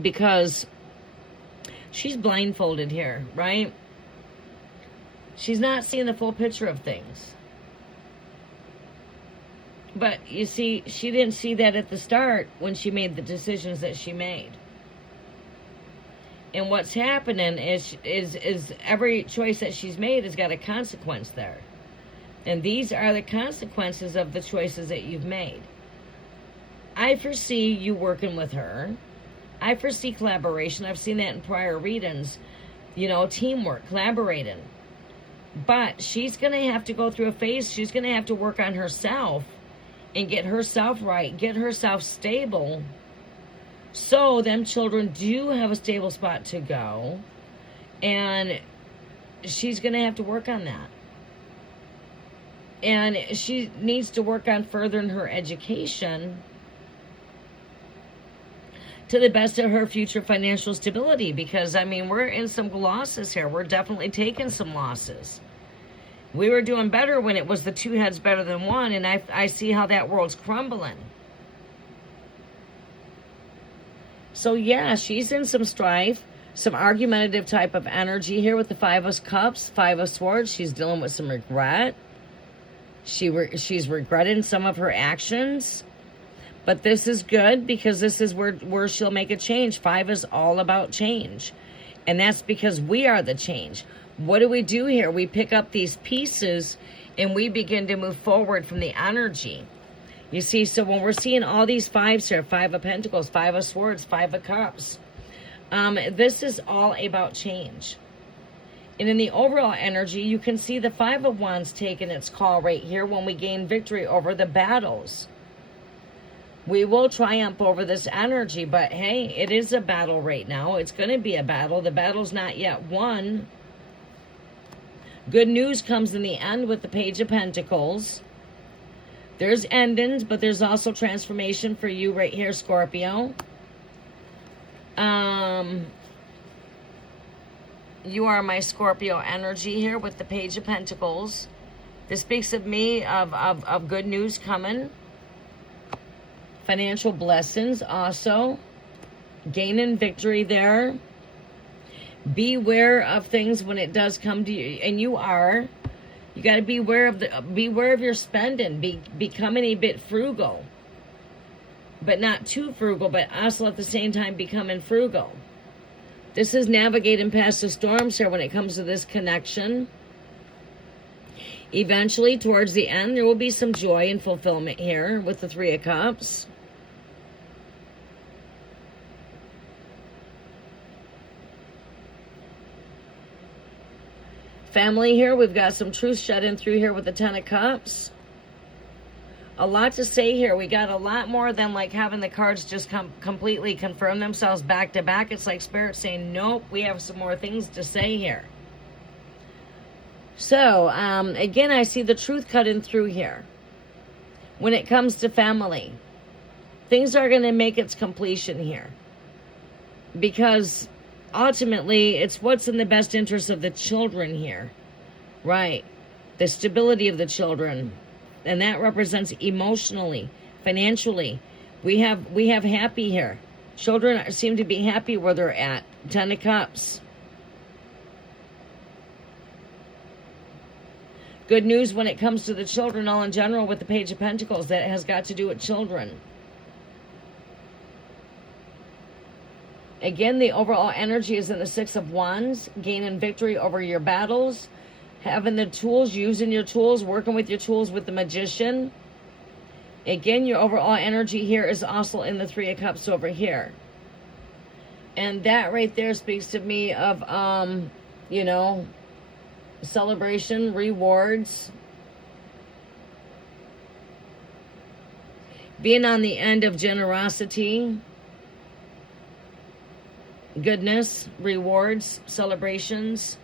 because she's blindfolded here, right? She's not seeing the full picture of things. But you see, she didn't see that at the start when she made the decisions that she made. And what's happening is every choice that she's made has got a consequence there. And these are the consequences of the choices that you've made. I foresee you working with her. I foresee collaboration. I've seen that in prior readings. Teamwork, collaborating. But she's going to have to go through a phase. She's going to have to work on herself and get herself right, get herself stable, so them children do have a stable spot to go. And she's going to have to work on that. And she needs to work on furthering her education to the best of her future financial stability. Because, we're in some losses here. We're definitely taking some losses. We were doing better when it was the two heads better than one, and I see how that world's crumbling. So, yeah, she's in some strife, some argumentative type of energy here with the Five of Cups, Five of Swords. She's dealing with some regret. She's regretted some of her actions. But this is good because this is where she'll make a change. Five is all about change. And that's because we are the change. What do we do here? We pick up these pieces and we begin to move forward from the energy. You see, so when we're seeing all these fives here, Five of Pentacles, Five of Swords, Five of Cups, this is all about change. And in the overall energy, you can see the Five of Wands taking its call right here when we gain victory over the battles. We will triumph over this energy, but hey, it is a battle right now. It's going to be a battle. The battle's not yet won. Good news comes in the end with the Page of Pentacles. There's endings, but there's also transformation for you right here, Scorpio. You are my Scorpio energy here with the Page of Pentacles. This speaks of me, of good news coming. Financial blessings also. Gaining victory there. Beware of things when it does come to you, and you got to beware of your spending, becoming a bit frugal, but not too frugal, but also at the same time becoming frugal. This is navigating past the storms here when it comes to this connection. Eventually, towards the end, there will be some joy and fulfillment here with the Three of Cups. Family here, we've got some truth shedding through here with the Ten of Cups. A lot to say here. We got a lot more than like having the cards just completely confirm themselves back to back. It's like Spirit saying, nope, we have some more things to say here. So, again, I see the truth cutting through here. When it comes to family, things are going to make its completion here. Because ultimately, it's what's in the best interest of the children here, right? The stability of the children, and that represents emotionally, financially. We have happy here. Children seem to be happy where they're at. Ten of Cups. Good news when it comes to the children all in general with the Page of Pentacles. That has got to do with children. Again, the overall energy is in the Six of Wands, gaining victory over your battles, having the tools, using your tools, working with your tools with the Magician. Again, your overall energy here is also in the Three of Cups over here. And that right there speaks to me of, celebration, rewards, being on the end of generosity, goodness, rewards, celebrations.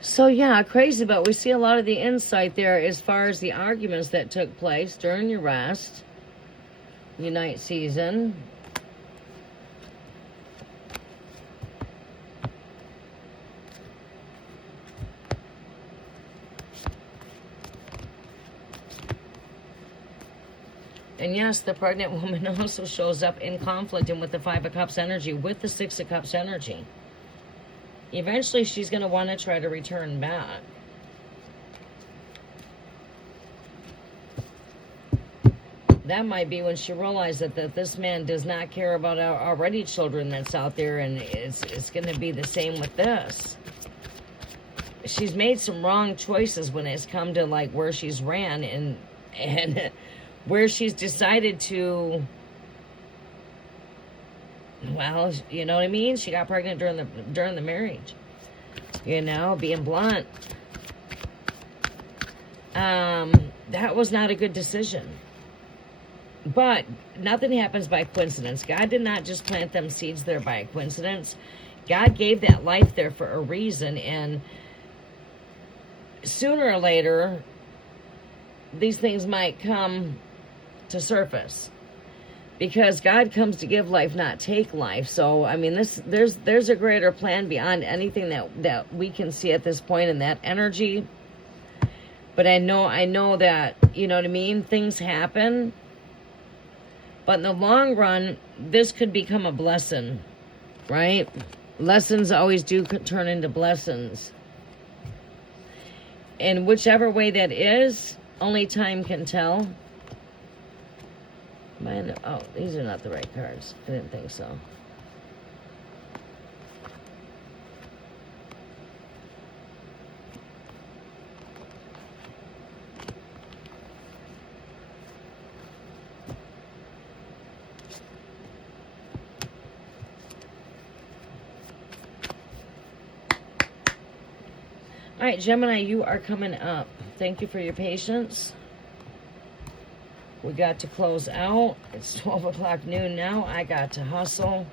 So yeah, crazy, but we see a lot of the insight there as far as the arguments that took place during your rest. Unite season. And yes, the pregnant woman also shows up in conflict and with the Five of Cups energy, with the Six of Cups energy. Eventually, she's going to want to try to return back. That might be when she realizes that this man does not care about our already children that's out there, and it's going to be the same with this. She's made some wrong choices when it's come to like where she's ran and where she's decided to, well, you know what I mean? She got pregnant during the marriage. You know, being blunt. That was not a good decision. But nothing happens by coincidence. God did not just plant them seeds there by coincidence. God gave that life there for a reason, and sooner or later, these things might come to surface, because God comes to give life, not take life. So I mean, there's a greater plan beyond anything that we can see at this point in that energy. But I know that, you know what I mean, things happen, but in the long run, this could become a blessing, right? Lessons always do turn into blessings, and whichever way that is, only time can tell. Oh, these are not the right cards. I didn't think so. All right, Gemini, you are coming up. Thank you for your patience. We got to close out. It's 12 o'clock noon now. I got to hustle.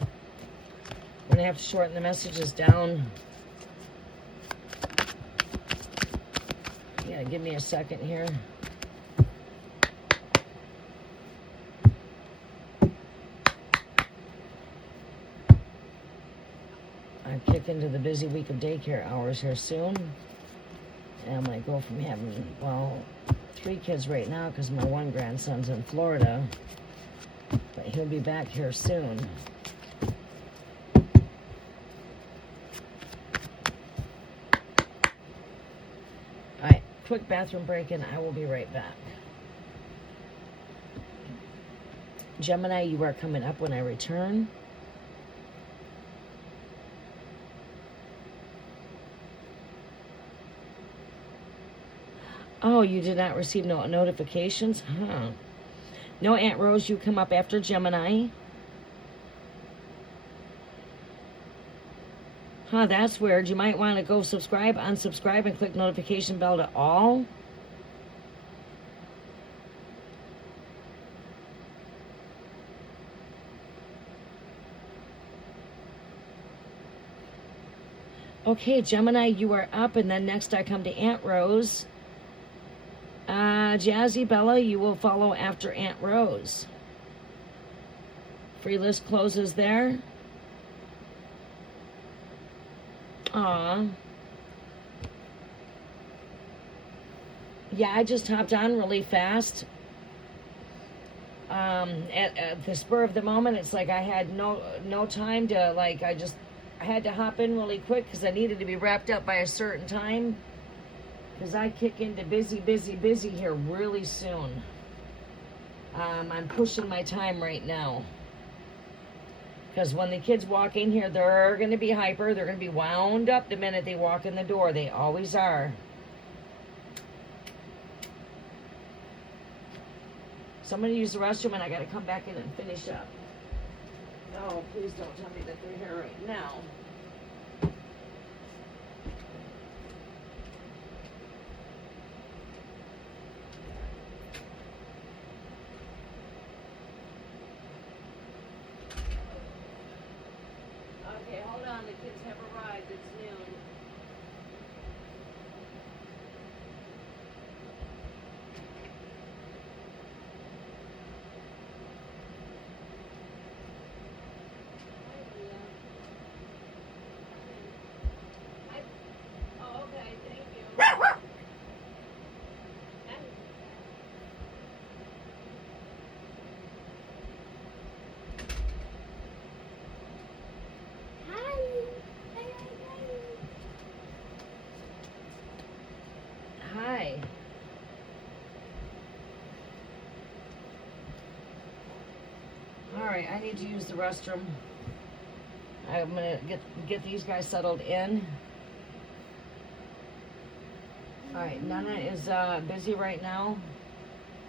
I'm going to have to shorten the messages down. Yeah, give me a second here. I kick into the busy week of daycare hours here soon. And I'm going to go from having, well, 3 kids right now because my one grandson's in Florida. But he'll be back here soon. Alright, quick bathroom break and I will be right back. Gemini, you are coming up when I return. Oh, you did not receive no notifications? Huh. No, Aunt Rose, you come up after Gemini. Huh, that's weird. You might want to go subscribe, unsubscribe, and click notification bell to all. Okay, Gemini, you are up, and then next I come to Aunt Rose. Jazzy Bella, you will follow after Aunt Rose. Free list closes there. Aw. Yeah, I just hopped on really fast. At the spur of the moment, it's like I had no time to, like, I had to hop in really quick because I needed to be wrapped up by a certain time. Because I kick into busy here really soon. I'm pushing my time right now. Because when the kids walk in here, they're going to be hyper. They're going to be wound up the minute they walk in the door. They always are. So I'm going to use the restroom and I got to come back in and finish up. Oh, please don't tell me that they're here right now. The kids have arrived. It's noon. Alright, I need to use the restroom. I'm gonna get these guys settled in. Alright, Nana is busy right now.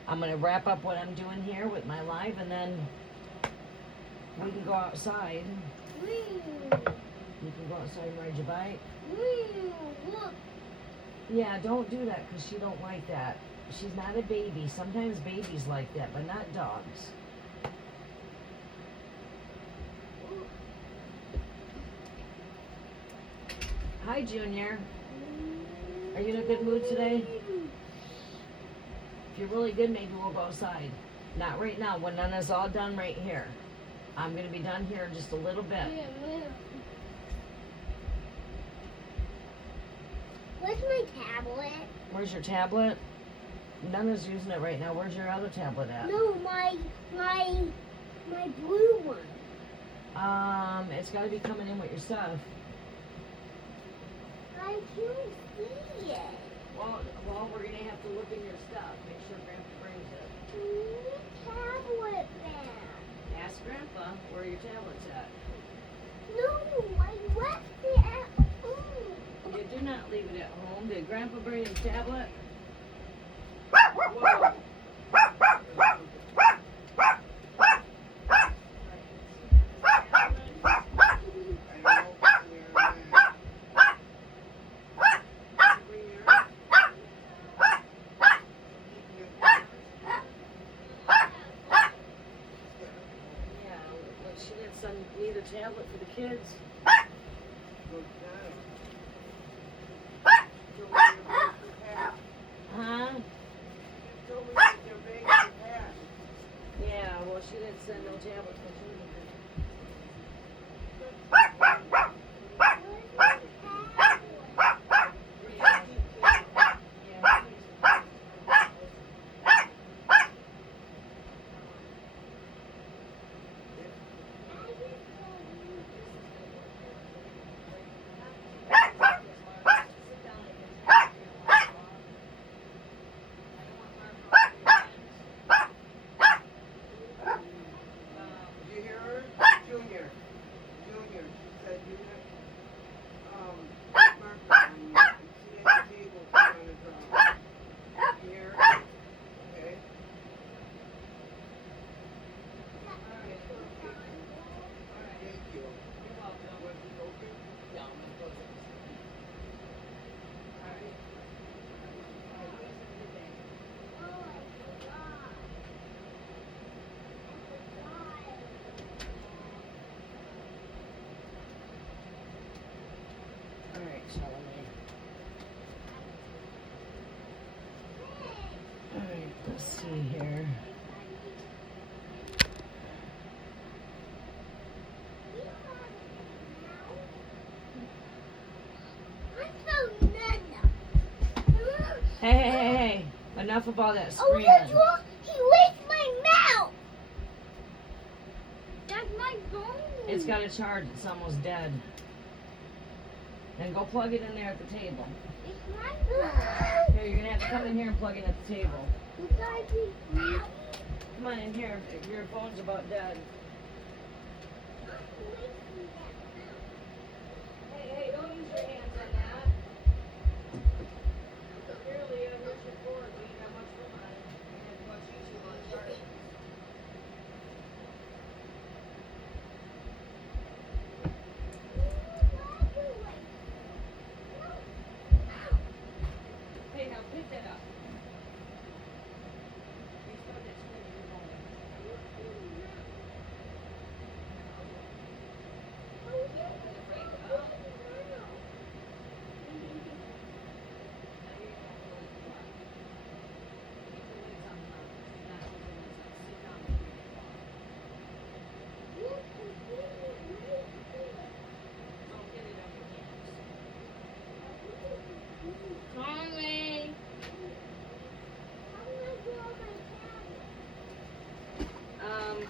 I'm gonna wrap up what I'm doing here with my live, and then we can go outside. You can go outside and ride your bike. Look. Yeah, don't do that because she don't like that. She's not a baby. Sometimes babies like that, but not dogs. Hi, Junior. Are you in a good mood today? If you're really good, maybe we'll go outside. Not right now. When Nana's all done right here. I'm going to be done here in just a little bit. Where's my tablet? Where's your tablet? Nana's using it right now. Where's your other tablet at? No, my blue one. It's got to be coming in with your stuff. I can't see it. Well, we're going to have to look in your stuff. Make sure Grandpa brings it. Tablet back. Ask Grandpa where your tablet's at. No, I left it at home. You do not leave it at home. Did Grandpa bring his tablet? Whoa. She didn't send me the tablet for the kids. Huh? Yeah, well, she didn't send no tablet for children. Alright, let's see here. Hey. Enough of all that screaming. Oh, that's wrong. He licked my mouth. That's my phone. It's got a charge. It's almost dead. Then go plug it in there at the table. It's my phone. Here, you're going to have to come in here and plug it at the table. Come Come on in here. Your phone's about dead. Hey, don't use your hands on that. Here, Leah, here's your cord. We ain't got much room on it. We have much easier on the charge. Hey, now pick that up. You start that screen in your phone.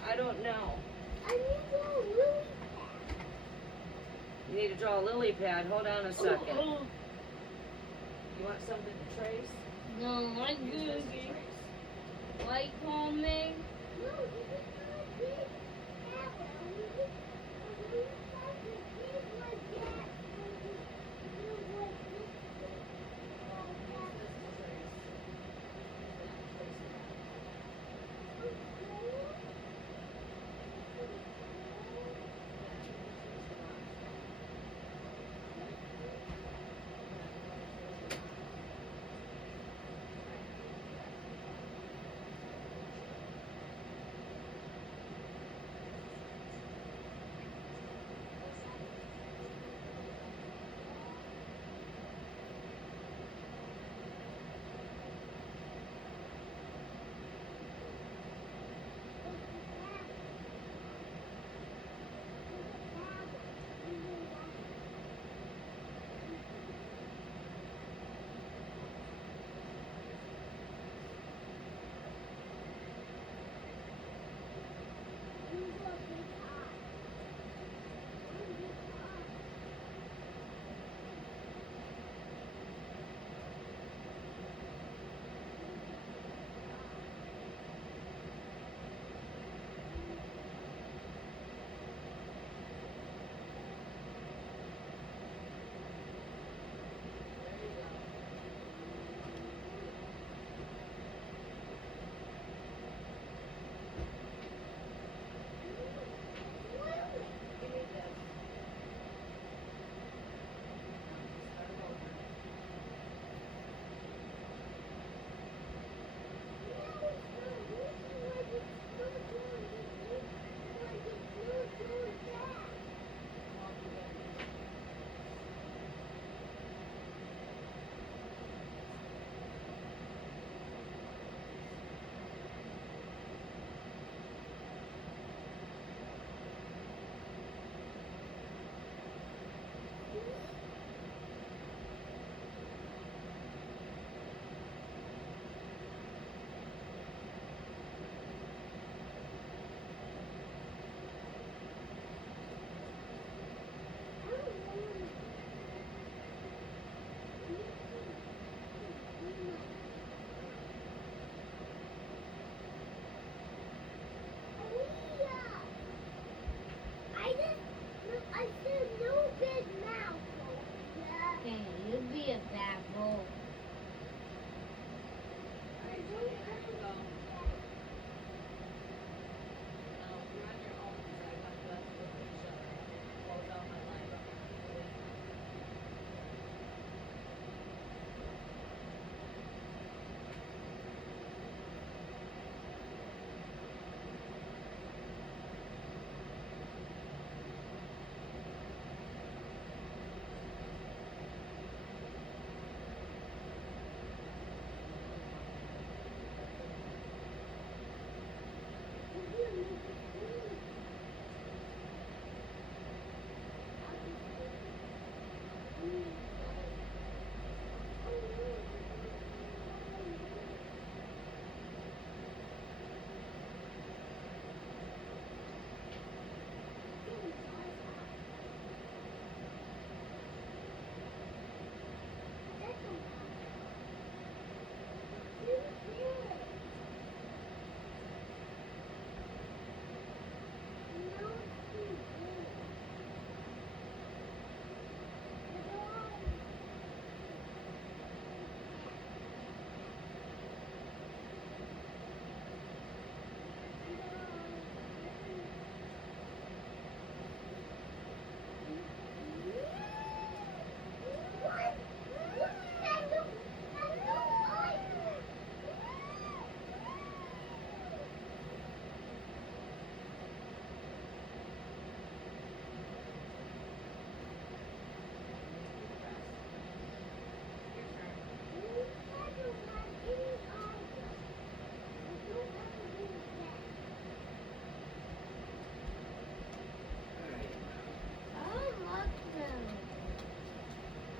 I don't know. I need to go really You need to draw a lily pad. Hold on a second. You want something to trace? No, I'm Use this good. to trace. Like on me.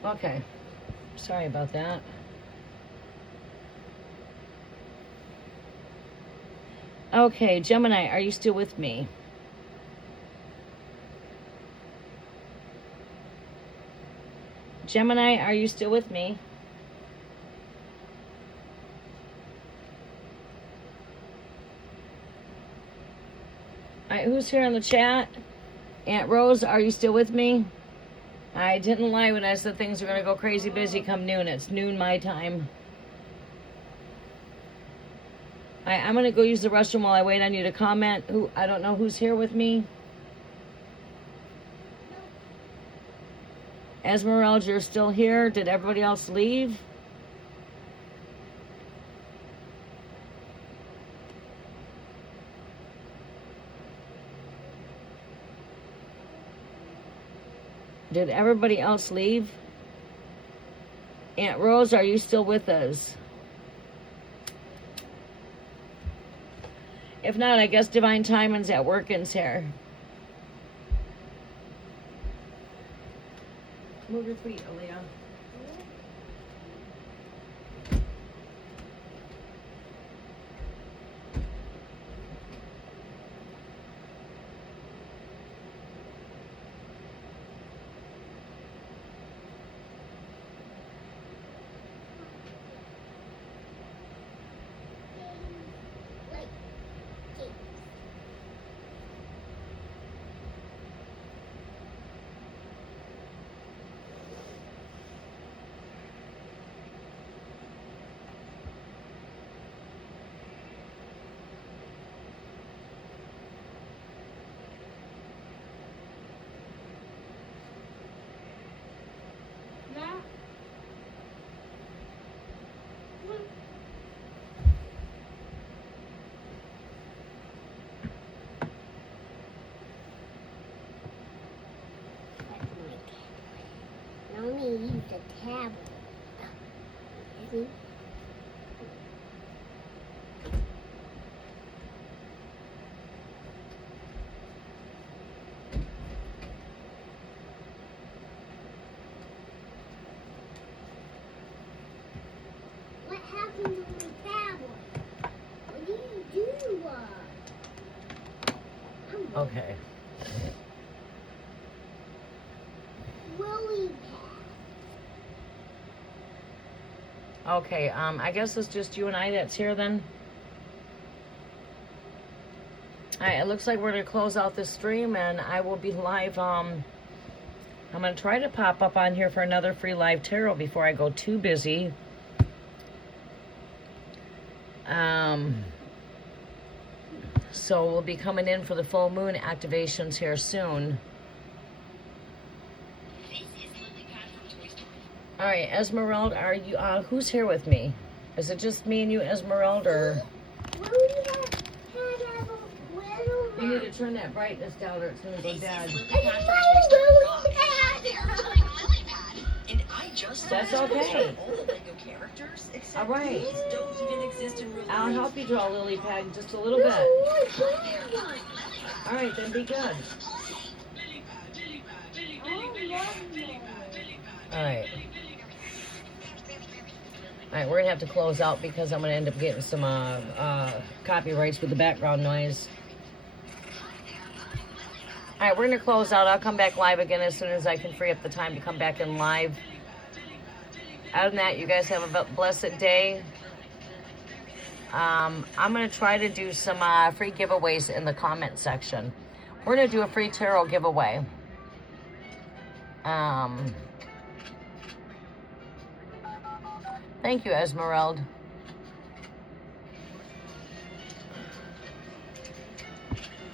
Okay. Sorry about that. Okay, Gemini, are you still with me? Gemini, are you still with me? All right, who's here in the chat? Aunt Rose, are you still with me? I didn't lie when I said things are going to go crazy busy come noon. It's noon my time. I'm going to go use the restroom while I wait on you to comment. I don't know who's here with me. Esmeralda, you're still here. Did everybody else leave? Did everybody else leave? Aunt Rose, are you still with us? If not, I guess Divine Timing's at Workins here. Move your feet, Aaliyah. No need to use the tablet. See? What happened to my tablet? What do you do? Okay. Willy pad. Okay, I guess it's just you and I that's here then. Alright, it looks like we're going to close out this stream and I will be live. I'm going to try to pop up on here for another free live tarot before I go too busy. So we'll be coming in for the full moon activations here soon. All right, Esmeralda, are you? Who's here with me? Is it just me and you, Esmeralda, or? You need to turn that brightness down, or it's gonna go dead. That's okay. All right. I'll help you draw lily pad in just a little bit. All right, then be good. All right. All right, we're gonna have to close out because I'm gonna end up getting some copyrights with the background noise. All right, we're gonna close out. I'll come back live again as soon as I can free up the time to come back in live. Other than that, you guys have a blessed day. I'm gonna try to do some free giveaways in the comment section. We're gonna do a free tarot giveaway. Thank you, Esmeralda.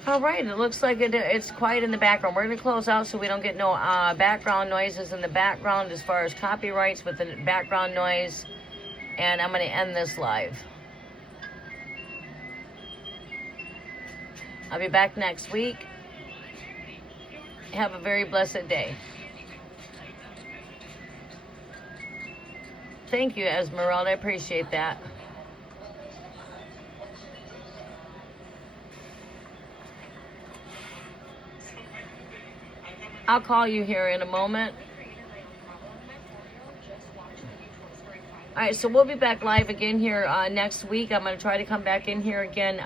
All right, it looks like it's quiet in the background. We're going to close out so we don't get no background noises in the background as far as copyrights with the background noise. And I'm going to end this live. I'll be back next week. Have a very blessed day. Thank you, Esmeralda. I appreciate that. I'll call you here in a moment. All right, so we'll be back live again here next week. I'm going to try to come back in here again.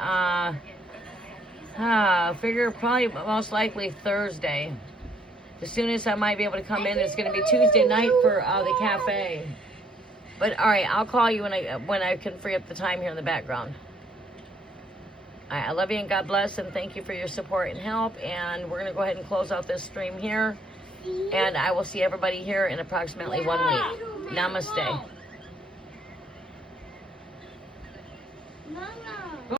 Figure probably most likely Thursday. As soon as I might be able to come in, it's going to be Tuesday night for the cafe. But all right, I'll call you when I can free up the time here in the background. All right, I love you and God bless, and thank you for your support and help. And we're going to go ahead and close out this stream here. And I will see everybody here in approximately 1 week. Namaste. Mama.